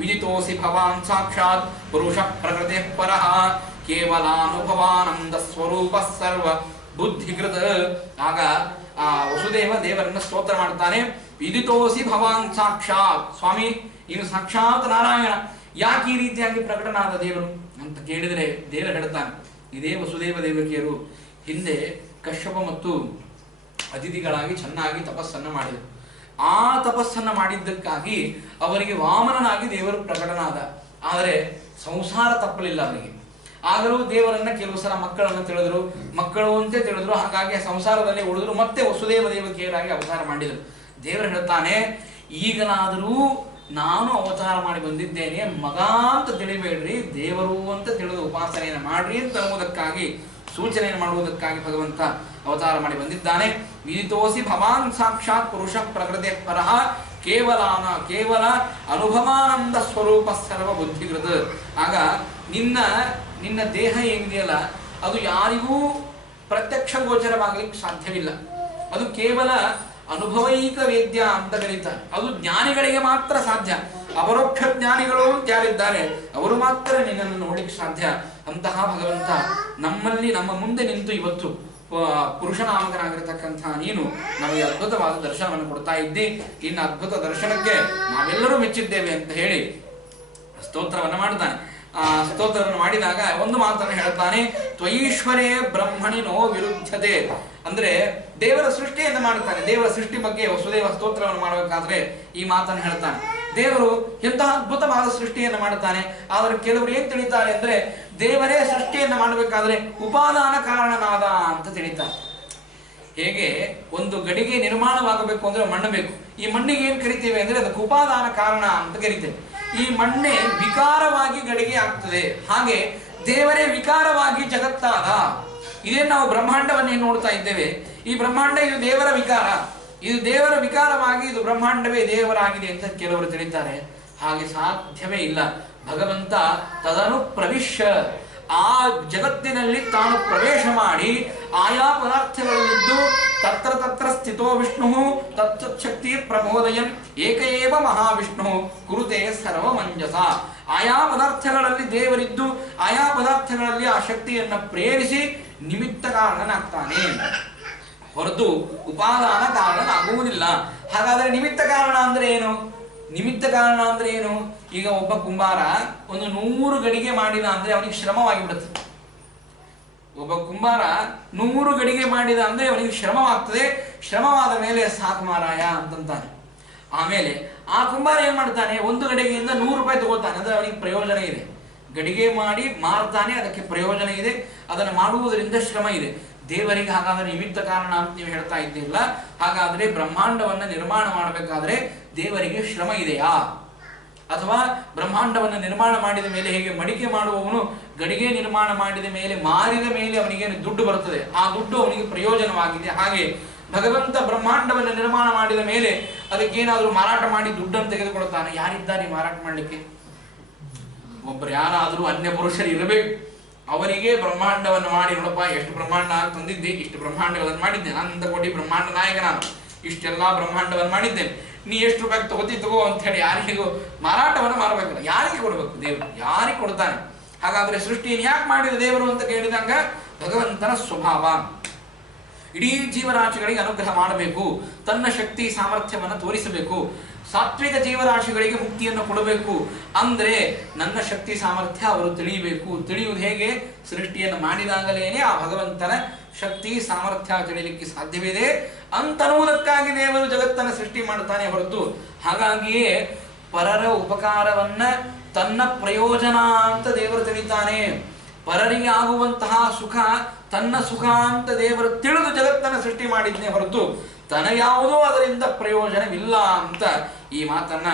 ವಿಜಿತೋಸಿ ಭವಾನ್ ಸಾಕ್ಷಾತ್ ಪುರುಷ ಪ್ರಕೃತಿ ಪರಃ ಕೇವಲಾನುಭವಾನಂದ ಸ್ವರೂಪ ಸರ್ವ ಬುದ್ಧಿಕೃತ. ಆಗ ಆ ವಸುದೇವ ದೇವರನ್ನ ಸ್ತೋತ್ರ ಮಾಡ್ತಾನೆ. ವಿದಿತೋಸಿ ಭವಾನ್ ಸಾಕ್ಷಾತ್, ಸ್ವಾಮಿ ನೀನು ಸಾಕ್ಷಾತ್ ನಾರಾಯಣ, ಯಾಕೆ ಈ ರೀತಿಯಾಗಿ ಪ್ರಕಟನಾದ ದೇವರು ಅಂತ ಕೇಳಿದರೆ ದೇವರು ಹೇಳ್ತಾನೆ, ಇದೇ ವಸುದೇವ ದೇವಕಿಯರು ಹಿಂದೆ ಕಶ್ಯಪ ಮತ್ತು ಅತಿಥಿಗಳಾಗಿ ಚೆನ್ನಾಗಿ ತಪಸ್ಸನ್ನು ಮಾಡಿದರು. ಆ ತಪಸ್ಸನ್ನು ಮಾಡಿದ್ದಕ್ಕಾಗಿ ಅವರಿಗೆ ವಾಮನನಾಗಿ ದೇವರು ಪ್ರಕಟನಾದ. ಆದರೆ ಸಂಸಾರ ತಪ್ಪಲಿಲ್ಲ ಅವರಿಗೆ. ಆಗಲೂ ದೇವರನ್ನ ಕೆಲವು ಸಲ ಮಕ್ಕಳನ್ನು ತಿಳಿದ್ರು, ಮಕ್ಕಳು ಅಂತ ತಿಳಿದ್ರು, ಹಾಗಾಗಿ ಸಂಸಾರದಲ್ಲಿ ಉಳಿದ್ರು. ಮತ್ತೆ ವಸುದೇವ ದೇವಕಿಯರಾಗಿ ಅವತಾರ ಮಾಡಿದರು. ದೇವರು ಹೇಳ್ತಾನೆ, ಈಗಲಾದರೂ ನಾನು ಅವತಾರ ಮಾಡಿ ಬಂದಿದ್ದೇನೆ, ಮಗ ಅಂತ ತಿಳಿಬೇಡ್ರಿ, ದೇವರು ಅಂತ ತಿಳಿದು ಉಪಾಸನೆಯನ್ನು ಮಾಡ್ರಿ ಅಂತ ಅನ್ನುವುದಕ್ಕಾಗಿ, ಸೂಚನೆಯನ್ನು ಮಾಡುವುದಕ್ಕಾಗಿ ಭಗವಂತ ಅವತಾರ ಮಾಡಿ ಬಂದಿದ್ದಾನೆ. ವಿದಿತೋಸಿ ಭವಾನ್ ಸಾಕ್ಷಾತ್ ಪುರುಷ ಪ್ರಕೃತಿ ಪರಃ ಕೇವಲ ಅನುಭವಾನಂದ ಸ್ವರೂಪ ಸರ್ವ ಬುದ್ಧಿಕೃತ. ಆಗ ನಿನ್ನ ದೇಹ ಏನಿದೆಯಲ್ಲ ಅದು ಯಾರಿಗೂ ಪ್ರತ್ಯಕ್ಷ ಗೋಚರವಾಗಲಿಕ್ಕೆ ಸಾಧ್ಯವಿಲ್ಲ. ಅದು ಕೇವಲ ಅನುಭವೈಕ ವೇದ್ಯ ಅಂತ ಕರೀತಾರೆ. ಅದು ಜ್ಞಾನಿಗಳಿಗೆ ಮಾತ್ರ ಸಾಧ್ಯ. ಅಪರೋಕ್ಷ ಜ್ಞಾನಿಗಳು ಯಾರಿದ್ದಾರೆ ಅವರು ಮಾತ್ರ ನಿನ್ನನ್ನು ನೋಡ್ಲಿಕ್ಕೆ ಸಾಧ್ಯ. ಅಂತಹ ಭಗವಂತ ನಮ್ಮಲ್ಲಿ ನಮ್ಮ ಮುಂದೆ ನಿಂತು ಇವತ್ತು ಪುರುಷನಾಮಕನಾಗಿರತಕ್ಕಂತಹ ನೀನು ನಮಗೆ ಅದ್ಭುತವಾದ ದರ್ಶನವನ್ನು ಕೊಡ್ತಾ ಇದ್ದಿ. ಇನ್ನು ಅದ್ಭುತ ದರ್ಶನಕ್ಕೆ ನಾವೆಲ್ಲರೂ ಮೆಚ್ಚಿದ್ದೇವೆ ಅಂತ ಹೇಳಿ ಸ್ತೋತ್ರವನ್ನು ಮಾಡ್ತಾನೆ. ಆ ಸ್ತೋತ್ರವನ್ನು ಮಾಡಿದಾಗ ಒಂದು ಮಾತನ್ನು ಹೇಳ್ತಾನೆ, ತ್ವಯೀಶ್ವರೇ ಬ್ರಹ್ಮಣಿನೋ ವಿರುದ್ಧತೆ. ಅಂದ್ರೆ ದೇವರ ಸೃಷ್ಟಿಯನ್ನು ಮಾಡ್ತಾನೆ. ದೇವರ ಸೃಷ್ಟಿ ಬಗ್ಗೆ ವಸುದೇವ ಸ್ತೋತ್ರವನ್ನು ಮಾಡಬೇಕಾದ್ರೆ ಈ ಮಾತನ್ನು ಹೇಳ್ತಾನೆ. ದೇವರು ಎಂತಹ ಅದ್ಭುತವಾದ ಸೃಷ್ಟಿಯನ್ನು ಮಾಡುತ್ತಾನೆ. ಆದರೆ ಕೆಲವರು ಏನ್ ತಿಳಿತಾರೆ ಅಂದ್ರೆ ದೇವರೇ ಸೃಷ್ಟಿಯನ್ನು ಮಾಡಬೇಕಾದ್ರೆ ಉಪಾದಾನ ಕಾರಣನಾದ ಅಂತ ತಿಳಿತಾರೆ. ಹೇಗೆ ಒಂದು ಗಡಿಗೆ ನಿರ್ಮಾಣವಾಗಬೇಕು ಅಂದ್ರೆ ಮಣ್ಣು ಬೇಕು. ಈ ಮಣ್ಣಿಗೆ ಏನ್ ಕರಿತೇವೆ ಅಂದ್ರೆ ಅದಕ್ಕೆ ಉಪಾದಾನ ಕಾರಣ ಅಂತ ಕರಿತೇವೆ. ಈ ಮಣ್ಣೆ ವಿಕಾರವಾಗಿ ಗಡಿಗೆ ಆಗ್ತದೆ, ಹಾಗೆ ದೇವರೇ ವಿಕಾರವಾಗಿ ಜಗತ್ತಾದ. ಇದೇನು ನಾವು ಬ್ರಹ್ಮಾಂಡವನ್ನೇ ನೋಡ್ತಾ ಇದ್ದೇವೆ. ಈ ಬ್ರಹ್ಮಾಂಡ ಇದು ದೇವರ ವಿಕಾರ, ಇದು ದೇವರ ವಿಕಾರವಾಗಿ ಇದು ಬ್ರಹ್ಮಾಂಡವೇ ದೇವರಾಗಿದೆ ಅಂತ ಕೆಲವರು ತಿಳಿತಾರೆ. ಹಾಗೆ ಸಾಧ್ಯವೇ ಇಲ್ಲ. ಭಗವಂತ ತದನು ಪ್ರವಿಶ್ಯ, ಆ ಜಗತ್ತಿನಲ್ಲಿ ತಾನು ಪ್ರವೇಶ ಮಾಡಿ ಆಯಾ ಪದಾರ್ಥಗಳಲ್ಲಿದ್ದು ತತ್ರ ತತ್ರ ಸ್ಥಿತೋ ವಿಷ್ಣು ತತ್ಶಕ್ತಿ ಪ್ರಬೋದಯನ್ ಏಕಏವ ಮಹಾವಿಷ್ಣು ಕುರುತೆ ಸರ್ವಮಂಜಸ. ಆಯಾ ಪದಾರ್ಥಗಳಲ್ಲಿ ದೇವರಿದ್ದು ಆಯಾ ಪದಾರ್ಥಗಳಲ್ಲಿ ಆ ಶಕ್ತಿಯನ್ನು ಪ್ರೇರಿಸಿ ನಿಮಿತ್ತ ಕಾರಣನಾಗ್ತಾನೆ, ಹೊರತು ಉಪಾದಾನ ಕಾರಣನಾಗುವುದಿಲ್ಲ. ಹಾಗಾದರೆ ನಿಮಿತ್ತ ಕಾರಣ ಅಂದ್ರೆ ಏನು? ನಿಮಿತ್ತ ಕಾರಣ ಅಂದ್ರೆ ಏನು? ಈಗ ಒಬ್ಬ ಕುಂಬಾರ ಒಂದು 100 ಗಡಿಗೆ ಮಾಡಿದ ಅಂದ್ರೆ ಅವನಿಗೆ ಶ್ರಮವಾಗಿಬಿಡುತ್ತೆ. ಒಬ್ಬ ಕುಂಬಾರ 100 ಗಡಿಗೆ ಮಾಡಿದ ಅಂದ್ರೆ ಅವನಿಗೆ ಶ್ರಮವಾಗ್ತದೆ. ಶ್ರಮವಾದ ಮೇಲೆ ಸಾಕು ಮಾರಾಯ ಅಂತಂತಾನೆ. ಆಮೇಲೆ ಆ ಕುಂಬಾರ ಏನ್ ಮಾಡ್ತಾನೆ, 1 ಗಡಿಗೆಯಿಂದ 100 ರೂಪಾಯಿ ತಗೋತಾನೆ. ಅಂದ್ರೆ ಅವನಿಗೆ ಪ್ರಯೋಜನ ಇದೆ. ಗಡಿಗೆ ಮಾಡಿ ಮಾರ್ತಾನೆ, ಅದಕ್ಕೆ ಪ್ರಯೋಜನ ಇದೆ. ಅದನ್ನು ಮಾಡುವುದರಿಂದ ಶ್ರಮ ಇದೆ. ದೇವರಿಗೆ ಹಾಗಾದ್ರೆ ನಿಮಿತ್ತ ಕಾರಣ ಅಂತ ನೀವು ಹೇಳ್ತಾ ಇದ್ದೀರಲ್ಲ, ಹಾಗಾದ್ರೆ ಬ್ರಹ್ಮಾಂಡವನ್ನ ನಿರ್ಮಾಣ ಮಾಡಬೇಕಾದ್ರೆ ದೇವರಿಗೆ ಶ್ರಮ ಇದೆಯಾ? ಅಥವಾ ಬ್ರಹ್ಮಾಂಡವನ್ನು ನಿರ್ಮಾಣ ಮಾಡಿದ ಮೇಲೆ ಹೇಗೆ ಮಡಿಕೆ ಮಾಡುವವನು ಗಡಿಗೆ ನಿರ್ಮಾಣ ಮಾಡಿದ ಮೇಲೆ ಮಾರಿದ ಮೇಲೆ ಅವನಿಗೆ ದುಡ್ಡು ಬರುತ್ತದೆ, ಆ ದುಡ್ಡು ಅವನಿಗೆ ಪ್ರಯೋಜನವಾಗಿದೆ. ಹಾಗೆ ಭಗವಂತ ಬ್ರಹ್ಮಾಂಡವನ್ನು ನಿರ್ಮಾಣ ಮಾಡಿದ ಮೇಲೆ ಅದಕ್ಕೇನಾದರೂ ಮಾರಾಟ ಮಾಡಿ ದುಡ್ಡನ್ನು ತೆಗೆದುಕೊಳ್ತಾನೆ. ಯಾರಿದ್ದಾರೆ ಮಾರಾಟ ಮಾಡಲಿಕ್ಕೆ? ಒಬ್ಬರು ಯಾರಾದರೂ ಅನ್ಯ ಪುರುಷರು ಇರಬೇಕು. ಅವರಿಗೆ ಬ್ರಹ್ಮಾಂಡವನ್ನು ಮಾಡಿ, ನೋಡಪ್ಪ ಎಷ್ಟು ಬ್ರಹ್ಮಾಂಡ ತಂದಿದ್ದೆ, ಇಷ್ಟು ಬ್ರಹ್ಮಾಂಡಗಳನ್ನು ಮಾಡಿದ್ದೆ, ಅನಂತ ಕೋಟಿ ಬ್ರಹ್ಮಾಂಡ ನಾಯಕ ನಾನು, ಇಷ್ಟೆಲ್ಲಾ ಬ್ರಹ್ಮಾಂಡವನ್ನು ಮಾಡಿದ್ದೇನೆ, ನೀ ಎಷ್ಟು ರೂಪಾಯಿ ತಗೋ ಅಂತ ಹೇಳಿ ಯಾರಿಗೂ ಮಾರಾಟವನ್ನು ಮಾಡಬೇಕಲ್ಲ. ಯಾರಿಗೆ ಕೊಡಬೇಕು? ದೇವರು ಯಾರಿಗೆ ಕೊಡ್ತಾನೆ? ಹಾಗಾದ್ರೆ ಸೃಷ್ಟಿಯನ್ನು ಯಾಕೆ ಮಾಡಿದ ದೇವರು ಅಂತ ಕೇಳಿದಂಗ ಭಗವಂತನ ಸ್ವಭಾವ. ಇಡೀ ಜೀವರಾಶಿಗಳಿಗೆ ಅನುಗ್ರಹ ಮಾಡಬೇಕು, ತನ್ನ ಶಕ್ತಿ ಸಾಮರ್ಥ್ಯವನ್ನು ತೋರಿಸಬೇಕು, ಸಾತ್ವಿಕ ಜೀವರಾಶಿಗಳಿಗೆ ಮುಕ್ತಿಯನ್ನು ಕೊಡಬೇಕು. ಅಂದ್ರೆ ನನ್ನ ಶಕ್ತಿ ಸಾಮರ್ಥ್ಯ ಅವರು ತಿಳಿಯಬೇಕು. ತಿಳಿಯುವುದು ಹೇಗೆ? ಸೃಷ್ಟಿಯನ್ನು ಮಾಡಿದಾಗಲೇನೆ ಆ ಭಗವಂತನ ಶಕ್ತಿ ಸಾಮರ್ಥ್ಯ ತಿಳಿಯಲಿಕ್ಕೆ ಸಾಧ್ಯವಿದೆ ಅಂತನ್ನುವುದಕ್ಕಾಗಿ ದೇವರು ಜಗತ್ತನ್ನು ಸೃಷ್ಟಿ ಮಾಡುತ್ತಾನೆ ಹೊರತು ಹಾಗಾಗಿಯೇ ಪರರ ಉಪಕಾರವನ್ನ ತನ್ನ ಪ್ರಯೋಜನ ಅಂತ ದೇವರು ತಿಳಿತಾನೆ. ಪರರಿಗೆ ಆಗುವಂತಹ ಸುಖ ತನ್ನ ಸುಖ ಅಂತ ದೇವರು ತಿಳಿದು ಜಗತ್ತನ್ನು ಸೃಷ್ಟಿ ಮಾಡಿದ್ನೇ ಹೊರತು ತನಗ್ಯಾವುದೋ ಅದರಿಂದ ಪ್ರಯೋಜನವಿಲ್ಲ ಅಂತ ಈ ಮಾತನ್ನ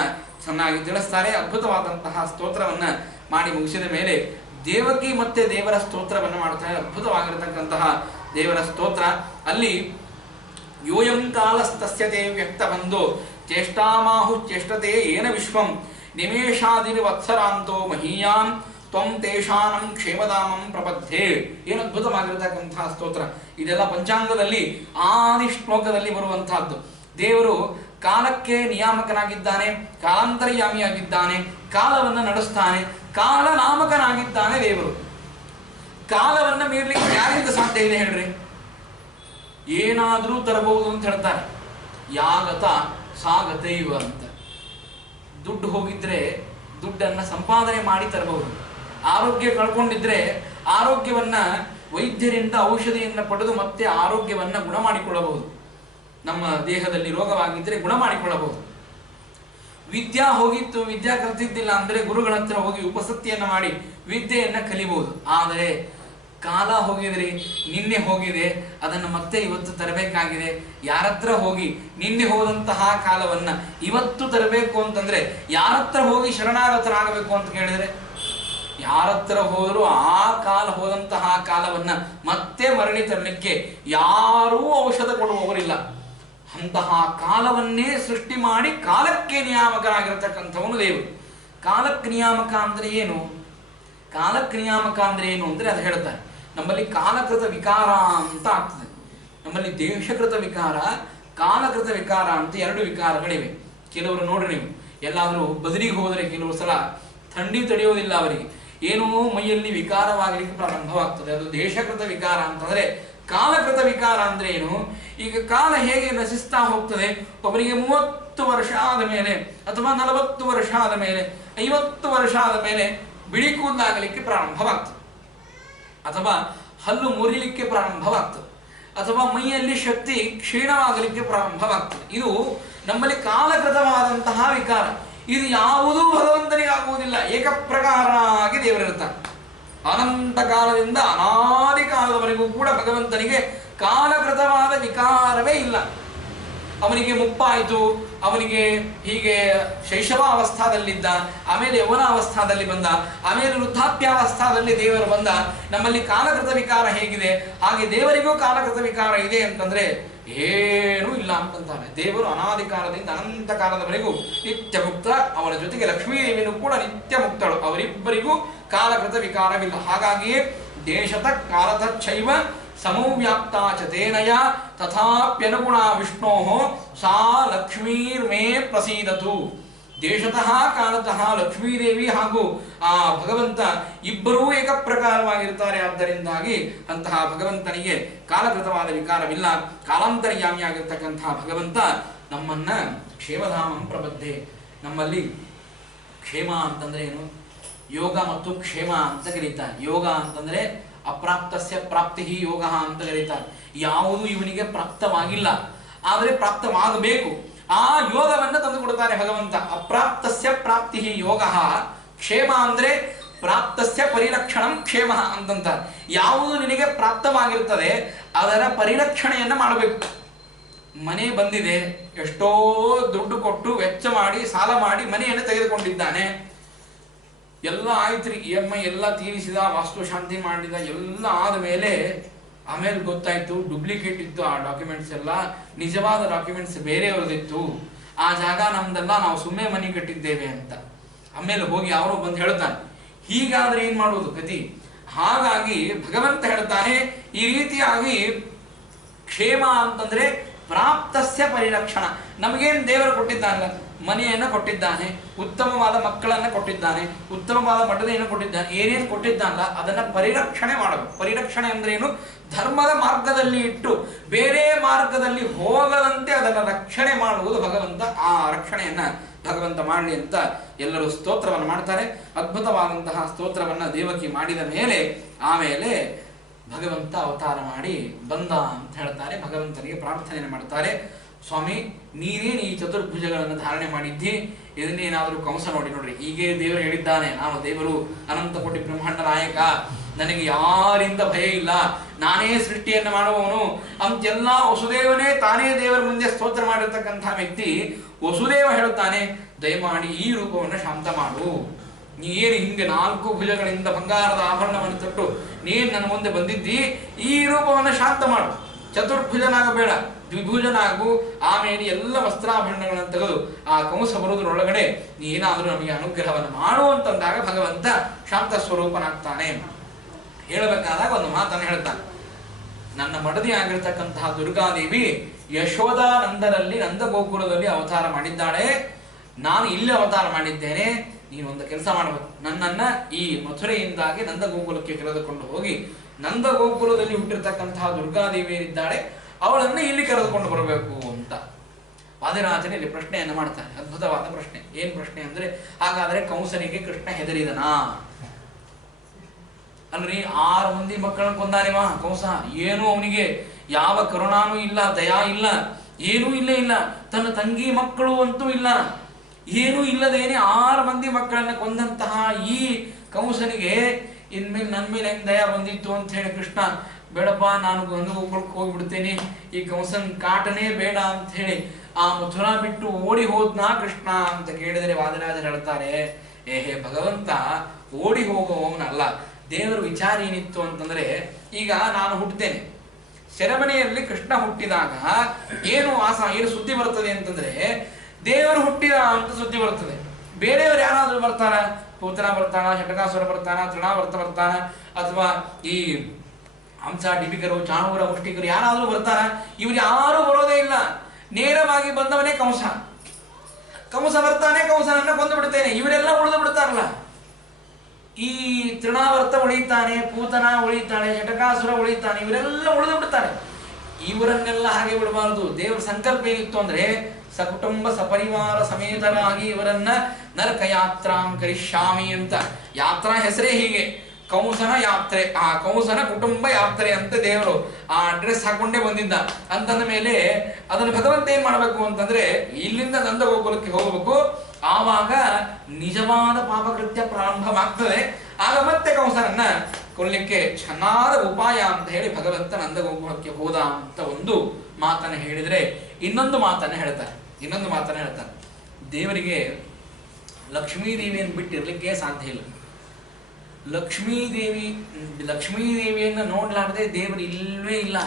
ಚೆನ್ನಾಗಿ ತಿಳಿಸ್ತಾರೆ. ಅದ್ಭುತವಾದಂತಹ ಸ್ತೋತ್ರವನ್ನ ಮಾಡಿ ಮುಗಿಸಿದ ಮೇಲೆ ದೇವಕಿ ಮತ್ತೆ ದೇವರ ಸ್ತೋತ್ರವನ್ನು ಮಾಡ್ತಾರೆ. ಅದ್ಭುತವಾಗಿರತಕ್ಕಂತಹ ದೇವರ ಸ್ತೋತ್ರ. ಅಲ್ಲಿ ಯೋಯಂ ಕಾಲಸ್ತಸ್ಯತೆ ವ್ಯಕ್ತ ಬಂದು ಚೇಷ್ಟಾಮಾಹು ಚೇಷ್ಟತೆ ಏನ ವಿಶ್ವಂ ನಿಮೇಷಾದಿನಿ ವತ್ಸರಾಂತೋ ಮಹೀಯಾಂ ತ್ವಂ ತೇಷಾನಂ ಕ್ಷೇಮಧಾಮಂ ಪ್ರಪದ್ಧೆ. ಏನು ಅದ್ಭುತವಾಗಿರತಕ್ಕಂತಹ ಸ್ತೋತ್ರ. ಇದೆಲ್ಲ ಪಂಚಾಂಗದಲ್ಲಿ ಆದಿ ಶ್ಲೋಕದಲ್ಲಿ ಬರುವಂತಹದ್ದು. ದೇವರು ಕಾಲಕ್ಕೆ ನಿಯಾಮಕನಾಗಿದ್ದಾನೆ, ಕಾಲಾಂತರ್ಯಾಮಿಯಾಗಿದ್ದಾನೆ, ಕಾಲವನ್ನು ನಡೆಸ್ತಾನೆ, ಕಾಲನಾಮಕನಾಗಿದ್ದಾನೆ ದೇವರು. ಕಾಲವನ್ನು ಮೀರ್ಲಿಕ್ಕೆ ಯಾರಿಂದ ಸಾಧ್ಯ ಇದೆ ಹೇಳ್ರಿ? ಏನಾದರೂ ತರಬಹುದು ಅಂತ ಹೇಳ್ತಾರೆ. ಯಾಗತ ಸಾಗತೈವ ಅಂತ. ದುಡ್ಡು ಹೋಗಿದ್ರೆ ದುಡ್ಡನ್ನು ಸಂಪಾದನೆ ಮಾಡಿ ತರಬಹುದು. ಆರೋಗ್ಯ ಕಳ್ಕೊಂಡಿದ್ರೆ ಆರೋಗ್ಯವನ್ನ ವೈದ್ಯರಿಂದ ಔಷಧಿಯನ್ನು ಪಡೆದು ಮತ್ತೆ ಆರೋಗ್ಯವನ್ನ ಗುಣ ಮಾಡಿಕೊಳ್ಳಬಹುದು. ನಮ್ಮ ದೇಹದಲ್ಲಿ ರೋಗವಾಗಿದ್ದರೆ ಗುಣ ಮಾಡಿಕೊಳ್ಳಬಹುದು. ವಿದ್ಯಾ ಹೋಗಿತ್ತು, ವಿದ್ಯಾ ಕಲಿತಿದ್ದಿಲ್ಲ ಅಂದ್ರೆ ಗುರುಗಳ ಹತ್ರ ಹೋಗಿ ಉಪಸತಿಯನ್ನ ಮಾಡಿ ವಿದ್ಯೆಯನ್ನ ಕಲಿಬಹುದು. ಆದರೆ ಕಾಲ ಹೋಗಿದ್ರಿ, ನಿನ್ನೆ ಹೋಗಿದೆ, ಅದನ್ನು ಮತ್ತೆ ಇವತ್ತು ತರಬೇಕಾಗಿದೆ. ಯಾರತ್ರ ಹೋಗಿ ನಿನ್ನೆ ಹೋದಂತಹ ಕಾಲವನ್ನ ಇವತ್ತು ತರಬೇಕು ಅಂತಂದ್ರೆ ಯಾರತ್ರ ಹೋಗಿ ಶರಣಾಗತರಾಗಬೇಕು ಅಂತ ಕೇಳಿದ್ರೆ, ಯಾರತ್ರ ಹೋದರೂ ಆ ಕಾಲ ಹೋದಂತಹ ಕಾಲವನ್ನ ಮತ್ತೆ ಮರಳಿ ತರಲಿಕ್ಕೆ ಯಾರೂ ಔಷಧ ಕೊಡುವವರಿಲ್ಲ. ಅಂತಹ ಕಾಲವನ್ನೇ ಸೃಷ್ಟಿ ಮಾಡಿ ಕಾಲಕ್ಕೆ ನಿಯಾಮಕರಾಗಿರತಕ್ಕಂಥವನು ದೇವರು. ಕಾಲಕ್ಕೆ ನಿಯಾಮಕ ಅಂದ್ರೆ ಏನು? ಕಾಲಕ್ಕೆ ನಿಯಾಮಕ ಅಂದ್ರೆ ಏನು ಅಂದ್ರೆ ಅದು ಹೇಳ್ತಾರೆ. ನಮ್ಮಲ್ಲಿ ಕಾಲಕೃತ ವಿಕಾರ ಅಂತ ಆಗ್ತದೆ. ನಮ್ಮಲ್ಲಿ ದೇಶಕೃತ ವಿಕಾರ, ಕಾಲಕೃತ ವಿಕಾರ ಅಂತ 2 ವಿಕಾರಗಳಿವೆ. ಕೆಲವರು ನೋಡ್ರಿ, ನೀವು ಎಲ್ಲಾದರೂ ಬದಲಿಗೆ ಹೋದರೆ ಕೆಲವು ಸಲ ಥಂಡಿ ತಡೆಯೋದಿಲ್ಲ ಅವರಿಗೆ, ಏನೋ ಮೈಯಲ್ಲಿ ವಿಕಾರವಾಗಲಿಕ್ಕೆ ಪ್ರಾರಂಭವಾಗ್ತದೆ. ಅದು ದೇಶಕೃತ ವಿಕಾರ ಅಂತಂದ್ರೆ. ಕಾಲಕೃತ ವಿಕಾರ ಅಂದ್ರೆ ಏನು? ಈಗ ಕಾಲ ಹೇಗೆ ನಶಿಸ್ತಾ ಹೋಗ್ತದೆ, ಒಬ್ಬರಿಗೆ 30 ವರ್ಷ ಆದ ಮೇಲೆ ಅಥವಾ 40 ವರ್ಷ ಆದ ಮೇಲೆ 50 ವರ್ಷ ಆದ ಮೇಲೆ ಬಿಳಿ ಕೂದಲಾಗಲಿಕ್ಕೆ ಪ್ರಾರಂಭವಾಗ್ತದೆ, ಅಥವಾ ಹಲ್ಲು ಮುರಿಲಿಕ್ಕೆ ಪ್ರಾರಂಭವಾಗ್ತದೆ, ಅಥವಾ ಮೈಯಲ್ಲಿ ಶಕ್ತಿ ಕ್ಷೀಣವಾಗಲಿಕ್ಕೆ ಪ್ರಾರಂಭವಾಗ್ತದೆ. ಇದು ನಮ್ಮಲ್ಲಿ ಕಾಲಕೃತವಾದಂತಹ ವಿಕಾರ. ಇದು ಯಾವುದೂ ಭಗವಂತನಿಗೆ ಆಗುವುದಿಲ್ಲ. ಏಕಪ್ರಕಾರನಾಗಿ ದೇವರಿರ್ತಾನೆ. ಅನಂತ ಕಾಲದಿಂದ ಅನಾದಿ ಕಾಲದವರೆಗೂ ಕೂಡ ಭಗವಂತನಿಗೆ ಕಾಲಕೃತವಾದ ವಿಕಾರವೇ ಇಲ್ಲ. ಅವನಿಗೆ ಮುಪ್ಪಾಯಿತು, ಅವನಿಗೆ ಹೀಗೆ ಶೈಶವಾವಸ್ಥಾದಲ್ಲಿದ್ದ, ಆಮೇಲೆ ಯೌವನಾವಸ್ಥಾದಲ್ಲಿ ಬಂದ, ಆಮೇಲೆ ವೃದ್ಧಾಪ್ಯಾವಸ್ಥಾದಲ್ಲಿ ದೇವರು ಬಂದ. ನಮ್ಮಲ್ಲಿ ಕಾಲಕೃತ ವಿಕಾರ ಹೇಗಿದೆ ಹಾಗೆ ದೇವರಿಗೂ ಕಾಲಕೃತ ವಿಕಾರ ಇದೆ ಅಂತಂದ್ರೆ ಏನೂ ಇಲ್ಲ ಅಂತಂತಾನೆ. ದೇವರು ಅನಾದಿ ಕಾಲದಿಂದ ಅನಂತ ಕಾಲದವರೆಗೂ ನಿತ್ಯ ಮುಕ್ತ. ಅವನ ಜೊತೆಗೆ ಲಕ್ಷ್ಮೀದೇವಿನೂ ಕೂಡ ನಿತ್ಯ ಮುಕ್ತಳು. ಅವರಿಬ್ಬರಿಗೂ ಕಾಲಕೃತ ವಿಕಾರವಿಲ್ಲ. ಹಾಗಾಗಿಯೇ ದೇಶತ ಕಾಲತಚ್ಚೈವ ಸಮವ್ಯಾಪ್ತಾ ಚ ತೇನಯ ತಥಾಪ್ಯನುಗುಣ ವಿಷ್ಣೋ ಸಾ ಲಕ್ಷ್ಮೀರ್ಮೇ ಪ್ರಸೀದತು. ದೇಶತಃ ಕಾಲತಃ ಲಕ್ಷ್ಮೀದೇವಿ ಹಾಗೂ ಆ ಭಗವಂತ ಇಬ್ಬರೂ ಏಕಪ್ರಕಾರವಾಗಿರ್ತಾರೆ. ಆದ್ದರಿಂದಾಗಿ ಅಂತಹ ಭಗವಂತನಿಗೆ ಕಾಲಕೃತವಾದ ವಿಕಾರವಿಲ್ಲ. ಕಾಲಾಂತರ್ಯಾಮಿಯಾಗಿರ್ತಕ್ಕಂತಹ ಭಗವಂತ ನಮ್ಮನ್ನ ಕ್ಷೇಮಧಾಮಂ ಪ್ರಬದ್ಧೆ, ನಮ್ಮಲ್ಲಿ ಕ್ಷೇಮ ಅಂತಂದ್ರೆ ಏನು? ಯೋಗ ಮತ್ತು ಕ್ಷೇಮ ಅಂತ ಕರೀತಾರೆ. ಯೋಗ ಅಂತಂದ್ರೆ ಅಪ್ರಾಪ್ತಸ್ಯ ಪ್ರಾಪ್ತಿ ಯೋಗ ಅಂತ ಕರೀತಾರೆ. ಯಾವುದು ಇವನಿಗೆ ಪ್ರಾಪ್ತವಾಗಿಲ್ಲ ಆದರೆ ಪ್ರಾಪ್ತವಾಗಬೇಕು, ಆ ಯೋಗವನ್ನು ತಂದು ಕೊಡ್ತಾನೆ ಭಗವಂತ. ಅಪ್ರಾಪ್ತಸ್ಯ ಪ್ರಾಪ್ತಿ ಯೋಗ, ಕ್ಷೇಮ ಅಂದ್ರೆ ಪ್ರಾಪ್ತಸ್ಯ ಪರಿರಕ್ಷಣಂ ಕ್ಷೇಮ ಅಂತಂತಾರೆ. ಯಾವುದು ನಿನಗೆ ಪ್ರಾಪ್ತವಾಗಿರ್ತದೆ ಅದರ ಪರಿರಕ್ಷಣೆಯನ್ನ ಮಾಡಬೇಕು. ಮನೆ ಬಂದಿದೆ, ಎಷ್ಟೋ ದುಡ್ಡು ಕೊಟ್ಟು ವೆಚ್ಚ ಮಾಡಿ ಸಾಲ ಮಾಡಿ ಮನೆಯನ್ನು ತೆಗೆದುಕೊಂಡಿದ್ದಾನೆ, ಎಲ್ಲ ಆಯ್ತ್ರಿ, EMI ಎಲ್ಲ ತೀರಿಸಿದ, ವಾಸ್ತುಶಾಂತಿ ಮಾಡಿದ, ಎಲ್ಲ ಆದಮೇಲೆ ಆಮೇಲೆ ಗೊತ್ತಾಯ್ತು ಡೂಪ್ಲಿಕೇಟ್ ಇತ್ತು ಆ ಡಾಕ್ಯುಮೆಂಟ್ಸ್ ಎಲ್ಲ, ನಿಜವಾದ ಡಾಕ್ಯುಮೆಂಟ್ಸ್ ಬೇರೆಯವ್ರದಿತ್ತು, ಆ ಜಾಗ ನಮ್ದೆಲ್ಲ, ನಾವು ಸುಮ್ಮನೆ ಮನೆ ಕಟ್ಟಿದ್ದೇವೆ ಅಂತ. ಆಮೇಲೆ ಹೋಗಿ ಯಾರೋ ಬಂದು ಹೇಳ್ತಾನೆ. ಹೀಗಾದ್ರೆ ಏನ್ ಮಾಡುವುದು ಗತಿ? ಹಾಗಾಗಿ ಭಗವಂತ ಹೇಳ್ತಾನೆ ಈ ರೀತಿಯಾಗಿ ಕ್ಷೇಮ ಅಂತಂದ್ರೆ ಪ್ರಾಪ್ತಸ್ಯ ಪರಿರಕ್ಷಣ. ನಮಗೇನು ದೇವರು ಕೊಟ್ಟಿದ್ದಾನಲ್ಲ, ಮನೆಯನ್ನು ಕೊಟ್ಟಿದ್ದಾನೆ, ಉತ್ತಮವಾದ ಮಕ್ಕಳನ್ನ ಕೊಟ್ಟಿದ್ದಾನೆ, ಉತ್ತಮವಾದ ಮಠದೇನು ಕೊಟ್ಟಿದ್ದಾನೆ, ಏನೇನು ಕೊಟ್ಟಿದ್ದಾನಲ್ಲ ಅದನ್ನ ಪರಿರಕ್ಷಣೆ ಮಾಡಬೇಕು. ಪರಿರಕ್ಷಣೆ ಅಂದ್ರೆ ಏನು? ಧರ್ಮದ ಮಾರ್ಗದಲ್ಲಿ ಇಟ್ಟು ಬೇರೆ ಮಾರ್ಗದಲ್ಲಿ ಹೋಗದಂತೆ ಅದನ್ನು ರಕ್ಷಣೆ ಮಾಡುವುದು ಭಗವಂತ. ಆ ರಕ್ಷಣೆಯನ್ನ ಭಗವಂತ ಮಾಡಲಿ ಅಂತ ಎಲ್ಲರೂ ಸ್ತೋತ್ರವನ್ನು ಮಾಡ್ತಾರೆ. ಅದ್ಭುತವಾದಂತಹ ಸ್ತೋತ್ರವನ್ನ ದೇವಕಿ ಮಾಡಿದ ಮೇಲೆ ಆಮೇಲೆ ಭಗವಂತ ಅವತಾರ ಮಾಡಿ ಬಂದ ಅಂತ ಹೇಳ್ತಾರೆ. ಭಗವಂತನಿಗೆ ಪ್ರಾರ್ಥನೆಯನ್ನು ಮಾಡ್ತಾರೆ. ಸ್ವಾಮಿ, ನೀನೇನು ಈ ಚತುರ್ಭುಜಗಳನ್ನು ಧಾರಣೆ ಮಾಡಿದ್ದಿ, ಇದನ್ನೇನಾದರೂ ಕಂಸ ನೋಡ್ರಿ, ಹೀಗೆ ದೇವರು ಹೇಳಿದ್ದಾನೆ, ನಾನು ದೇವರು, ಅನಂತ ಕೋಟಿ ಬ್ರಹ್ಮಾಂಡ ನಾಯಕ, ನನಗೆ ಯಾರಿಂದ ಭಯ ಇಲ್ಲ, ನಾನೇ ಸೃಷ್ಟಿಯನ್ನು ಮಾಡುವವನು ಅಂತೆಲ್ಲ ವಸುದೇವನೇ ತಾನೇ ದೇವರ ಮುಂದೆ ಸ್ತೋತ್ರ ಮಾಡಿರ್ತಕ್ಕಂಥ ವ್ಯಕ್ತಿ ವಸುದೇವ ಹೇಳುತ್ತಾನೆ, ದಯಮಾಡಿ ಈ ರೂಪವನ್ನು ಶಾಂತ ಮಾಡು. ನೀನು ಹಿಂಗೆ 4 ಭುಜಗಳಿಂದ ಬಂಗಾರದ ಆಭರಣವನ್ನು ತೊಟ್ಟು ನೀನು ನನ್ನ ಮುಂದೆ ಬಂದಿದ್ದಿ, ಈ ರೂಪವನ್ನು ಶಾಂತ ಮಾಡು. ಚತುರ್ಭುಜನಾಗಬೇಡ, ದ್ವಿಭುಜನಾಗು. ಆಮೇಲೆ ಎಲ್ಲ ವಸ್ತ್ರಾಭರಣಗಳನ್ನು ತೆಗೆದು ಆ ಕಂಸ ಬರುವುದರೊಳಗಡೆ ನೀನಾದರೂ ನಮಗೆ ಅನುಗ್ರಹವನ್ನು ಮಾಡು ಅಂತಂದಾಗ ಭಗವಂತ ಶಾಂತ ಸ್ವರೂಪನಾಗ್ತಾನೆ. ಹೇಳಬೇಕಾದಾಗ ಒಂದು ಮಾತನ್ನು ಹೇಳ್ತಾನೆ. ನನ್ನ ಮಡದಿ ಆಗಿರ್ತಕ್ಕಂತಹ ದುರ್ಗಾದೇವಿ ಯಶೋಧಾನಂದರಲ್ಲಿ ನಂದಗೋಕುಲದಲ್ಲಿ ಅವತಾರ ಮಾಡಿದ್ದಾಳೆ, ನಾನು ಇಲ್ಲಿ ಅವತಾರ ಮಾಡಿದ್ದೇನೆ. ನೀನು ಒಂದು ಕೆಲಸ ಮಾಡಬೇಕು, ನನ್ನನ್ನ ಈ ಮಥುರೆಯಿಂದಾಗಿ ನಂದಗೋಕುಲಕ್ಕೆ ಕರೆದುಕೊಂಡು ಹೋಗಿ ನಂದಗೋಕುಲದಲ್ಲಿ ಹುಟ್ಟಿರ್ತಕ್ಕಂತಹ ದುರ್ಗಾದೇವಿ ಏನಿದ್ದಾಳೆ ಅವಳನ್ನ ಇಲ್ಲಿ ಕರೆದುಕೊಂಡು ಬರಬೇಕು ಅಂತ ವಾದಿರಾಜನೇ ಇಲ್ಲಿ ಪ್ರಶ್ನೆಯನ್ನು ಮಾಡ್ತಾನೆ. ಅದ್ಭುತವಾದ ಪ್ರಶ್ನೆ. ಏನ್ ಪ್ರಶ್ನೆ ಅಂದ್ರೆ, ಹಾಗಾದ್ರೆ ಕಂಸನಿಗೆ ಕೃಷ್ಣ ಹೆದರಿದನಾ? ಅಲ್ರಿ, 6 ಮಂದಿ ಮಕ್ಕಳನ್ನ ಕೊಂದಾನಿವ ಕಂಸ. ಏನು ಅವನಿಗೆ ಯಾವ ಕರುಣಾನೂ ಇಲ್ಲ, ದಯಾ ಇಲ್ಲ, ಏನೂ ಇಲ್ಲ. ತನ್ನ ತಂಗಿ ಮಕ್ಕಳು ಅಂತೂ ಇಲ್ಲ, ಏನೂ ಇಲ್ಲದೇನೆ 6 ಮಂದಿ ಮಕ್ಕಳನ್ನ ಕೊಂದಂತಹ ಈ ಕಂಸನಿಗೆ ಇನ್ಮೇಲೆ ನನ್ನ ಮೇಲೆ ಹೆಂಗ್ ದಯ ಬಂದಿತ್ತು ಅಂತ ಹೇಳಿ ಕೃಷ್ಣ, ಬೇಡಪ್ಪ ನಾನು ಗಂಧಗೋಕುಲಕ್ಕೆ ಹೋಗ್ಬಿಡ್ತೇನೆ, ಈ ಕಂಸನ್ ಕಾಟನೇ ಬೇಡ ಅಂತ ಹೇಳಿ ಆ ಮಥುರಾ ಬಿಟ್ಟು ಓಡಿ ಹೋದ್ನಾ ಕೃಷ್ಣ ಅಂತ ಕೇಳಿದರೆ ವಾದಿರಾಜರು ಹೇಳ್ತಾರೆ, ಏಹೇ ಭಗವಂತ ಓಡಿ ಹೋಗುವವನಲ್ಲ. ದೇವರ ವಿಚಾರ ಏನಿತ್ತು ಅಂತಂದ್ರೆ, ಈಗ ನಾನು ಹುಟ್ಟುತ್ತೇನೆ, ಸೆರೆಮನೆಯಲ್ಲಿ ಕೃಷ್ಣ ಹುಟ್ಟಿದಾಗ ಏನು ಸುದ್ದಿ ಬರ್ತದೆ ಅಂತಂದ್ರೆ, ದೇವರು ಹುಟ್ಟಿದ ಅಂತ ಸುದ್ದಿ ಬರ್ತದೆ. ಬೇರೆಯವರು ಯಾರಾದ್ರೂ ಬರ್ತಾರ, ಪೂತನ ಬರ್ತಾನ, ಶಟಕಾಸುರ ಬರ್ತಾನ, ತೃಣಾವರ್ತ ಬರ್ತಾನ, ಅಥವಾ ಈ ಹಂಸ, ಡಿಬಿಕರು, ಚಾಣೂರ, ಮುಷ್ಟಿಕರು ಯಾರಾದ್ರೂ ಬರ್ತಾರ? ಇವ್ರು ಯಾರು ಬರೋದೇ ಇಲ್ಲ. ನೇರವಾಗಿ ಬಂದವನೇ ಕಂಸ. ಕಂಸ ಬರ್ತಾನೆ, ಕಂಸನನ್ನ ಕೊಂದು ಬಿಡ್ತೇನೆ, ಇವರೆಲ್ಲ ಉಳಿದು ಬಿಡ್ತಾರಲ್ಲ. ಈ ತೃಣಾವರ್ತ ಉಳಿತಾನೆ, ಪೂತನ ಉಳಿತಾಳೆ, ಶಟಕಾಸುರ ಉಳಿತಾನೆ, ಇವರೆಲ್ಲ ಉಳಿದು ಬಿಡ್ತಾರೆ. ಇವರನ್ನೆಲ್ಲ ಹಾಗೆ ಬಿಡಬಾರದು. ದೇವರ ಸಂಕಲ್ಪ ಏನಿತ್ತು ಅಂದ್ರೆ, ಸಕುಟುಂಬ ಸಪರಿವಾರ ಸಮೇತರಾಗಿ ಇವರನ್ನ ನರಕ ಯಾತ್ರಾಂ ಕರಿಷ್ಯಾಮಿ ಅಂತ. ಯಾತ್ರಾ ಹೆಸರೇ ಹೀಗೆ, ಕಂಸನ ಯಾತ್ರೆ, ಆ ಕಂಸನ ಕುಟುಂಬ ಯಾತ್ರೆ ಅಂತ ದೇವರು ಆ ಅಡ್ರೆಸ್ ಹಾಕೊಂಡೇ ಬಂದಿದ್ದ. ಅಂತಂದ ಮೇಲೆ ಅದನ್ನು ಭಗವಂತ ಏನ್ ಮಾಡಬೇಕು ಅಂತಂದ್ರೆ, ಇಲ್ಲಿಂದ ನಂದಗೋಕುಲಕ್ಕೆ ಹೋಗಬೇಕು. ಆವಾಗ ನಿಜವಾದ ಪಾಪಕೃತ್ಯ ಪ್ರಾರಂಭವಾಗ್ತದೆ. ಆಗ ಮತ್ತೆ ಕಂಸನನ್ನ ಕೊಲ್ಲಿಕ್ಕೆ ಚೆನ್ನಾದ ಉಪಾಯ ಅಂತ ಹೇಳಿ ಭಗವಂತ ನಂದಗೋಕುಲಕ್ಕೆ ಹೋದ ಅಂತ ಒಂದು ಮಾತನ್ನ ಹೇಳಿದ್ರೆ, ಇನ್ನೊಂದು ಮಾತನ್ನ ಹೇಳ್ತಾರೆ. ದೇವರಿಗೆ ಲಕ್ಷ್ಮೀದೇವಿಯನ್ನು ಬಿಟ್ಟಿರ್ಲಿಕ್ಕೆ ಸಾಧ್ಯ ಇಲ್ಲ. ಲಕ್ಷ್ಮೀದೇವಿಯನ್ನು ನೋಡ್ಲಾರ್ದೆ ದೇವರು ಇಲ್ವೇ ಇಲ್ಲ.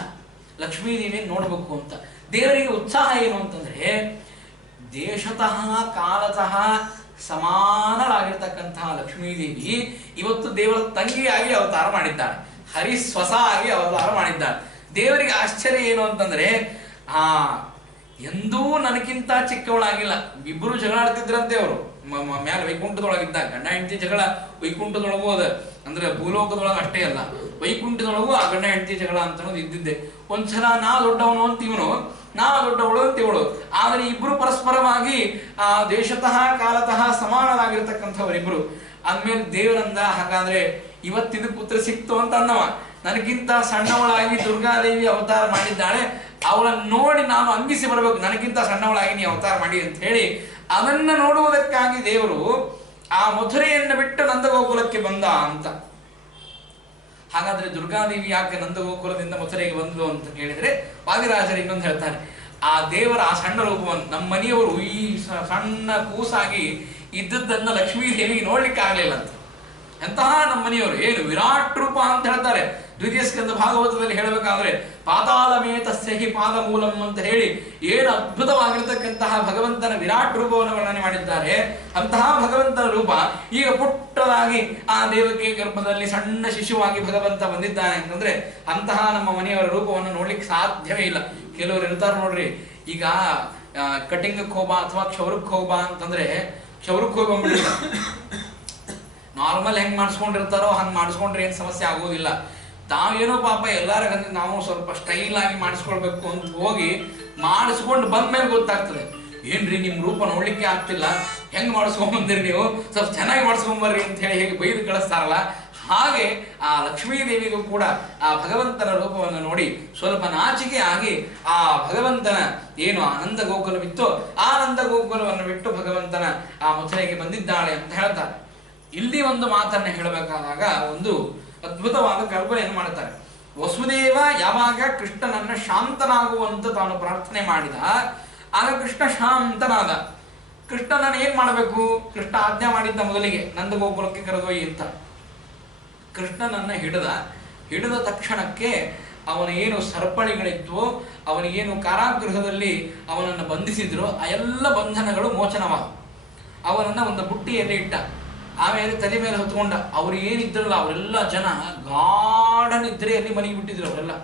ಲಕ್ಷ್ಮೀದೇವಿಯನ್ನು ನೋಡ್ಬೇಕು ಅಂತ ದೇವರಿಗೆ ಉತ್ಸಾಹ ಏನು ಅಂತಂದ್ರೆ, ದೇಶತಃ ಕಾಲತಃ ಸಮಾನಳಾಗಿರ್ತಕ್ಕಂತಹ ಲಕ್ಷ್ಮೀದೇವಿ ಇವತ್ತು ದೇವರ ತಂಗಿಯಾಗಿ ಅವತಾರ ಮಾಡಿದ್ದಾಳೆ, ಹರಿಸ್ವಸ ಆಗಿ ಅವತಾರ ಮಾಡಿದ್ದಾಳೆ. ದೇವರಿಗೆ ಆಶ್ಚರ್ಯ ಏನು ಅಂತಂದ್ರೆ, ಎಂದೂ ನನಗಿಂತ ಚಿಕ್ಕವಳಾಗಿಲ್ಲ. ಇಬ್ಬರು ಜಗಳ ಆಡ್ತಿದ್ರಂತೆ ಅವರು ಮ್ಯಾಲ ವೈಕುಂಠದೊಳಗಿದ್ದಾಗ. ಗಂಡ ಹೆಂಡತಿ ಜಗಳ ವೈಕುಂಠದೊಳಗೂ ಅದ, ಅಂದ್ರೆ ಭೂಲೋಕದೊಳಗ ಅಷ್ಟೇ ಅಲ್ಲ, ವೈಕುಂಠದೊಳಗೂ ಆ ಗಂಡ ಹೆಂಡತಿ ಜಗಳ ಅಂತ ಇದ್ದಿದ್ದೆ. ಒಂದ್ಸಲ ನಾ ದೊಡ್ಡವನು ಅಂತ ಇವನು ನಾ ದೊಡ್ಡವಳು ಅಂತ ಇವಳು. ಆದರೆ ಇಬ್ರು ಪರಸ್ಪರವಾಗಿ ಆ ದೇಶತಃ ಕಾಲತಃ ಸಮಾನರಾಗಿರ್ತಕ್ಕಂಥವರಿಬ್ರು. ಅಂದ್ಮೇಲೆ ದೇವರಂದ, ಹಾಗಾದ್ರೆ ಇವತ್ತಿದು ಪುತ್ರ ಸಿಕ್ತು ಅಂತ ಅನ್ನವ. ನನಗಿಂತ ಸಣ್ಣವಳಾಗಿ ದುರ್ಗಾದೇವಿ ಅವತಾರ ಮಾಡಿದ್ದಾಳೆ, ಅವಳನ್ನು ನೋಡಿ ನಾನು ಅಂಗಿಸಿ ಬರಬೇಕು, ನನಗಿಂತ ಸಣ್ಣವಳಾಗಿ ನೀ ಅವತಾರ ಮಾಡಿ ಅಂತ ಹೇಳಿ ಅದನ್ನ ನೋಡುವುದಕ್ಕಾಗಿ ದೇವರು ಆ ಮಥುರೆಯನ್ನು ಬಿಟ್ಟು ನಂದಗೋಕುಲಕ್ಕೆ ಬಂದ ಅಂತ. ಹಾಗಾದ್ರೆ ದುರ್ಗಾದೇವಿ ಯಾಕೆ ನಂದಗೋಕುಲದಿಂದ ಮಥುರೆಗೆ ಬಂದ್ಲು ಅಂತ ಕೇಳಿದ್ರೆ ವಾದಿರಾಜರು ಇನ್ನೊಂದು ಹೇಳ್ತಾರೆ, ಆ ದೇವರ ಆ ಸಣ್ಣ ರೂಪವನ್ನು ನಮ್ಮ ಮನೆಯವರು ಈ ಸಣ್ಣ ಕೂಸಾಗಿ ಇದ್ದದ್ದನ್ನ ಲಕ್ಷ್ಮೀದೇವಿಗೆ ನೋಡ್ಲಿಕ್ಕೆ ಆಗ್ಲಿಲ್ಲ ಅಂತ. ಎಂತಹ ನಮ್ಮ ಮನೆಯವರು ಏನು ವಿರಾಟ್ ರೂಪ ಅಂತ ಹೇಳ್ತಾರೆ. ದ್ವಿತೀಯ ಸ್ಕಂದ ಭಾಗವತದಲ್ಲಿ ಹೇಳಬೇಕಾದ್ರೆ ಪಾತಾಳಮೇತಸ್ಯ ಹಿ ಪಾದ ಮೂಲಂ ಅಂತ ಹೇಳಿ ಏನು ಅದ್ಭುತವಾಗಿರ್ತಕ್ಕಂತಹ ಭಗವಂತನ ವಿರಾಟ್ ರೂಪವನ್ನು ವರ್ಣನೆ ಮಾಡಿದ್ದಾರೆ. ಅಂತಹ ಭಗವಂತನ ರೂಪ ಈಗ ಪುಟ್ಟದಾಗಿ ಆ ದೇವಕಿ ಗರ್ಭದಲ್ಲಿ ಸಣ್ಣ ಶಿಶುವಾಗಿ ಭಗವಂತ ಬಂದಿದ್ದಾನೆ ಅಂತಂದ್ರೆ ಅಂತಹ ನಮ್ಮ ಮನೆಯವರ ರೂಪವನ್ನು ನೋಡ್ಲಿಕ್ಕೆ ಸಾಧ್ಯವೇ ಇಲ್ಲ. ಕೆಲವರು ಇರ್ತಾರೆ ನೋಡ್ರಿ, ಈಗ ಕಟಿಂಗಕ್ಕೆ ಹೋಗ ಅಥವಾ ಕ್ಷೌರಕ್ಕೆ ಹೋಗ ಅಂತಂದ್ರೆ ಕ್ಷೌರಕ್ಕೆ ಹೋಗಿ ಬಂದ್ಬಿಡಿಲ್ಲ, ನಾರ್ಮಲ್ ಹೆಂಗ್ ಮಾಡಿಸ್ಕೊಂಡಿರ್ತಾರೋ ಹಂಗ್ ಮಾಡಿಸ್ಕೊಂಡ್ರೆ ಏನ್ ಸಮಸ್ಯೆ ಆಗೋದಿಲ್ಲ. ತಾವೇನೋ ಪಾಪ ಎಲ್ಲಾರ ನಾವು ಸ್ವಲ್ಪ ಸ್ಟೈಲ್ ಆಗಿ ಮಾಡಿಸ್ಕೊಳ್ಬೇಕು ಅಂತ ಹೋಗಿ ಮಾಡಿಸ್ಕೊಂಡು ಬಂದ್ಮೇಲೆ ಗೊತ್ತಾಗ್ತದೆ, ಏನ್ರಿ ನಿಮ್ ರೂಪ ನೋಡ್ಲಿಕ್ಕೆ ಆಗ್ತಿಲ್ಲ, ಹೆಂಗ್ ಮಾಡಿಸ್ಕೊಂಡ್ಬಂದಿರಿ ನೀವು, ಸ್ವಲ್ಪ ಚೆನ್ನಾಗಿ ಮಾಡಿಸ್ಕೊಂಬರ್ರಿ ಅಂತ ಹೇಳಿ ಹೇಗೆ ಬೈದು ಕಳಿಸ್ತಾರಲ್ಲ, ಹಾಗೆ ಆ ಲಕ್ಷ್ಮೀ ದೇವಿಗೂ ಕೂಡ ಆ ಭಗವಂತನ ರೂಪವನ್ನು ನೋಡಿ ಸ್ವಲ್ಪ ನಾಚಿಕೆ ಆಗಿ ಆ ಭಗವಂತನ ಏನು ಆನಂದ ಗೋಕುಲವಿತ್ತೋ ಆ ಆನಂದ ಗೋಕುಲವನ್ನು ಬಿಟ್ಟು ಭಗವಂತನ ಆ ಮಥುರೆಗೆ ಬಂದಿದ್ದಾಳೆ ಅಂತ ಹೇಳ್ತಾರೆ. ಇಲ್ಲಿ ಒಂದು ಮಾತನ್ನ ಹೇಳಬೇಕಾದಾಗ ಒಂದು ಅದ್ಭುತವಾದ ಕಲ್ಪನೆಯನ್ನು ಮಾಡುತ್ತಾರೆ. ವಸುದೇವ ಯಾವಾಗ ಕೃಷ್ಣನನ್ನ ಶಾಂತನಾಗುವಂತ ತಾನು ಪ್ರಾರ್ಥನೆ ಮಾಡಿದ, ಆಗ ಕೃಷ್ಣ ಶಾಂತನಾದ. ಕೃಷ್ಣನನ್ನ ಏನ್ ಮಾಡಬೇಕು, ಕೃಷ್ಣ ಆಜ್ಞೆ ಮಾಡಿದ್ದ ಮೊದಲಿಗೆ ನಂದಗೋಕುಲಕ್ಕೆ ಕರೆದೊಯ್ಯಿ ಅಂತ. ಕೃಷ್ಣನನ್ನ ಹಿಡಿದ ತಕ್ಷಣಕ್ಕೆ ಅವನ ಏನು ಸರಪಳಿಗಳಿದ್ವೋ, ಅವನಿಗೇನು ಕಾರಾಗೃಹದಲ್ಲಿ ಅವನನ್ನು ಬಂಧಿಸಿದ್ರು ಆ ಎಲ್ಲ ಬಂಧನಗಳು ಮೋಚನವಾದ. ಅವನನ್ನ ಒಂದು ಬುಟ್ಟಿಯಲ್ಲಿ ಇಟ್ಟ, ಆಮೇಲೆ ತಲೆ ಮೇಲೆ ಹೊತ್ಕೊಂಡ. ಅವ್ರು ಏನಿದ್ರಲ್ಲ ಅವರೆಲ್ಲ ಜನ ಗಾಢ ನಿದ್ರೆಯಲ್ಲಿ ಮನೆಗೆ ಬಿಟ್ಟಿದ್ರು ಅವರೆಲ್ಲ.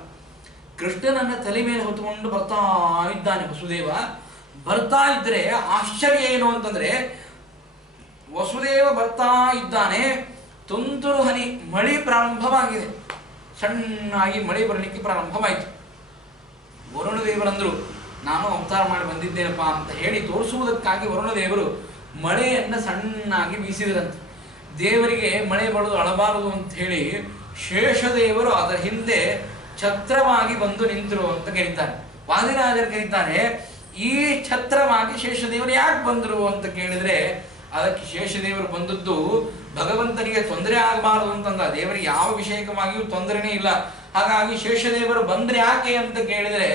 ಕೃಷ್ಣನನ್ನ ತಲೆ ಮೇಲೆ ಹೊತ್ಕೊಂಡು ಬರ್ತಾ ಇದ್ದಾನೆ ವಸುದೇವ. ಬರ್ತಾ ಇದ್ರೆ ಆಶ್ಚರ್ಯ ಏನು ಅಂತಂದ್ರೆ, ವಸುದೇವ ಬರ್ತಾ ಇದ್ದಾನೆ, ತುಂತುರು ಹನಿ ಮಳೆ ಪ್ರಾರಂಭವಾಗಿದೆ, ಸಣ್ಣಾಗಿ ಮಳೆ ಬರಲಿಕ್ಕೆ ಪ್ರಾರಂಭವಾಯಿತು. ವರುಣದೇವರಂದ್ರು ನಾನು ಅವತಾರ ಮಾಡಿ ಬಂದಿದ್ದೇನಪ್ಪ ಅಂತ ಹೇಳಿ ತೋರಿಸುವುದಕ್ಕಾಗಿ ವರುಣದೇವರು ಮಳೆಯನ್ನು ಸಣ್ಣಾಗಿ ಬೀಸಿದ್ರಂತೆ. ದೇವರಿಗೆ ಮಳೆ ಬರೋದು ಅಳಬಾರದು ಅಂತ ಹೇಳಿ ಶೇಷದೇವರು ಅದರ ಹಿಂದೆ ಛತ್ರವಾಗಿ ಬಂದು ನಿಂತರು ಅಂತ ಕರೀತಾರೆ. ವಾದಿರಾಜರು ಕರೀತಾರೆ, ಈ ಛತ್ರವಾಗಿ ಶೇಷದೇವರು ಯಾಕೆ ಬಂದರು ಅಂತ ಕೇಳಿದ್ರೆ, ಅದಕ್ಕೆ ಶೇಷದೇವರು ಬಂದದ್ದು ಭಗವಂತನಿಗೆ ತೊಂದರೆ ಆಗಬಾರದು ಅಂತಂದ. ದೇವರಿಗೆ ಯಾವ ವಿಷಯಕವಾಗಿಯೂ ತೊಂದರೆನೇ ಇಲ್ಲ. ಹಾಗಾಗಿ ಶೇಷದೇವರು ಬಂದ್ರೆ ಯಾಕೆ ಅಂತ ಕೇಳಿದ್ರೆ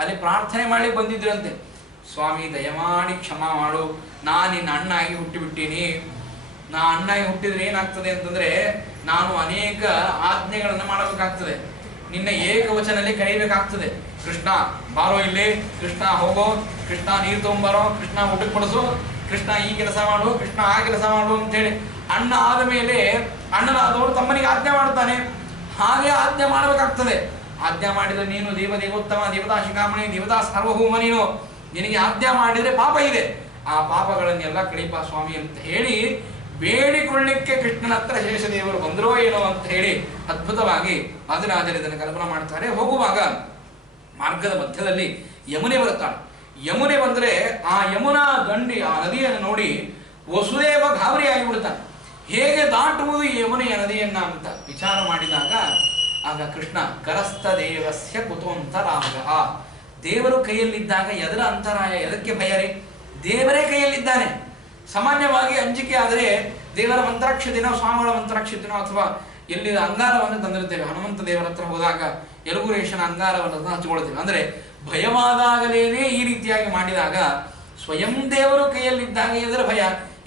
ಅಲ್ಲಿ ಪ್ರಾರ್ಥನೆ ಮಾಡಿ ಬಂದಿದ್ರಂತೆ. ಸ್ವಾಮಿ ದಯಮಾಡಿ ಕ್ಷಮಾ ಮಾಡು, ನಾನು ನಿನ್ನ ಅಣ್ಣಾಗಿ ಹುಟ್ಟಿಬಿಟ್ಟೀನಿ. ನಾ ಅಣ್ಣಾಗಿ ಹುಟ್ಟಿದ್ರೆ ಏನಾಗ್ತದೆ ಅಂತಂದ್ರೆ ನಾನು ಅನೇಕ ಆಜ್ಞೆಗಳನ್ನು ಮಾಡಬೇಕಾಗ್ತದೆ, ನಿನ್ನ ಏಕವಚನಲ್ಲಿ ಕರೀಬೇಕಾಗ್ತದೆ. ಕೃಷ್ಣ ಬಾರೋ ಇಲ್ಲಿ, ಕೃಷ್ಣ ಹೋಗೋ, ಕೃಷ್ಣ ನೀರು ತಗೊಂಬಾರೋ, ಕೃಷ್ಣ ಊಟಕ್ಕೆ ಬಡಿಸು, ಕೃಷ್ಣ ಈ ಕೆಲಸ ಮಾಡು, ಕೃಷ್ಣ ಆ ಕೆಲಸ ಮಾಡು ಅಂತೇಳಿ ಅಣ್ಣ ಆದ ಮೇಲೆ ಅಣ್ಣನಾದವರು ತಮ್ಮನಿಗೆ ಆಜ್ಞೆ ಮಾಡ್ತಾನೆ. ಹಾಗೆ ಆಜ್ಞೆ ಮಾಡಬೇಕಾಗ್ತದೆ. ಆಜ್ಞೆ ಮಾಡಿದ್ರೆ ನೀನು ದೇವದೇವೋತ್ತಮ, ದೇವತಾ ಶಿಖಾಮಣಿ, ದೇವತಾ ಸಾರ್ವಭೌಮ, ನೀನು ನಿನಗೆ ಆಜ್ಞೆ ಮಾಡಿದ್ರೆ ಪಾಪ ಇದೆ, ಆ ಪಾಪಗಳನ್ನೆಲ್ಲ ಕಳೀಪ ಸ್ವಾಮಿ ಅಂತ ಹೇಳಿ ಬೇಡಿಕೊಳ್ಳಿಕ್ಕೆ ಕೃಷ್ಣನ ಹತ್ರ ಶೇಷದೇವರು ಬಂದರೋ ಏನೋ ಅಂತ ಹೇಳಿ ಅದ್ಭುತವಾಗಿ ವಾದಿರಾಜರು ಇದನ್ನು ಕಲ್ಪನೆ ಮಾಡ್ತಾರೆ. ಹೋಗುವಾಗ ಮಾರ್ಗದ ಮಧ್ಯದಲ್ಲಿ ಯಮುನೆ ಬರುತ್ತಾಳೆ. ಯಮುನೆ ಬಂದ್ರೆ ಆ ಯಮುನಾ ದಂಡಿ ಆ ನದಿಯನ್ನು ನೋಡಿ ವಸುದೇವ ಗಾಬರಿ ಆಗಿಬಿಡ್ತಾನೆ. ಹೇಗೆ ದಾಟುವುದು ಈ ಯಮುನೆಯ ನದಿಯನ್ನ ಅಂತ ವಿಚಾರ ಮಾಡಿದಾಗ ಆಗ ಕೃಷ್ಣ ಕರಸ್ಥ ದೇವಸ್ಯ ಕುತೋಂತರಾಗ, ದೇವರು ಕೈಯಲ್ಲಿದ್ದಾಗ ಎದರ ಅಂತರಾಯ, ಎದಕ್ಕೆ ಭಯರೇ, ದೇವರೇ ಕೈಯಲ್ಲಿದ್ದಾನೆ. ಸಾಮಾನ್ಯವಾಗಿ ಅಂಜಿಕೆ ಆದರೆ ದೇವರ ಮಂತ್ರಾಕ್ಷತೆನೋ ಸ್ವಾಮಿಗಳ ಮಂತ್ರಾಕ್ಷತೆನೋ ಅಥವಾ ಎಲ್ಲಿ ಅಂಗಾರವನ್ನು ತಂದಿರ್ತೇವೆ, ಹನುಮಂತ ದೇವರ ಹತ್ರ ಹೋದಾಗ ಯಲುಗುರೇಶನ ಅಂಗಾರವನ್ನು ಹಚ್ಕೊಳ್ತೇವೆ. ಅಂದ್ರೆ ಭಯವಾದಾಗಲೇನೆ ಈ ರೀತಿಯಾಗಿ ಮಾಡಿದಾಗ ಸ್ವಯಂ ದೇವರು ಕೈಯಲ್ಲಿದ್ದಾಗ ಎದರ ಭಯ,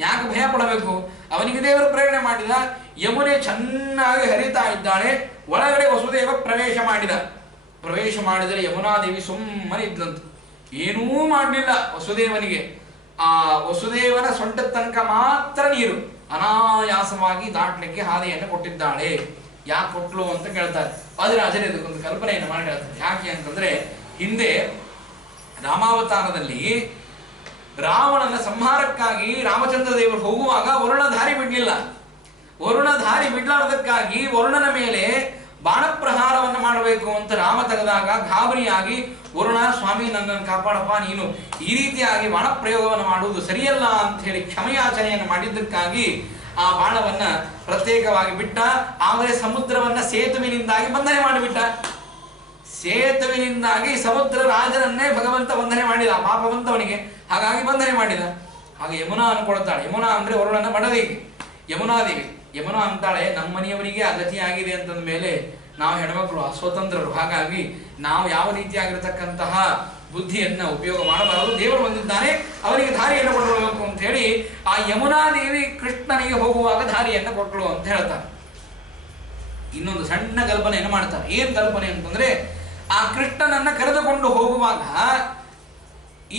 ಯಾಕೆ ಭಯ ಪಡಬೇಕು? ಅವನಿಗೆ ದೇವರು ಪ್ರೇರಣೆ ಮಾಡಿದ. ಯಮುನೆ ಚೆನ್ನಾಗಿ ಹರಿತಾ ಇದ್ದಾಳೆ, ಒಳಗಡೆ ವಸುದೇವ ಪ್ರವೇಶ ಮಾಡಿದರೆ ಯಮುನಾದೇವಿ ಸುಮ್ಮನೆ ಇದ್ದಂತೆ, ಏನೂ ಮಾಡಲಿಲ್ಲ ವಸುದೇವನಿಗೆ. ಆ ವಸುದೇವನ ಸೊಂಟದ ತನಕ ಮಾತ್ರ ನೀರು, ಅನಾಯಾಸವಾಗಿ ದಾಟ್ಲಿಕ್ಕೆ ಹಾದಿಯನ್ನು ಕೊಟ್ಟಿದ್ದಾಳೆ. ಯಾಕೆ ಕೊಟ್ಲು ಅಂತ ಕೇಳ್ತಾರೆ. ವಾದಿರಾಜರು ಇದಕ್ಕೊಂದು ಕಲ್ಪನೆಯನ್ನು ಮಾಡಿ ಹೇಳ್ತಾರೆ. ಯಾಕೆ ಅಂತಂದ್ರೆ ಹಿಂದೆ ರಾಮಾವತಾರದಲ್ಲಿ ರಾವಣನ ಸಂಹಾರಕ್ಕಾಗಿ ರಾಮಚಂದ್ರ ದೇವರು ಹೋಗುವಾಗ ವರುಣ ದಾರಿ ಬಿಡ್ಲಿಲ್ಲ. ವರುಣ ದಾರಿ ಬಿಡ್ಲಾರ್ದಕ್ಕಾಗಿ ವರುಣನ ಮೇಲೆ ಬಾಣ ಪ್ರಹಾರವನ್ನು ಮಾಡಬೇಕು ಮಾಡಬೇಕು ಅಂತ ರಾಮ ತೆಗೆದಾಗ ಗಾಬರಿಯಾಗಿ ವರುಣ, ಸ್ವಾಮಿ ನನ್ನನ್ನು ಕಾಪಾಡಪ್ಪ, ನೀನು ಈ ರೀತಿಯಾಗಿ ಬಾಣ ಪ್ರಯೋಗವನ್ನು ಮಾಡುವುದು ಸರಿಯಲ್ಲ ಅಂತ ಹೇಳಿ ಕ್ಷಮೆಯಾಚನೆಯನ್ನು ಮಾಡಿದ್ದಕ್ಕಾಗಿ ಆ ಬಾಣವನ್ನ ಪ್ರತ್ಯೇಕವಾಗಿ ಬಿಟ್ಟ. ಆದರೆ ಸಮುದ್ರವನ್ನ ಸೇತುವಿನಿಂದಾಗಿ ಬಂಧನೆ ಮಾಡಿಬಿಟ್ಟ. ಸೇತುವಿನಿಂದಾಗಿ ಸಮುದ್ರ ರಾಜನನ್ನೇ ಭಗವಂತ ಬಂಧನೆ ಮಾಡಿದ, ಪಾಪವಂತವನಿಗೆ, ಹಾಗಾಗಿ ಬಂಧನೆ ಮಾಡಿದ. ಹಾಗೆ ಯಮುನಾ ಅನ್ಕೊಳ್ತಾಳೆ. ಯಮುನಾ ಅಂದ್ರೆ ವರುಣನ ಮಡದೇವಿ, ಯಮುನಾದೇವಿ. ಯಮುನಾ ಅಂತಾಳೆ, ನಮ್ಮ ಮನೆಯವರಿಗೆ ಅಗತಿಯಾಗಿದೆ ಅಂತಂದ ಮೇಲೆ ನಾವು ಹೆಣ್ಮಕ್ಳು ಅಸ್ವತಂತ್ರರು, ಹಾಗಾಗಿ ನಾವು ಯಾವ ರೀತಿಯಾಗಿರತಕ್ಕಂತಹ ಬುದ್ಧಿಯನ್ನ ಉಪಯೋಗ ಮಾಡಬಾರದು. ದೇವರು ಬಂದಿದ್ದಾನೆ, ಅವನಿಗೆ ದಾರಿಯನ್ನು ಕೊಡಬೇಕು ಅಂತ ಹೇಳಿ ಆ ಯಮುನಾದೇವಿ ಕೃಷ್ಣನಿಗೆ ಹೋಗುವಾಗ ದಾರಿಯನ್ನು ಕೊಟ್ಟಳು ಅಂತ ಹೇಳ್ತಾರೆ. ಇನ್ನೊಂದು ಸಣ್ಣ ಕಲ್ಪನೆಯನ್ನು ಮಾಡ್ತಾರೆ. ಏನ್ ಕಲ್ಪನೆ ಅಂತಂದ್ರೆ, ಆ ಕೃಷ್ಣನನ್ನ ಕರೆದುಕೊಂಡು ಹೋಗುವಾಗ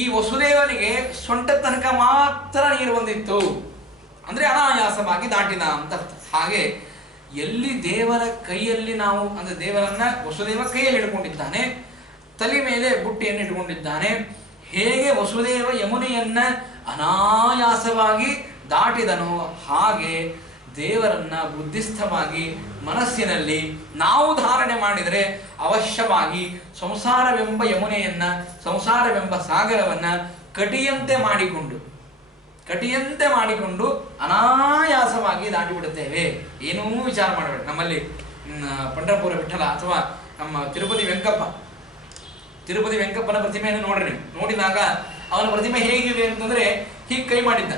ಈ ವಸುದೇವನಿಗೆ ಸೊಂಟ ತನಕ ಮಾತ್ರ ನೀರು ಬಂದಿತ್ತು, ಅಂದ್ರೆ ಅನಾಯಾಸವಾಗಿ ದಾಟಿದ ಅಂತ ಅರ್ಥ. ಹಾಗೆ ಎಲ್ಲಿ ದೇವರ ಕೈಯಲ್ಲಿ ನಾವು, ಅಂದ್ರೆ ದೇವರನ್ನ ವಸುದೇವ ಕೈಯಲ್ಲಿ ಇಟ್ಕೊಂಡಿದ್ದಾನೆ, ತಲೆ ಮೇಲೆ ಬುಟ್ಟಿಯನ್ನು ಇಟ್ಕೊಂಡಿದ್ದಾನೆ, ಹೇಗೆ ವಸುದೇವ ಯಮುನೆಯನ್ನ ಅನಾಯಾಸವಾಗಿ ದಾಟಿದನೋ ಹಾಗೆ ದೇವರನ್ನ ಬುದ್ಧಿಸ್ಥವಾಗಿ ಮನಸ್ಸಿನಲ್ಲಿ ನಾವು ಧಾರಣೆ ಮಾಡಿದರೆ ಅವಶ್ಯವಾಗಿ ಸಂಸಾರವೆಂಬ ಯಮುನೆಯನ್ನ, ಸಂಸಾರವೆಂಬ ಸಾಗರವನ್ನ ಕಟಿಯಂತೆ ಮಾಡಿಕೊಂಡು ಅನಾಯಾಸವಾಗಿ ದಾಟಿ ಬಿಡುತ್ತೇವೆ. ಏನೂ ವಿಚಾರ ಮಾಡಬೇಡ. ನಮ್ಮಲ್ಲಿ ಪಂಢರಪುರ ವಿಠಲ ಅಥವಾ ನಮ್ಮ ತಿರುಪತಿ ವೆಂಕಪ್ಪನ ಪ್ರತಿಮೆಯನ್ನು ನೋಡ್ರಿ. ನೋಡಿದಾಗ ಅವನ ಪ್ರತಿಮೆ ಹೇಗಿದೆ ಅಂತಂದ್ರೆ, ಹೀಗೆ ಕೈ ಮಾಡಿದ್ದ,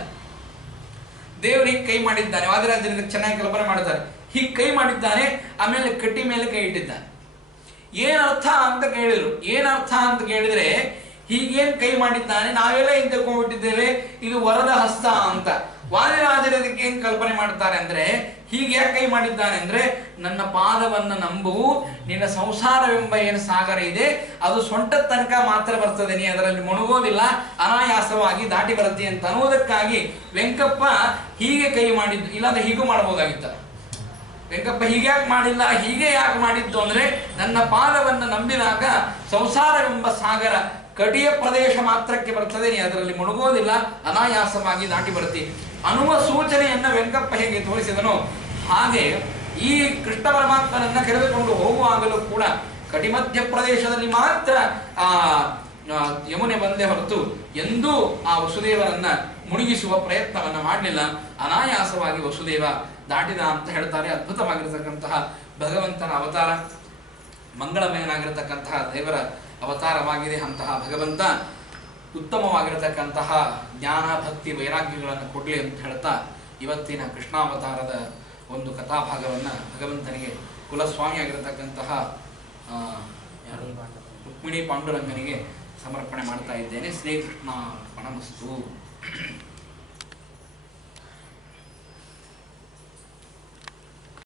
ದೇವರು ಹೀಗೆ ಕೈ ಮಾಡಿದ್ದಾನೆ. ವಾದಿರಾಜರಿಂದ ಚೆನ್ನಾಗಿ ಕಲ್ಪನೆ ಮಾಡ್ತಾರೆ. ಹೀಗೆ ಕೈ ಮಾಡಿದ್ದಾನೆ, ಆಮೇಲೆ ಕಟ್ಟಿ ಮೇಲೆ ಕೈ ಇಟ್ಟಿದ್ದಾನೆ. ಏನರ್ಥ ಅಂತ ಕೇಳಿದ್ರೆ ಹೀಗೇನ್ ಕೈ ಮಾಡಿದ್ದಾನೆ, ನಾವೆಲ್ಲ ಹಿಂದೆ ತಿಳ್ಕೊಂಡ್ಬಿಟ್ಟಿದ್ದೇವೆ ಇದು ವರದ ಹಸ್ತ ಅಂತ. ವಾದಿರಾಜರು ಅದಕ್ಕೆ ಏನ್ ಕಲ್ಪನೆ ಮಾಡ್ತಾರೆ ಅಂದ್ರೆ, ಹೀಗೆ ಯಾಕೆ ಕೈ ಮಾಡಿದ್ದಾನೆ ಅಂದ್ರೆ, ನನ್ನ ಪಾದವನ್ನ ನಂಬು, ನಿನ್ನ ಸಂಸಾರವೆಂಬ ಏನು ಸಾಗರ ಇದೆ ಅದು ಸೊಂಟ ತನಕ ಮಾತ್ರ ಬರ್ತದೆ, ನೀ ಅದರಲ್ಲಿ ಮುಳುಗೋದಿಲ್ಲ, ಅನಾಯಾಸವಾಗಿ ದಾಟಿ ಬರುತ್ತೆ ಅಂತ ಅನ್ನೋದಕ್ಕಾಗಿ ವೆಂಕಪ್ಪ ಹೀಗೆ ಕೈ ಮಾಡಿದ್ದು. ಇಲ್ಲಾಂದ್ರೆ ಹೀಗೂ ಮಾಡಬಹುದಾಗಿತ್ತ. ವೆಂಕಪ್ಪ ಹೀಗೆ ಯಾಕೆ ಮಾಡಿಲ್ಲ, ಹೀಗೆ ಯಾಕೆ ಮಾಡಿದ್ದು ಅಂದ್ರೆ, ನನ್ನ ಪಾದವನ್ನ ನಂಬಿದಾಗ ಸಂಸಾರವೆಂಬ ಸಾಗರ ಕಟಿಯ ಪ್ರದೇಶ ಮಾತ್ರಕ್ಕೆ ಬರ್ತದೆ, ನೀ ಅದರಲ್ಲಿ ಮುಳುಗೋದಿಲ್ಲ, ಅನಾಯಾಸವಾಗಿ ದಾಟಿ ಬರುತ್ತಿ ಅನ್ನುವ ಸೂಚನೆಯನ್ನ ವೆಂಕಪ್ಪ ಹೇಗೆ ತೋರಿಸಿದನೋ ಹಾಗೆ ಈ ಕೃಷ್ಣ ಪರಮಾತ್ಮನನ್ನ ಕರೆದುಕೊಂಡು ಹೋಗುವಾಗಲೂ ಕೂಡ ಕಟಿಮಧ್ಯ ಪ್ರದೇಶದಲ್ಲಿ ಮಾತ್ರ ಆ ಯಮುನೆ ಬಂದೇ ಹೊರತು ಎಂದೂ ಆ ವಸುದೇವರನ್ನ ಮುಳುಗಿಸುವ ಪ್ರಯತ್ನವನ್ನ ಮಾಡಲಿಲ್ಲ. ಅನಾಯಾಸವಾಗಿ ವಸುದೇವ ದಾಟಿದ ಅಂತ ಹೇಳ್ತಾರೆ. ಅದ್ಭುತವಾಗಿರತಕ್ಕಂತಹ ಭಗವಂತನ ಅವತಾರ, ಮಂಗಳಮಯನಾಗಿರತಕ್ಕಂತಹ ದೇವರ ಅವತಾರವಾಗಿದೆ. ಅಂತಹ ಭಗವಂತ ಉತ್ತಮವಾಗಿರತಕ್ಕಂತಹ ಜ್ಞಾನ, ಭಕ್ತಿ, ವೈರಾಗ್ಯಗಳನ್ನು ಕೊಡಲಿ ಅಂತ ಹೇಳ್ತಾ ಇವತ್ತಿನ ಕೃಷ್ಣಾವತಾರದ ಒಂದು ಕಥಾಭಾಗವನ್ನು ಭಗವಂತನಿಗೆ ಕುಲಸ್ವಾಮಿಯಾಗಿರತಕ್ಕಂತಹ ರುಕ್ಮಿಣಿ ಪಾಂಡುರಂಗನಿಗೆ ಸಮರ್ಪಣೆ ಮಾಡ್ತಾ ಇದ್ದೇನೆ. ಶ್ರೀಕೃಷ್ಣ ಪಣಮಸ್ತು.